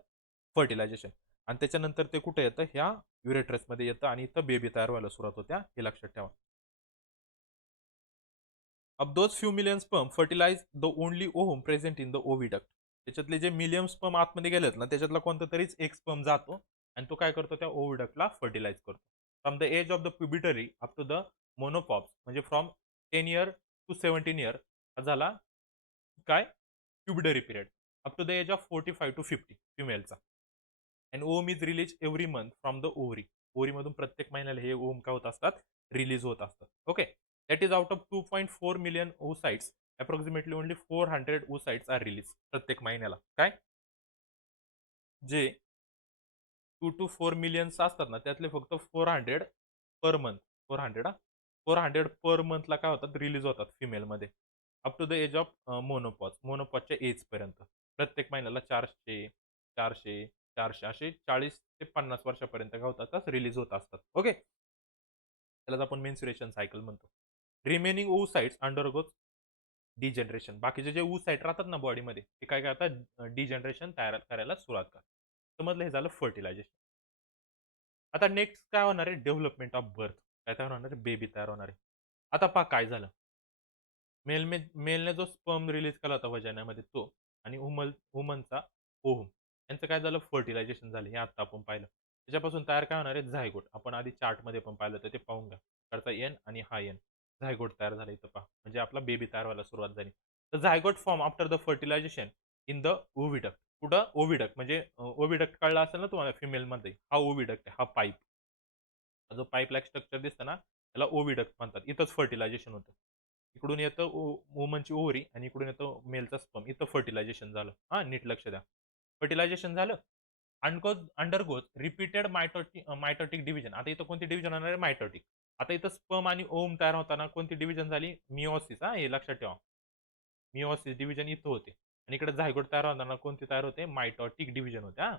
फर्टिलायझेशन आणि त्याच्यानंतर ते कुठे येतं ह्या युरेट्रसमध्ये येतं आणि इथं बेबी तयार व्हायला सुरुवात होत्या हे लक्षात ठेवा. Of those few million sperm fertilise the only ovum present in the oviduct. त्याच्यातले जे मिलियन स्पर्म आतमध्ये गेलेत ना त्याच्यातला कोणता तरीच एक स्पर्म जातो आणि तो काय करतो त्या ओव्हिडक्टला फर्टिलाइज करतो. From the age of the प्युबिटरी अप टू द मोनोपॉप्स म्हणजे फ्रॉम 10 इयर टू 17 इयर झाला काय प्युबिटरी period up to the age of 45 to 50 फिमेलचा. And ovum is release every month from the ovary. ओव्हरीमधून प्रत्येक महिन्याला हे ओम काय होत असतात रिलीज होत असतात. Okay that is out of 2.4 million oocytes approximately only 400 oocytes are release प्रत्येक महिन्याला. काय जे 2 टू 4 मिलियन्स असतात ना त्यातले फक्त 400 पर मंथ 400 पर मंथला काय होतात रिलीज होतात फिमेलमध्ये up to the age of मोनोपॉजच्या एज पर्यंत. प्रत्येक महिन्याला 400, 400, 400 असे 40 ते 50 वर्षापर्यंत गवताचाच रिलीज होत असतात. ओके. त्यालाच आपण मेन्स्युरेशन सायकल म्हणतो. Remaining oocytes undergoes degeneration. बाकीचे जे oocyte राहतात ना बॉडीमध्ये, ते काय करतात डिजनरेशन तयार करायला सुरुवात करतात. समजलं हे झालं फर्टिलायझेशन. आता नेक्स्ट काय होणार आहे डेव्हलपमेंट ऑफ बर्थ. काय तयार होणार आहे? बेबी तयार होणार आहे. आता पहा काय झालं. मेलने जो स्पर्म रिलीज केला होता व्हजाइनामध्ये तो आणि वुमनचा ओव्हम यांचं काय झालं फर्टिलायझेशन झालं. हे आता आपण पाहिलं. त्याच्यापासून तयार काय होणार आहे झायगोट. आपण आधी चार्टमध्ये पण पाहिलं तर ते पाहून घ्या. करता एन आणि हा एन झायगोट तयार झाला इथं पहा. म्हणजे आपला बेबी तयार व्हायला सुरुवात झाली. तर zygote form after the fertilisation in the oviduct. कुठं ओव्हिडक्ट म्हणजे ओव्हिडक्ट कळला असेल ना तुम्हाला फिमेलमध्ये. हा ओव्हिडक्ट आहे. हा पाईप. जो पाईप लाईक स्ट्रक्चर दिसतं ना त्याला ओव्हिडक्ट म्हणतात. इथंच फर्टिलायझेशन होतं. इकडून येतं वुमनची ओव्हरी आणि इकडून येतो मेलचा स्पर्म. इथं फर्टिलायझेशन झालं. हां, नीट लक्ष द्या. फर्टिलायझेशन झालं. Undergoes repeated mitotic division. आता इथं कोणती डिव्हिजन होणार आहे? मायटोटिक. आता इथं स्पर्म आणि ओव्हम तयार होताना कोणती डिव्हिजन झाली? मिओसिस. हां, हे लक्षात ठेवा. मिओसिस डिव्हिजन इथं होते आणि इकडे झायगोट तयार होताना कोणते तयार होते? मायटॉटिक डिव्हिजन होते. हां.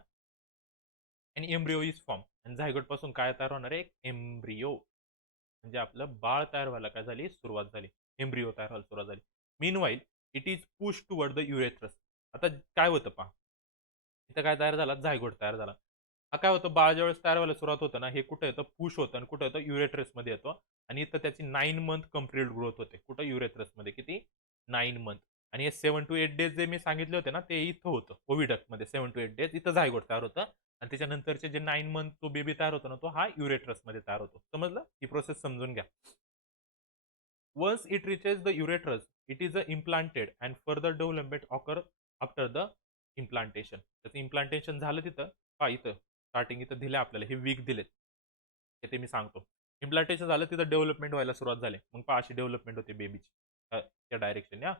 आणि एम्ब्रिओ इज फॉर्म आणि झायगोट पासून काय तयार होणार आहे? एम्ब्रिओ. म्हणजे आपलं बाळ तयार व्हायला काय झाली? सुरुवात झाली. एम्ब्रिओ तयार व्हायला सुरुवात झाली. Meanwhile it is push toward the uterus. आता काय होतं पहा. इथं काय तयार झाला? झायगोट तयार झाला. हा काय होतं बाळ ज्यावेळेस तयार व्हायला सुरुवात होतं ना, हे कुठं येतं? पुश होतं आणि कुठं येतं? युरेथ्रसमध्ये येतो आणि इथं त्याची 9 मंथ कंप्लीट ग्रोथ होते. कुठं? युरेथ्रसमध्ये. किती? 9 मंथ. आणि हे 7 टू 8 डेज जे मी सांगितले होते ना, ते इथं होतं ओव्हिडक्टमध्ये 7 टू 8 डेज इथं झायगोट तयार होतं आणि त्याच्यानंतरचे जे 9 मंथ तो बेबी तयार होतो ना, तो हा युरेथ्रसमध्ये तयार होतो. समजलं? ही प्रोसेस समजून घ्या. Once it reaches the ureterus, it is implanted and further development occur after the implantation. त्याचं इम्प्लांटेशन झालं तिथं. पहा इथं स्टार्टिंग इथं दिलं आपल्याला हे वीक दिलेत. ते मी सांगतो. इम्प्लांटेशन झालं तिथं डेव्हलपमेंट व्हायला सुरुवात झाली. मग पहा अशी डेव्हलपमेंट होते बेबीची. त्या डायरेक्शन या.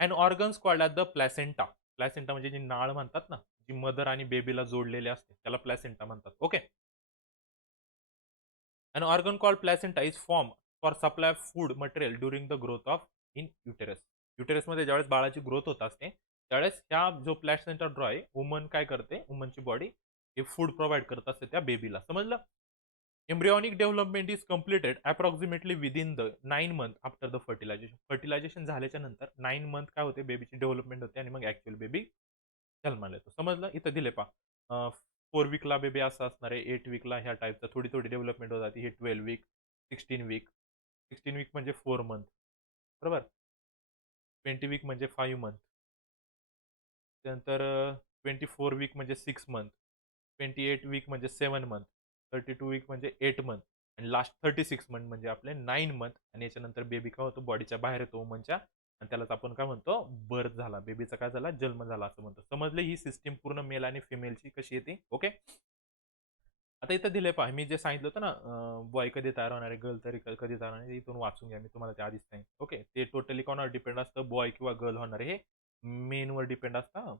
And organs called at the placenta. Placenta म्हणजे जी नाळ म्हणतात ना, जी मदर आणि बेबीला जोडलेली असते. त्याला प्लॅसेंटा म्हणतात. Okay. An organ called placenta is formed for supply of food material during the growth of in uterus. युटेरसमध्ये ज्यावेळेस बाळाची ग्रोथ होत असते त्यावेळेस ह्या जो प्लॅसेंटा ड्रॉ आहे वुमन काय करते वुमनची बॉडी हे फूड प्रोव्हाइड करत असते त्या बेबीला समजलं embryonic development is completed approximately within the 9 month after the fertilisation fertilisation झाल्याच्या नंतर 9 मंथ काय होते बेबीची डेव्हलपमेंट होते आणि मग ऍक्च्युअल बेबी जन्माला येतो समजलं इथं दिले पा 4 वीकला बेबी असं असणार आहे 8 वीकला ह्या टाईपचा थोडी थोडी डेव्हलपमेंट होत जाते ही 12 वीक 16 वीक 16 वीक म्हणजे 4 मंथ बरोबर 20 वीक म्हणजे 5 मंथ त्यानंतर 24 वीक म्हणजे 6 मंथ 28 वीक म्हणजे 7 मंथ 32 वीक म्हणजे 8 मंथ आणि लास्ट 36 मंथ म्हणजे आपले 9 मंथ आणि याच्यानंतर बेबी काय होतो बॉडीच्या बाहेर येतो वुमनच्या आणि त्यालाच आपण काय म्हणतो बर्थ झाला बेबीचा काय झाला जन्म झाला असं म्हणतो समजलं ही सिस्टीम पूर्ण मेल आणि फिमेलची कशी येते ओके आता इथं दिले पहा मी जे सांगितलं होतं ना बॉय कधी तयार होणार आहे गर्ल तरी कधी तयार होणार आहे इथून वाचून घ्या मी तुम्हाला ते आधीच सांगितलं ओके ते टोटली कोणावर डिपेंड असतं बॉय किंवा गर्ल होणार आहे हे मेनवर डिपेंड असतं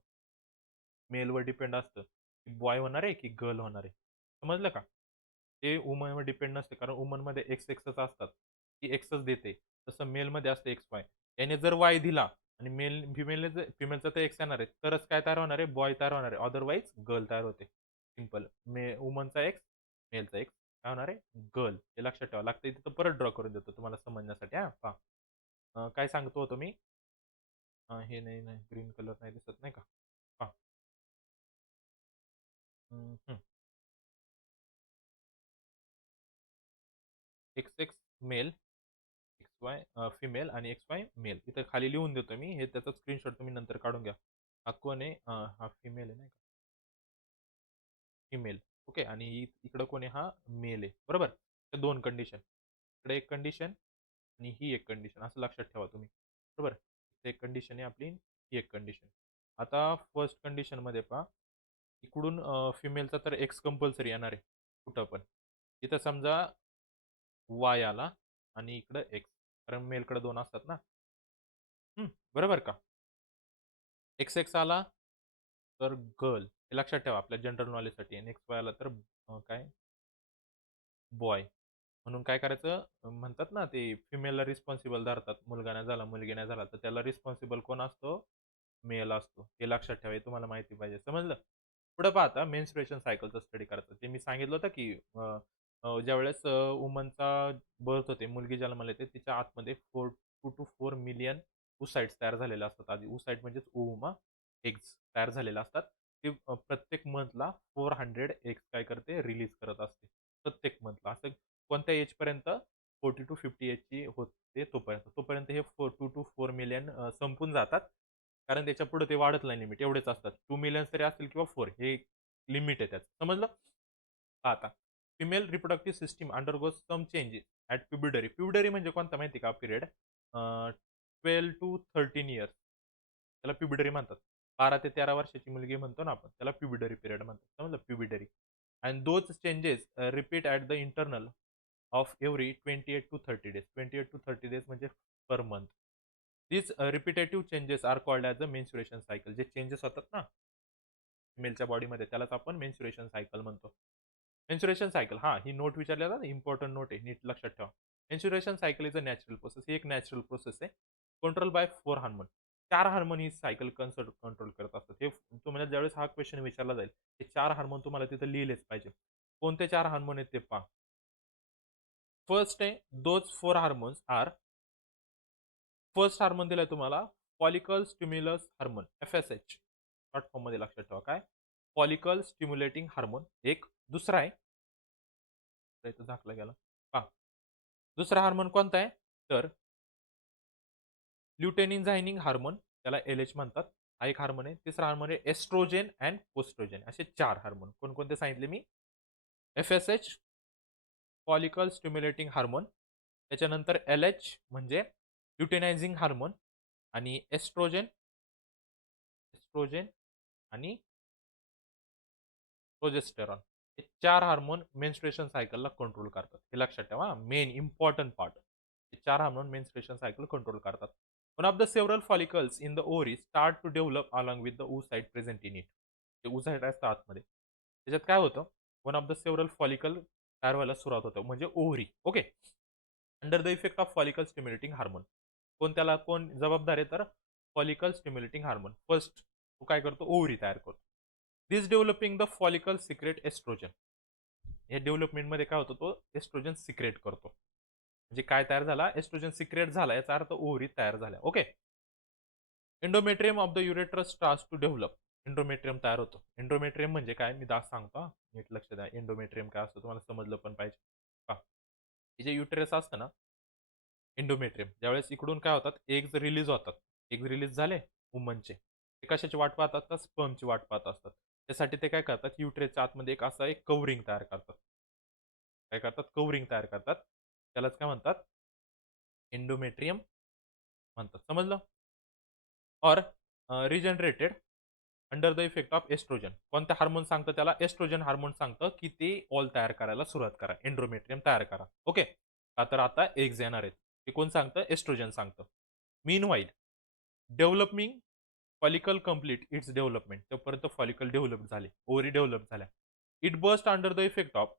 मेलवर डिपेंड असतं की बॉय होणार आहे की गर्ल होणार आहे समजलं का ते वुमनवर डिपेंड नसते कारण वुमनमध्ये एक्स एक्सच असतात ती एक्सच देते तसं मेलमध्ये असते एक्स वाय याने जर वाय दिला आणि फिमेलने जर फिमेलचा तर एक्स येणार आहे तरच काय तयार होणार आहे बॉय तयार होणार आहे अदरवाईज गर्ल तयार होते सिंपल वुमनचा एक्स मेलचा एक्स काय होणार आहे गर्ल हे लक्षात ठेवा लागतं इथे तर परत ड्रॉ करून देतो तुम्हाला समजण्यासाठी हा पहा काय सांगतो होतो मी हे नाही नाही ग्रीन कलर नाही दिसत नाही का पहा X X male X Y female आणि एक्स वाय मेल इथं खाली लिहून देतो मी हे त्याचा स्क्रीनशॉट तुम्ही नंतर काढून घ्या हा कोण आहे हा फिमेल आहे नाही का फिमेल ओके आणि इकडं कोण आहे हा मेल आहे बरोबर तर दोन कंडिशन इकडे एक कंडिशन आणि ही एक कंडिशन असं लक्षात ठेवा तुम्ही बरोबर एक कंडिशन आहे आपली ही एक कंडिशन आता फर्स्ट कंडिशनमध्ये पहा इकडून फिमेलचा तर एक्स कंपल्सरी येणार आहे कुठं पण इथं समजा वाय आला आणि इकडं एक्स कारण मेलकडे दोन असतात ना बरोबर का एक्स एक्स आला तर गर्ल हे लक्षात ठेवा आपल्या जनरल नॉलेजसाठी आणि एक्स वाय आला तर काय बॉय म्हणून काय करायचं म्हणतात ना ते फिमेलला रिस्पॉन्सिबल धरतात मुलगा नाही झाला मुलगी नाही झाला तर त्याला रिस्पॉन्सिबल कोण असतो मेल असतो. हे लक्षात ठेवा, हे तुम्हाला माहिती पाहिजे. समजलं? पुढे पहा आता मेन्स्ट्रुएशन सायकलचा स्टडी करायचा. ते मी सांगितलं होतं, की अ, अ, ज्यावेळेस वुमनचा बर्थ होते, मुलगी जन्माला येते, तिच्या आतमध्ये 2 to 4 मिलियन oocytes तयार झालेले असतात. आधी oocyte म्हणजेच ओव्हम एग्ज तयार झालेले असतात. ते प्रत्येक मंथला 400 एग्ज काय करते रिलीज करत असते. प्रत्येक मंथला. असं कोणत्या एजपर्यंत 40 to 50 एजची होते तोपर्यंत. तोपर्यंत हे 2 to 4 मिलियन संपून जातात. कारण त्याच्यापुढे ते वाढत नाही लिमिट. एवढेच असतात. 2 मिलियन तरी असतील किंवा 4 हे लिमिट आहे त्याचं. समजलं? आता female reproductive system undergoes some changes at प्युबिडरी. प्युबिडरी म्हणजे कोणता माहिती का पिरियड? 12 to 13 years. त्याला प्युबिडरी म्हणतात. 12 ते 13 वर्षाची मुलगी म्हणतो ना आपण, त्याला प्युबिडरी पिरियड म्हणतात. समजलं? प्युबिडरी. And those changes repeat at the interval of every 28 to 30 days. 28 to 30 days म्हणजे per month. these repetitive changes are called as a menstruation cycle. जे चेंजेस होतात ना फिमेलच्या बॉडीमध्ये त्यालाच आपण मेन्स्ट्रुएशन सायकल म्हणतो. मेन्स्ट्रुएशन सायकल हां, ही नोट विचारली जाते इम्पोर्टंट नोट आहे. नीट लक्षात ठेवा. Menstruation cycle is a natural process. ही एक नॅचरल प्रोसेस आहे. Control by 4 hormone. 4 हार्मोन ही सायकल कंट्रोल करत असतात. हे तुम्हाला ज्यावेळेस हा क्वेश्चन विचारला जाईल, हे 4 हार्मोन तुम्हाला तिथं लिहिलेच पाहिजे. कोणते 4 हार्मोन आहेत ते पहा. फर्स्ट आहे those 4 hormones are first hormone दिलाय तुम्हाला follicle stimulus hormone FSH. Short form मध्ये लक्षात ठेवा काय फॉलिकल स्टिम्युलेटिंग हार्मोन एक. दुसरा आहे इथं झाकला गेला पहा. दुसरा हार्मोन कोणता आहे तर ल्युटेनिझायनिंग हार्मोन त्याला LH म्हणतात. हा एक हार्मोन आहे. तिसरा हार्मोन आहे एस्ट्रोजेन अँड पोस्ट्रोजेन. असे 4 हार्मोन कोणकोणते सांगितले मी FSH फॉलिकल स्टिम्युलेटिंग हार्मोन, त्याच्यानंतर LH म्हणजे ल्युटेनायझिंग हार्मोन आणि एस्ट्रोजेन एस्ट्रोजेन आणि प्रोजेस्टेरॉन. हे 4 हार्मोन मेन्स्ट्रुएशन सायकलला कंट्रोल करतात. हे लक्षात ठेवा मेन इम्पॉर्टंट पार्ट. हे 4 हार्मोन मेन्स्ट्रुएशन सायकल कंट्रोल करतात. One of the several follicles in the ovary start to develop along with the oocyte present in it. ते oocyte असतं आतमध्ये. त्याच्यात काय होतं one of the several follicle तयार व्हायला सुरुवात होतं म्हणजे ovary. Okay. Under the effect of follicle stimulating hormone. कोण जबाबदार आहे तर फॉलिकल स्टिम्युलेटिंग हार्मोन फर्स्ट तो काय करतो ओव्हरी तयार करतो. This developing the follicle secrete oestrogen. या डेव्हलपमेंटमध्ये काय होतं तो एस्ट्रोजन सिक्रेट करतो. म्हणजे काय तयार झाला एस्ट्रोजन सिक्रेट झाला याचा अर्थ ओव्हरी तयार झाल्या. Okay. Endometrium of the uterus starts to develop. Endometrium तयार होतो. एंडोमेट्रियम म्हणजे काय मी दास सांगतो नीट लक्ष द्या. एंडोमेट्रियम काय असतं तुम्हाला समजलं पण पाहिजे. पहा हे जे युटेरस असतं ना एंडोमेट्रियम ज्यावेळेस इकडून काय होतात एग्ज रिलीज होतात. एग्ज रिलीज झाले वुमनचे ते कशाची वाट पाहतात तर स्पर्मची वाट पाहत असतात. त्यासाठी ते काय करतात युटरेसच्या आतमध्ये एक असं एक कवरिंग तयार करतात. काय करतात कवरिंग तयार करतात. त्यालाच काय म्हणतात एंडोमेट्रियम म्हणतात. समजलं? और regenerated under the effect of oestrogen. कोणत्या हार्मोन सांगतं त्याला एस्ट्रोजन हार्मोन सांगतं की ते ऑल तयार करायला सुरुवात करा. एंड्रोमेट्रियम तयार करा. ओके. का तर आता एग्ज येणार आहेत. ते कोण सांगतं एस्ट्रोजन सांगतं. Meanwhile developing follicle complete its development. तोपर्यंत फॉलिकल डेव्हलप झाले. ओव्हरी डेव्हलप झाल्या. It burst under the effect of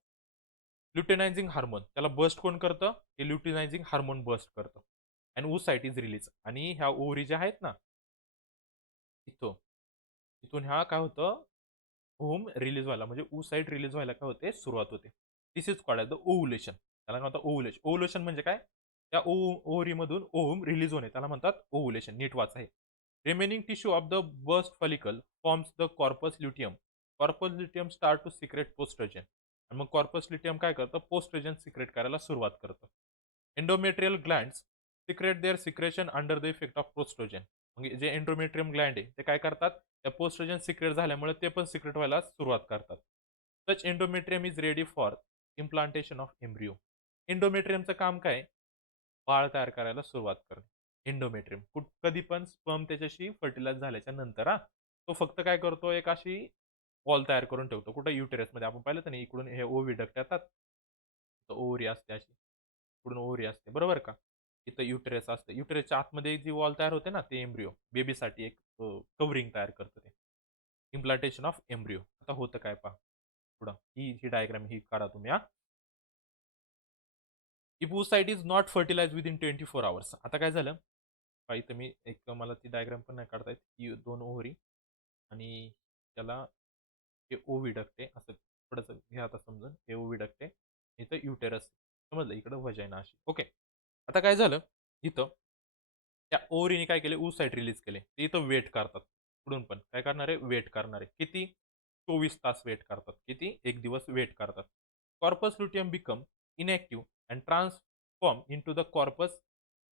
luteinising hormone. त्याला बस्ट कोण करतं हे ल्युटेनायझिंग हार्मोन बस्ट करतं. And oocyte is release. आणि ह्या ओव्हरी ज्या आहेत ना इथं इथून ह्या काय होतं ओव्हम रिलीज व्हायला म्हणजे oocyte रिलीज व्हायला काय होते सुरुवात होते. दिस इज कॉल्ड द ओव्हुलेशन. त्याला काय म्हणतात ओव्हुलेशन. ओव्हुलेशन म्हणजे काय त्या ओव्हरीमधून ओव्हम रिलीज होणे त्याला म्हणतात ओव्हुलेशन. नीट वाचा आहे. Remaining tissue of the burst follicle forms the corpus luteum. Corpus luteum start to secrete progesterone. आणि मग कॉर्पस ल्युटियम काय करतं पोस्ट्रोजन सिक्रेट करायला सुरुवात करतं. Endometrial glands secrete their secretion under the effect of progesterone. म्हणजे जे एंडोमेट्रियम ग्लँड आहे ते काय करतात त्या पोस्ट्रोजन सिक्रेट झाल्यामुळे ते पण सिक्रेट व्हायला सुरुवात करतात. Such endometrium is ready for implantation of embryo. एंडोमेट्रियमचं काम काय बाळ तयार करायला सुरुवात करणे. एंडोमेट्रियम कधी पण स्पर्म त्याच्याशी फर्टिलाइज झाल्याच्या नंतर तो फक्त काय करतो एक अशी वॉल तयार करून ठेवतो कुठं युटेरसमध्ये. आपण पाहिलं तर नाही इकडून हे ओव्हिडक्ट येतात ओव्हरी असते अशी इकडून ओव्हरी असते बरोबर का. इथं युटेरस असते. युटेरसच्या आतमध्ये जी वॉल तयार होते ना ते एम्ब्रिओ बेबीसाठी एक कव्हरिंग तयार करतं ते. Implantation of embryo. आता होतं काय पहा पुढं ही डायग्राम ही काढा तुम्ही if oocyte is not fertilise within 24 hours. आता काय झालं इथं मी एक मला ती डायग्राम पण नाही काढता येत. ही 2 ओव्हरी आणि त्याला हे ओव्हिडक्ट आहे. असं थोडंसं घ्या आता समजून. हे ओव्हिडक्ट आहे. इथं युटेरस. समजलं? इकडं व्हजायना अशी. ओके. आता काय झालं इथं त्या ओव्हरीने काय केले oocyte रिलीज केले. ते इथं वेट करतात. पुढून पण काय करणार आहे? वेट करणार आहे. किती? 24 तास वेट करतात. किती? 1 दिवस वेट करतात. Corpus luteum become inactive and transform into the corpus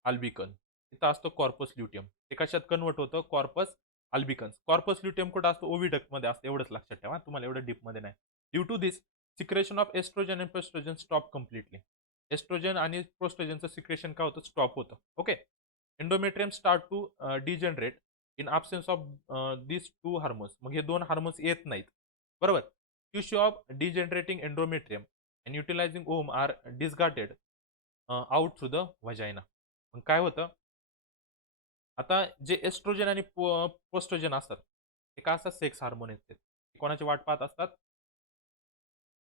albicans. इथं असतो कॉर्पस ल्युटियम. ते कशात कन्व्हर्ट होतं? Corpus albicans. कॉर्पस ल्युटियम कुठं असतं? ओव्हिडक्टमध्ये असतं. एवढंच लक्षात ठेवा. तुम्हाला एवढं डीपमध्ये नाही. Due to this secretion of estrogen and progesterone stop completely. Estrogen आणि प्रोस्ट्रोजनचं सिक्रेशन काय होतं? स्टॉप होतं. Okay. Endometrium start to degenerate in absence of these two hormones. मग हे 2 हार्मोन्स येत नाहीत. बरोबर. Tissue of degenerating endometrium and utilizing ovum are discarded out through the vagina. मग काय होतं? आता जे एस्ट्रोजन आणि पोस्ट्रोजन असतात, ते काय असतात? सेक्स हार्मोन आहेत ते. कोणाची वाट पाहत असतात?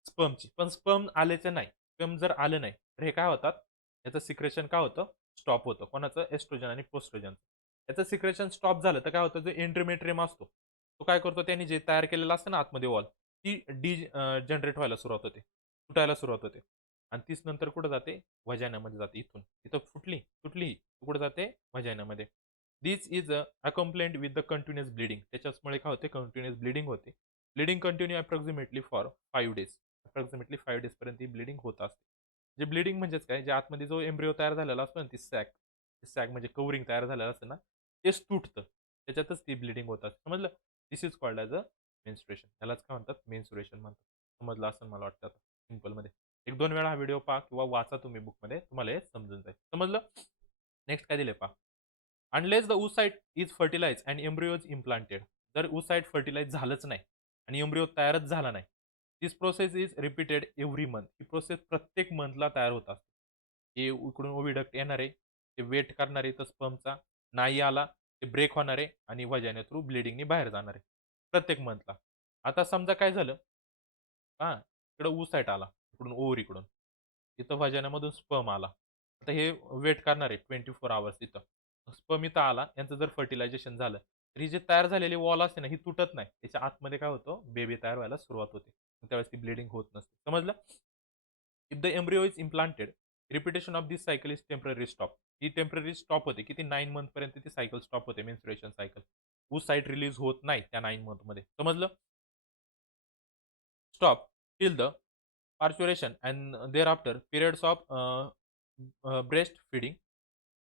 स्पर्मची. पण स्पर्म आल्याचं नाही. स्पर्म जर आलं नाही, तर हे काय होतात? याचं सिक्रेशन काय होतं? स्टॉप होतं. कोणाचं? एस्ट्रोजन आणि पोस्ट्रोजनचं. याचं सिक्रेशन स्टॉप झालं तर काय होतं? जो एंड्रोमेट्रियम असतो, तो काय करतो? त्याने जे तयार केलेलं असतं ना आतमध्ये वॉल, ती जनरेट व्हायला सुरुवात होते. तुटायला सुरुवात होते. आणि तीच नंतर कुठं जाते? व्हजायनामध्ये जाते इथून. इथं फुटली, तुटली, कुठं जाते? व्हजायनामध्ये. This is accompanied with the continuous bleeding. त्याच्यामुळे काय होते? कंटिन्युअस ब्लिडिंग होते. Bleeding continue approximately for 5 days. Approximately 5 डेजपर्यंत ही ब्लिडिंग होत असते. जे ब्लिडिंग म्हणजेच काय? जे आतमध्ये जो एम्ब्रिओ तयार झालेला असतो ना, ती सॅक, सॅक म्हणजे कव्हरिंग तयार झालेलं असतं ना, तेच तुटतं. त्याच्यातच ती ब्लिडिंग होत असते. समजलं? This is called as a menstruation. यालाच काय म्हणतात? मेन्स्ट्रुएशन म्हणतात. समजलं असं मला वाटतं आता सिंपलमध्ये. 1-2 वेळा हा व्हिडिओ पहा किंवा वाचा तुम्ही बुकमध्ये. तुम्हाला हे समजून जाईल. समजलं? नेक्स्ट काय दिलंय पहा. Unless the oocyte is fertilize and embryo is implanted. जर oocyte फर्टिलाइज झालंच नाही आणि एम्ब्रिओ तयारच झाला नाही. This process is repeated every month. ही प्रोसेस प्रत्येक मंथला तयार होत असते. हे इकडून ओव्हिडक्ट येणार आहे, ते वेट करणार आहे तर स्पर्मचा, नाही आला ते ब्रेक होणार आहे आणि व्हजायना थ्रू ब्लिडिंगनी बाहेर जाणार आहे. प्रत्येक मंथला. आता समजा काय झालं हां, इकडं oocyte आला, इकडून ओव्हरीकडून. इथं व्हजायनामधून स्पर्म आला. आता हे वेट करणार आहे 24 अवर्स इथं. स्पर्म इथं आला, यांचं जर फर्टिलायझेशन झालं, तर ही जी तयार झालेली वॉल असते ना, ही तुटत नाही. त्याच्या आतमध्ये काय होतं? बेबी तयार व्हायला सुरुवात होते. त्यावेळेस ती ब्लिडिंग होत नसते. समजलं? If the embryo is implanted, repetition of this cycle is temporary stop. He temporary stop होते. किती? 9 मंथपर्यंत ती सायकल स्टॉप होते, मेन्स्ट्रुएशन सायकल. oocyte रिलीज होत नाही त्या 9 मंथमध्ये. समजलं? Stop till the parturition and thereafter periods of breastfeeding.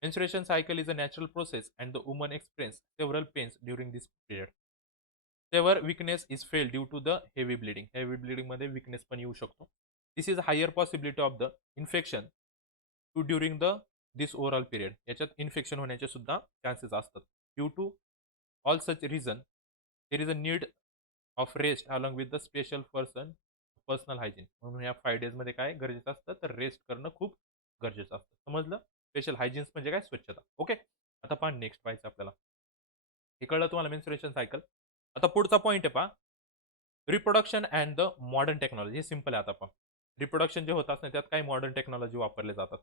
Menstruation cycle is a natural process and the woman experiences several pains during this period. Sever weakness is felt due to the heavy bleeding. Heavy bleeding मध्ये weakness पण येऊ शकतो. This is higher possibility of the infection to during the this oral period. याच्यात इन्फेक्शन होण्याचे सुद्धा चान्सेस असतात. Due to all such reason there is a need of rest along with the special personal hygiene. म्हणून या 5 डेजमध्ये काय गरजेचं असतं? तर रेस्ट करणं खूप गरजेचं असतं. समजलं? स्पेशल हायजीन्स म्हणजे काय? स्वच्छता. ओके. आता पहा नेक्स्ट पाहायचं आपल्याला. हे कळलं तुम्हाला मेन्स्ट्रुएशन सायकल. आता पुढचा पॉइंट आहे पहा. Reproduction and the modern technology. हे सिंपल आहे आता पहा. रिप्रोडक्शन जे होत असतं त्यात काही मॉडर्न टेक्नॉलॉजी वापरले जातात.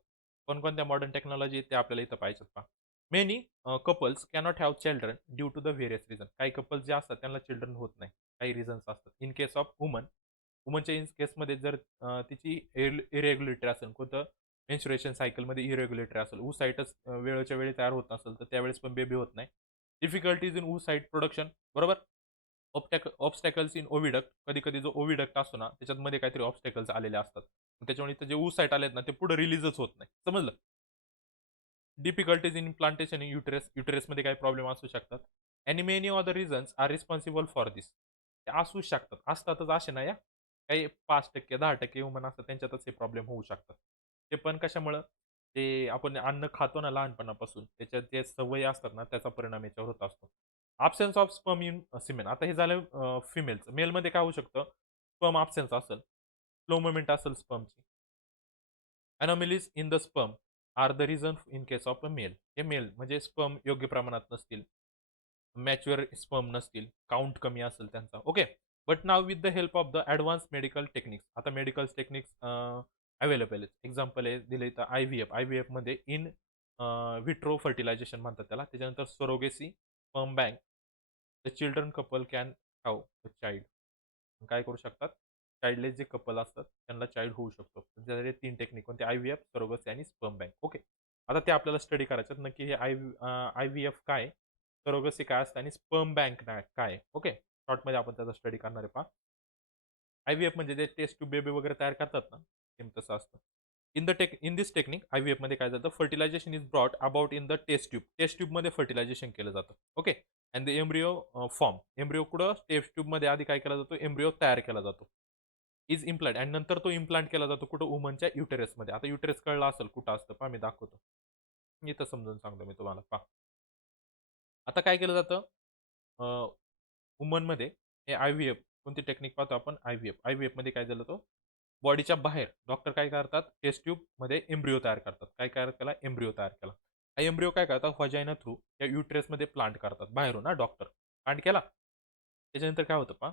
कोणकोणत्या मॉडर्न टेक्नॉलॉजी ते आपल्याला इथं पाहिजेत पहा. Many couples cannot have children due to the various reason. काही कपल्स जे असतात त्यांना चिल्ड्रन होत नाही. काही रिझन्स असतात. इन केस ऑफ वुमन, वुमनच्या इन केसमध्ये जर तिची इरेग्युलेटरी असेल, कोणतं मेन्स्ट्रुएशन सायकलमध्ये इरेग्युलेटरी असेल, oocyteच वेळेच्या वेळी तयार होत नसेल, तर त्यावेळेस पण बेबी होत नाही. Difficulties in oocyte production. बरोबर? Obstacles in oviduct. कधी-कधी जो ओव्हिडक्ट असतो ना, त्याच्यात मध्ये काहीतरी ऑब्स्टॅकल्स आलेले असतात. त्याच्यामुळे इथं जे oocyte आलेत ना, ते पुढे रिलीजच होत नाही. समजलं? Difficulties in plantation in uterus. युटेरसमध्ये काही प्रॉब्लेम असू शकतात. आणि many of the reasons are responsible for this. ते असू शकतात. असतातच असे नाही हां. काही 5% 10% ह्युमन असतात त्यांच्यातच हे प्रॉब्लेम होऊ शकतात. ते पण कशामुळं? ते आपण अन्न खातो ना लहानपणापासून, त्याच्यात जे सवयी असतात ना, त्याचा परिणाम याच्यावर होत असतो. Absence of sperm in semen. आता हे झालं फिमेलचं. मेलमध्ये काय होऊ शकतं? स्पर्म अब्सेन्स असेल, स्लो मूव्हमेंट असेल स्पर्मची. Anomalies in the sperm are the reason in case of a male. हे मेल म्हणजे स्पर्म योग्य प्रमाणात नसतील, मॅच्युअर स्पर्म नसतील, काउंट कमी असेल त्यांचा. Okay. But now with the help of the advance medical techniques. आता मेडिकल टेक्निक्स अवेलेबल आहेत. एक्झाम्पल आहे दिलं इथं IVF. IVF मध्ये इन विट्रो फर्टिलायझेशन म्हणतात त्याला. त्याच्यानंतर surrogacy, sperm bank, the children couple can have a child. काय करू शकतात? चाइल्डलेस जे कपल असतात त्यांना चाइल्ड होऊ शकतो. त्याचे 3 टेक्निक कोणते? आय-व्ही-एफ, सरोगसी आणि स्पर्म बँक. ओके. आता ते आपल्याला स्टडी करायचं आहे. नक्की हे आय-व्ही-एफ काय आहे? सरोगसी काय असतं? आणि स्पर्म बँक काय आहे? ओके. शॉर्टमध्ये आपण त्याचा स्टडी करणार आहे पहा. आय-व्ही-एफ म्हणजे ते टेस्ट ट्यूब बेबी वगैरे तयार करतात ना, सेम तसं असतं. इन दिस टेक्निक आय-व्ही-एफमध्ये काय जातं? Fertilization is brought about in the test tube. Test ट्यूबमध्ये फर्टिलायझेशन केलं जातं. Okay. And the embryo form. Embryo कुठं? टेस्ट ट्यूबमध्ये आधी काय केला जातो? एम्ब्रिओ तयार केला जातो. इज इम्प्लांट आणि नंतर तो इम्प्लांट केला जातो कुठं? वुमनच्या युटेरसमध्ये. आता युटेरस कळलं असेल कुठं असतं पहा मी दाखवतो. इथं समजून सांगतो मी तुम्हाला पहा. आता काय केलं जातं? वुमनमध्ये हे आय-व्ही-एफ कोणती टेक्निक पाहतो आपण? आय-व्ही-एफ. आय-व्ही-एफमध्ये काय झालं तो? बॉडीच्या बाहेर डॉक्टर काय करतात? टेस्ट ट्यूबमध्ये एम्ब्रिओ तयार करतात. काय तयार केला? एम्ब्रिओ तयार केला. हा एम्ब्रिओ काय करतात? व्हाजाइना थ्रू या युटेरसमध्ये प्लांट करतात. बाहेरून हां डॉक्टर. प्लांट केला. त्याच्यानंतर काय होतं पहा?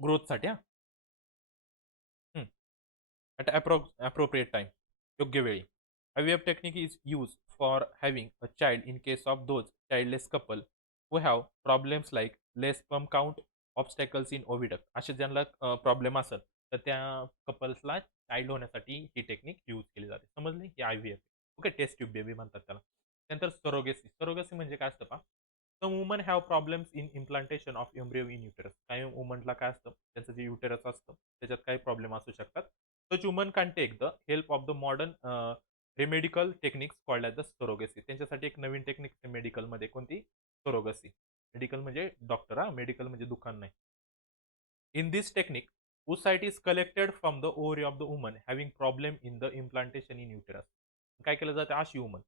ग्रोथसाठी हां. हं. At appropriate time. योग्य वेळी. IVF technique is used for having a child in case of those childless couple who have problems like less sperm count, obstacles in oviduct. असे ज्यांना प्रॉब्लेम असेल तर त्या कपल्सला चाइल्ड होण्यासाठी ही टेक्निक यूज केली जाते. समजली? ही IVF. Okay. Test tube baby म्हणतात त्याला. त्यानंतर सरोगेसी. सरोगेसी म्हणजे काय असतं पहा? Some woman have problems in implantation of embryo in uterus. काही वुमनला काय असतं? त्यांचं जे युटेरस असतं त्याच्यात काही प्रॉब्लेम असू शकतात. Such woman can take the help of the modern remedial techniques called as the surrogacy. त्यांच्यासाठी एक नवीन टेक्निक मेडिकलमध्ये कोणती? सरोगसी. मेडिकल म्हणजे डॉक्टर हां, मेडिकल म्हणजे दुकान नाही. In this technique, oocyte is collected from the ovary of the woman having problem in the implantation in uterus. काय केलं जातं? अशी वुमन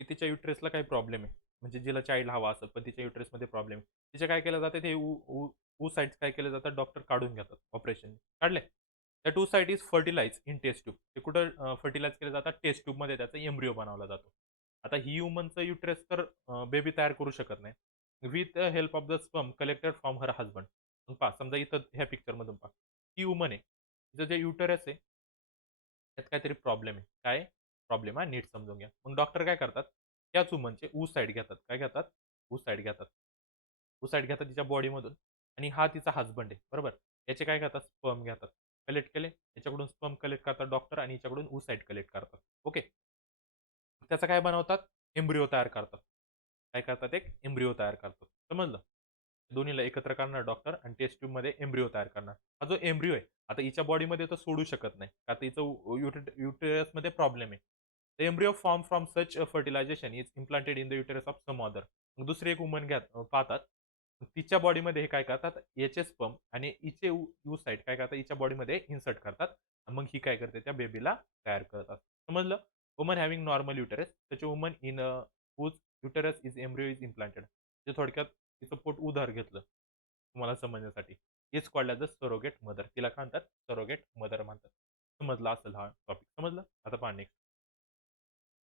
की तिच्या युटरसला काही प्रॉब्लेम आहे. म्हणजे जिला चाइल्ड हवा असेल, पण तिच्या युटरसमध्ये प्रॉब्लेम आहे. तिचे काय केलं जातं? ते oocytes काय केलं जातं? डॉक्टर काढून घेतात ऑपरेशन. काढले? त्या oocyte is fertilise in test tube. ते कुठं फर्टिलाइज केले जातात? टेस्ट ट्यूबमध्ये त्याचा एम्ब्रिओ बनवला जातो. आता ही वुमनचं युटरस तर बेबी तयार करू शकत नाही. With the help of the sperm collected from her husband. पहा समजा इथं ह्या पिक्चरमधून पहा. ही वुमन आहे. तिचं जे युटरस आहे, त्यात काहीतरी प्रॉब्लेम आहे. काय प्रॉब्लेम आहे? नीट समजून घ्या. मग डॉक्टर काय करतात? त्याच वुमनचे साइड घेतात. काय घेतात? साइड घेतात. साइड घेतात तिच्या बॉडीमधून आणि हा तिचा हसबंड आहे. बरोबर? याचे काय करतात? स्पर्म घेतात. कलेक्ट केले. याच्याकडून स्पर्म कलेक्ट करतात डॉक्टर आणि याच्याकडून साइड कलेक्ट करतात. ओके. त्याचं काय बनवतात? एम्ब्रिओ तयार करतात. काय करतात? एक एम्ब्रिओ तयार करतात. समजलं? दोन्हीला एकत्र करणार डॉक्टर आणि टेस्ट ट्यूबमध्ये एम्ब्रिओ तयार करणार. हा जो एम्ब्रिओ आहे, आता हिच्या बॉडीमध्ये तर सोडू शकत नाही. का तर हिचं युटेरसमध्ये प्रॉब्लेम आहे. The embryo form from such fertilisation is implanted in the uterus of some other. मग दुसरी एक वुमन पाहतात. तिच्या बॉडीमध्ये हे काय करतात? याचे स्पर्म आणि हिचे साइड काय करतात? हिच्या बॉडीमध्ये इन्सर्ट करतात. मग ही काय करते? त्या बेबीला तयार करतात. समजलं? वुमन हॅव्हिंग नॉर्मल युटेरस, त्याचे woman in whose uterus is embryo is implanted. जे थोडक्यात तिचं पोट उधार घेतलं तुम्हाला समजण्यासाठी. Is called as a surrogate mother. तिला काय म्हणतात? सरोगेट मदर म्हणतात. समजला असेल हा टॉपिक. समजलं? आता पहा नेक्स्ट.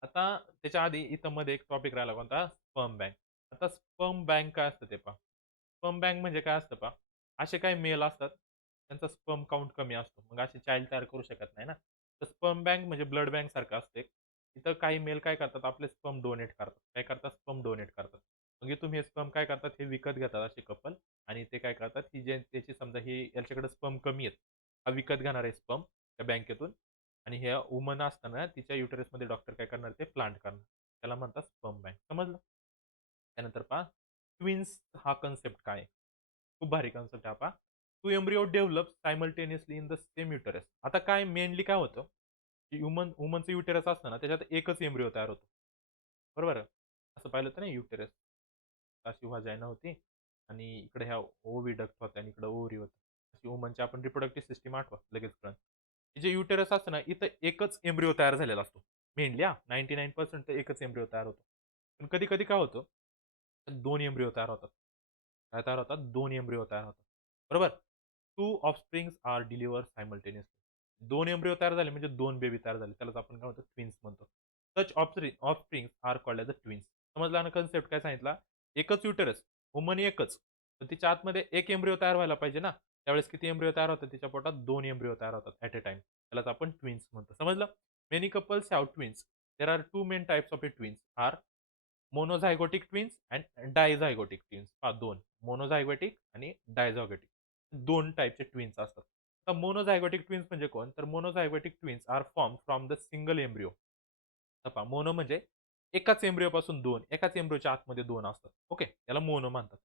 आता त्याच्या आधी इथं मध्ये एक टॉपिक राहिला कोणता? Sperm bank. आता स्पर्म बँक काय असतं ते पहा. स्पर्म बँक म्हणजे काय असतं पहा. असे काही मेल असतात, त्यांचा स्पर्म काउंट कमी असतो. मग असे चाइल्ड तयार करू शकत नाही ना. तर स्पर्म बँक म्हणजे ब्लड बँक सारखं असते. इथं काही मेल काय करतात? आपले स्पर्म डोनेट करतात. काय करतात? स्पर्म डोनेट करतात. म्हणजे तुम्ही हे स्पर्म काय करतात? हे विकत घेतात असे कपल आणि ते काय करतात? की जे त्याची समजा हे याच्याकडे स्पर्म कमी आहेत. हा विकत घेणार आहे स्पर्म त्या बँकेतून आणि ह्या वुमन असताना तिच्या युटेरसमध्ये डॉक्टर काय करणार? ते प्लांट करणार. त्याला म्हणतात स्पर्म बँक. समजलं? त्यानंतर पहा ट्विन्स हा कन्सेप्ट काय आहे? खूप भारी कन्सेप्ट आहे हा पहा. Two embryo develop simultaneously in the same uterus. आता काय मेनली काय होतं? की वुमनचं युटेरस असतं ना, त्याच्यात एकच एम्ब्रिओ तयार होतो. बरोबर आहे? असं पाहिलं तर नाही युटेरस. अशी व्हाजायना होती आणि इकडे ह्या ओव्हिडक्ट होत्या आणि इकडे ओव्हरी होतं. अशी वुमनची आपण रिप्रोडक्टिव्ह सिस्टम आठवा लगेच कळेल. जे युटेरस असतं ना, इथं एकच एम्ब्रिओ तयार झालेला असतो. मेनली 99% तर एकच एम्ब्रिओ तयार होतो. पण कधी-कधी काय होतं? 2 एम्ब्रिओ तयार होतात. काय तयार होतात? 2 एम्ब्रिओ तयार होतात. बरोबर? 2 offsprings are delivered simultaneously. 2 embryo तयार झाले म्हणजे 2 बेबी तयार झाले. त्यालाच आपण काय म्हणतो? ट्विन्स म्हणतो. Such offsprings are called as a twins. समजला ना कन्सेप्ट काय सांगितला? एकच युटेरस, वुमन एकच. तर तिच्या आतमध्ये 1 एम्ब्रिओ तयार व्हायला पाहिजे ना. त्यावेळेस किती एम्ब्रिओ तयार होतात? तिच्या पोटात 2 एम्ब्रिओ तयार होतात ॲट अ टाईम. त्यालाच आपण ट्विन्स म्हणतो. समजलं? Many couples have twins there are two main types of a twins are monozygotic twins and dizygotic twins. हा दोन, मोनोझायगोटिक आणि डायझायगोटिक, दोन टाईपचे ट्विन्स असतात. तर मोनोझायगोटिक ट्विन्स म्हणजे कोण? तर monozygotic twins are form from the single embryo. Mono म्हणजे एकाच एम्ब्रिओ पासून दोन, एकाच एम्ब्रिओच्या आतमध्ये दोन असतात. ओके, याला मोनो म्हणतात.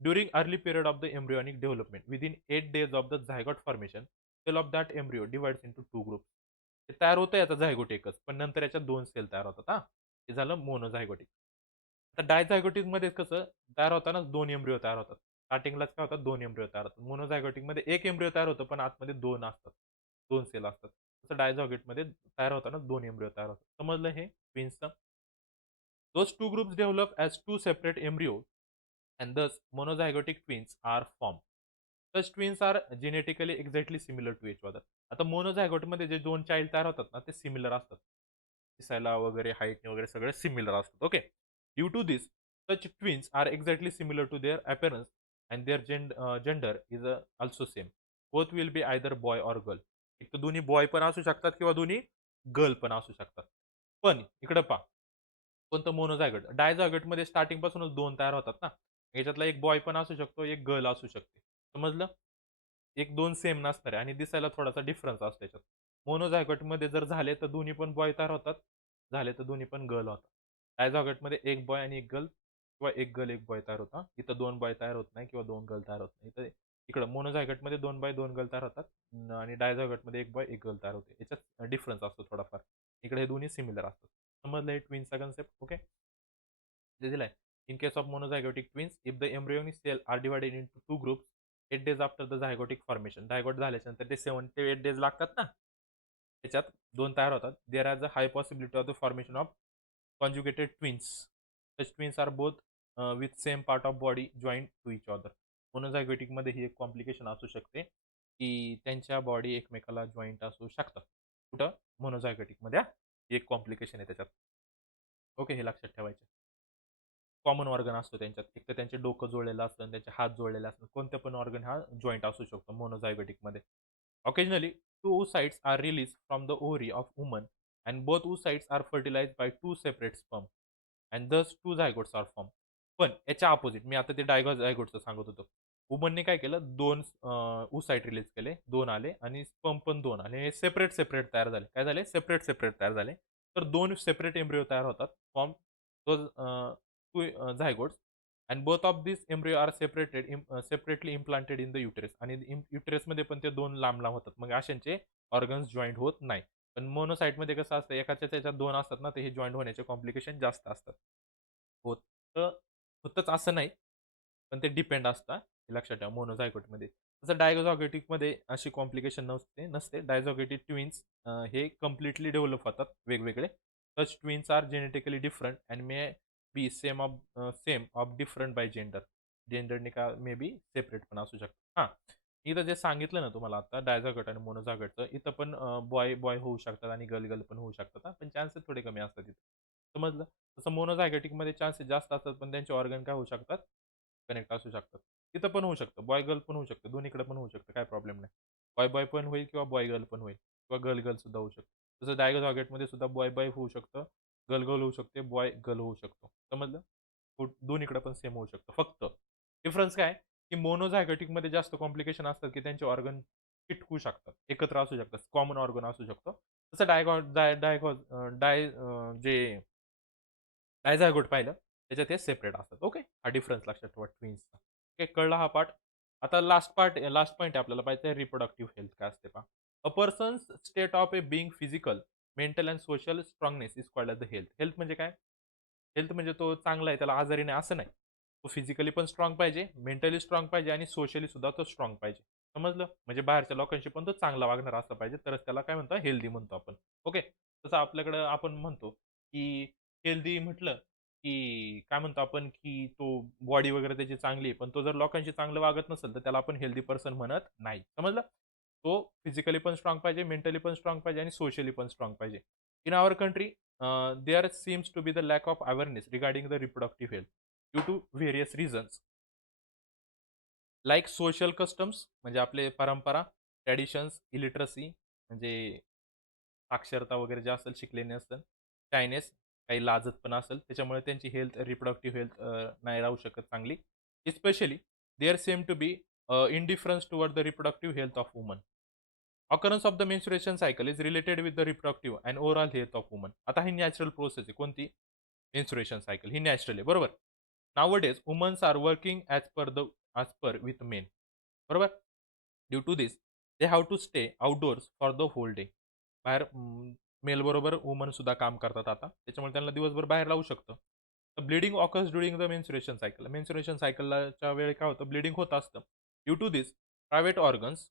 During early period of the embryonic development within 8 days of the zygote formation, cell of that embryo divides into two group. ते तयार होतं याचा झायगोट एकच, पण नंतर याच्यात दोन सेल तयार होतात. हा, हे झालं मोनोझायगोटिक. आता डायझायगोटिक मध्ये कसं तयार होताना दोन एम्ब्रिओ तयार होतात. स्टार्टिंगलाच काय होतात, दोन एम्ब्रिओ तयार होतात. मोनोझायगोटिक मध्ये एक एम्ब्रिओ तयार होतं, पण आतमध्ये दोन असतात, दोन सेल असतात. तसं डायझायगोट मध्ये तयार होताना दोन एम्ब्रिओ तयार होतात. समजलं हे ट्विन्सचं? Those two groups develop as two separate embryos, and thus monozygotic twins are formed. Such twins are genetically exactly similar to each other. आता मोनोझायगोट मध्ये जे दोन चाइल्ड तयार होतात ना, ते सिमिलर असतात. दिसायला वगैरे, हाईट वगैरे सगळे सिमिलर असतात. Okay. Due to this, such twins are exactly similar to their appearance and their gender is also same. Both will be either boy or girl. एक तर दोन्ही बॉय पण असू शकतात किंवा दोन्ही गर्ल पण असू शकतात. पण इकडे पहा, कोणतं मोनोझायगोट. डायझायगोटमध्ये स्टार्टिंग पासूनच दोन तयार होतात ना. याच्यातला एक बॉय पण असू शकतो, एक गर्ल असू शकते. समजलं? एक दोन सेम नसणार आहे आणि दिसायला थोडासा डिफरन्स असतो त्याच्यात. मोनोझायगोटमध्ये जर झाले तर दोन्ही पण बॉय तयार होतात, झाले तर दोन्ही पण गर्ल होतात. डायझायगोटमध्ये एक बॉय आणि एक गर्ल किंवा एक गर्ल एक बॉय तयार होता. इथं दोन बॉय तयार होत नाही किंवा दोन गर्ल तयार होत नाही. इथं इकडं मोनोझायगोटमध्ये दोन बॉय दोन गर्ल तयार होतात आणि डायझायगोटमध्ये एक बॉय एक गर्ल तयार होते. याच्यात डिफरन्स असतो थोडाफार. इकडे हे दोन्ही सिमिलर असतात. समजलं हे ट्विन्सचा कन्सेप्ट? ओके. जे दिलाय. In case of monozygotic twins, if the embryonic cell are divided into two groups 8 days after the zygotic formation, zygote झाल्याच्या नंतर ते 7 ते 8 डेज लागतात ना, त्याच्यात दोन तयार होतात. There are a high possibility of the formation of conjugated twins. Such twins are both with same part of body joint to each other. मोनोझायगोटिकमध्ये ही एक कॉम्प्लिकेशन असू शकते, की त्यांच्या बॉडी एकमेकाला जॉईंट असू शकतात. कुठं? मोनोझायगोटिकमध्ये एक कॉम्प्लिकेशन आहे त्याच्यात. ओके, हे लक्षात ठेवायचं. कॉमन ऑर्गन असतो त्यांच्यात. एक तर त्यांचे डोकं जोडलेलं असतं आणि त्यांचे हात जोडलेले असतात. कोणतं पण ऑर्गन हा जॉइंट असू शकतो मोनोझायगोटिकमध्ये. Occasionally two oocytes are release from the ovary of woman and both oocytes are fertilized by two separate sperm and thus two zygotes are form. पण याच्या अपोजिट मी आता ते डायझायगोटचं सांगत होतो. वुमनने काय केलं, दोन oocyte रिलीज केले, दोन आले आणि स्पर्म पण दोन आले. हे सेपरेट सेपरेट तयार झाले. काय झाले? सेपरेट सेपरेट तयार झाले. तर दोन सेपरेट एम्ब्रिओ तयार होतात. Form two zygotes, and both of these embryo are separately implanted in the uterus. आणि युटेरसमध्ये पण ते दोन लांब लांब होतात. मग अशांचे ऑर्गन्स जॉईंट होत नाही. पण मोनोसाइटमध्ये कसं असतं, एकाच्या त्याच्यात दोन असतात ना, तर हे जॉईंट होण्याचे कॉम्प्लिकेशन जास्त असतात. होतं होतंच असं नाही, पण ते डिपेंड असतं. हे लक्षात ठेवा मोनोझायगोटमध्ये. तसं डायझॉगेटिकमध्ये अशी कॉम्प्लिकेशन नसते. डायझॉगेटिक ट्विन्स हे कंप्लिटली डेव्हलप होतात वेगवेगळे. Such twins are genetically different and may be same of different by gender. जेंडरने का मे बी सेपरेट पण असू शकतं. हां, इथं जे सांगितलं ना तुम्हाला आता डायझॉगट आणि मोनोझायगोटचं, इथं पण बॉय बॉय होऊ शकतात आणि गर्ल गर्ल पण होऊ शकतात. पण चान्सेस थोडे कमी असतात इथं. समजलं? तसं मोनोझायगोटिकमध्ये चान्सेस जास्त असतात, पण त्यांचे ऑर्गन काय होऊ शकतात, कनेक्ट असू शकतात. तिथं पण होऊ शकतं. बॉय गर्ल पण होऊ शकतं. दोन्हीकडे पण होऊ शकतं. काही प्रॉब्लेम नाही. बॉय बॉय पण होईल किंवा बॉय गर्ल पण होईल किंवा गर्ल गर्ल सुद्धा होऊ शकतं. तसं डायझॉगेटमध्ये सुद्धा बॉय बॉय होऊ शकतं, गर्ल गर्ल होऊ शकते, बॉय गर्ल होऊ शकतो. समजलं? दोन्हीकडे पण सेम होऊ शकतं. फक्त डिफरन्स काय, की मोनोझायगोटिकमध्ये जास्त कॉम्प्लिकेशन असतात, की त्यांचे ऑर्गन चिटकू शकतात, एकत्र असू शकतात, कॉमन ऑर्गन असू शकतो. तसं जे डायझायगोट पाहिलं, त्याच्यात हे सेपरेट असतात. ओके. हा डिफरन्स लक्षात ठेवा ट्विन्सचा. ओके, कळला हा पार्ट. आता लास्ट पॉइंट आहे आपल्याला पाहिजे रिप्रोडक्टिव्ह हेल्थ काय असते पहा. A person's state of a being physical, mental and social strongness is called as the health. Health म्हणजे काय? हेल्थ म्हणजे तो चांगला आहे, त्याला आजारी नाही असं नाही. तो फिजिकली पण स्ट्रॉंग पाहिजे, मेंटली स्ट्रॉंग पाहिजे आणि सोशली सुद्धा तो स्ट्रॉंग पाहिजे. समजलं? म्हणजे बाहेरच्या लोकांशी पण तो चांगला वागणारा असला पाहिजे, तरच त्याला काय म्हणतो, हेल्दी म्हणतो आपण. ओके. तसं आपल्याकडं आपण म्हणतो, की हेल्दी म्हटलं, की काय म्हणतो आपण, की तो बॉडी वगैरे त्याची चांगली आहे. पण तो जर लोकांशी चांगलं वागत नसेल, तर त्याला आपण हेल्दी पर्सन म्हणत नाही. समजलं? तो फिजिकली पण स्ट्रॉंग पाहिजे, मेंटली पण स्ट्रॉंग पाहिजे आणि सोशली पण स्ट्रॉंग पाहिजे. In our country there seems to be the lack of awareness regarding the reproductive health due to various reasons like social customs म्हणजे आपले परंपरा, ट्रॅडिशन्स, इलिटरसी म्हणजे साक्षरता वगैरे जे असेल शिकलेले असेल, शायनेस, काही लाजतपणा असेल, त्याच्यामुळे त्यांची हेल्थ, रिप्रोडक्टिव्ह हेल्थ नाही राहू शकत चांगली. Especially there seem to be indifference toward the reproductive health of woman. Occurrence of the menstruation cycle is related with the reproductive and overall health of woman. आता ही नॅचरल प्रोसेस आहे. कोणती? मेन्स्ट्रुएशन सायकल ही नॅचरल आहे. बरोबर. Nowadays womans are working as per with men. बरोबर. Due to this they have to stay outdoors for the whole day. बाहेर मेल बरोबर वुमन सुद्धा काम करतात आता. त्याच्यामुळे त्यांना दिवसभर बाहेर राहू शकतं. Bleeding occurs during the menstruation cycle. Menstruation सायकलच्या वेळी काय होतं? ब्लिडिंग होत असतं. Due to this private organs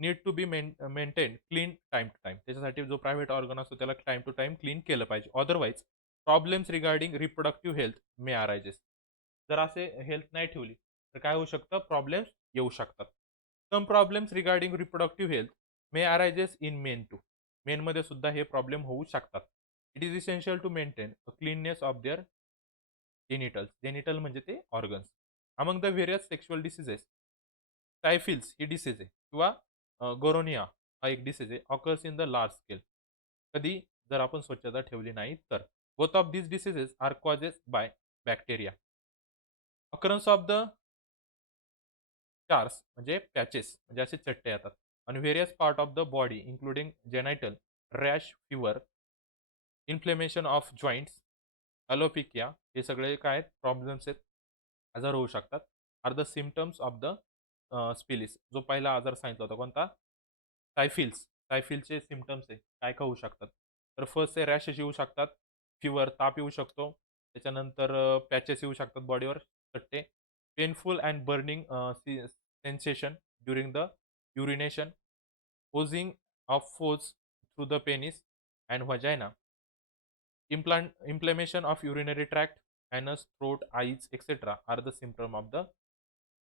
need to be maintain clean time to time. त्याच्यासाठी जो प्रायव्हेट ऑर्गन असतो त्याला टाइम टू टाइम क्लीन केलं पाहिजे. Otherwise problems regarding reproductive health may arises. जर असे हेल्थ नाही ठेवली तर काय होऊ शकतं? प्रॉब्लेम्स येऊ शकतात. Some problems regarding reproductive health may arises in men too. मेनमध्ये सुद्धा हे प्रॉब्लेम होऊ शकतात. It is essential to maintain cleanness of their genitals. Genital म्हणजे ते organs. Among the various sexual diseases syphilis ही डिसीज आहे किंवा गोरोनिया हा एक डिसीज आहे. Occurs in the large scale. कधी? जर आपण स्वच्छता ठेवली नाही तर. Both of these diseases are causes by bacteria. Occurrence of the chars म्हणजे पॅचेस म्हणजे असे चट्टे येतात. आणि various part of the body including genital, rash, fever, inflammation of joints, alopecia हे सगळे काय आहेत? प्रॉब्लेम्स आहेत. आजार होऊ शकतात. Are the symptoms of the syphilis. जो पहिला आजार सांगितला होता कोणता? टायफिल्स. टायफिलचे सिम्पटम्स आहे. काय काय होऊ शकतात? तर फर्स्ट आहे रॅशेस येऊ शकतात. फीवर, ताप येऊ शकतो. त्याच्यानंतर पॅचेस येऊ शकतात बॉडीवर, चट्टे. Painful and burning sensation during the urination. Oozing of pus through the penis and vagina. Inflammation of urinary tract, anus, throat, eyes, etc. are the symptom of the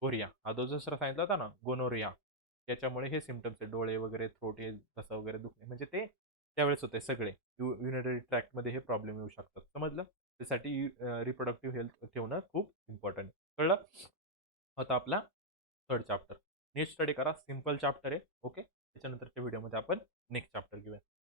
गोरिया. हा जो दुसरा सांगितला होता ना, गोनोरिया. त्याच्यामुळे हे सिम्पटम्स आहेत. डोळे वगैरे, थ्रोट हे घसा वगैरे दुखणे म्हणजे ते त्यावेळेस होते सगळे. युरिनरी ट्रॅक्टमध्ये हे प्रॉब्लेम येऊ शकतात. समजलं? त्यासाठी रिप्रोडक्टिव्ह हेल्थ ठेवणं खूप इम्पॉर्टंट आहे. कळलं? आता आपला थर्ड चॅप्टर. नीट स्टडी करा. सिंपल चॅप्टर आहे. ओके. त्याच्यानंतरच्या व्हिडिओमध्ये आपण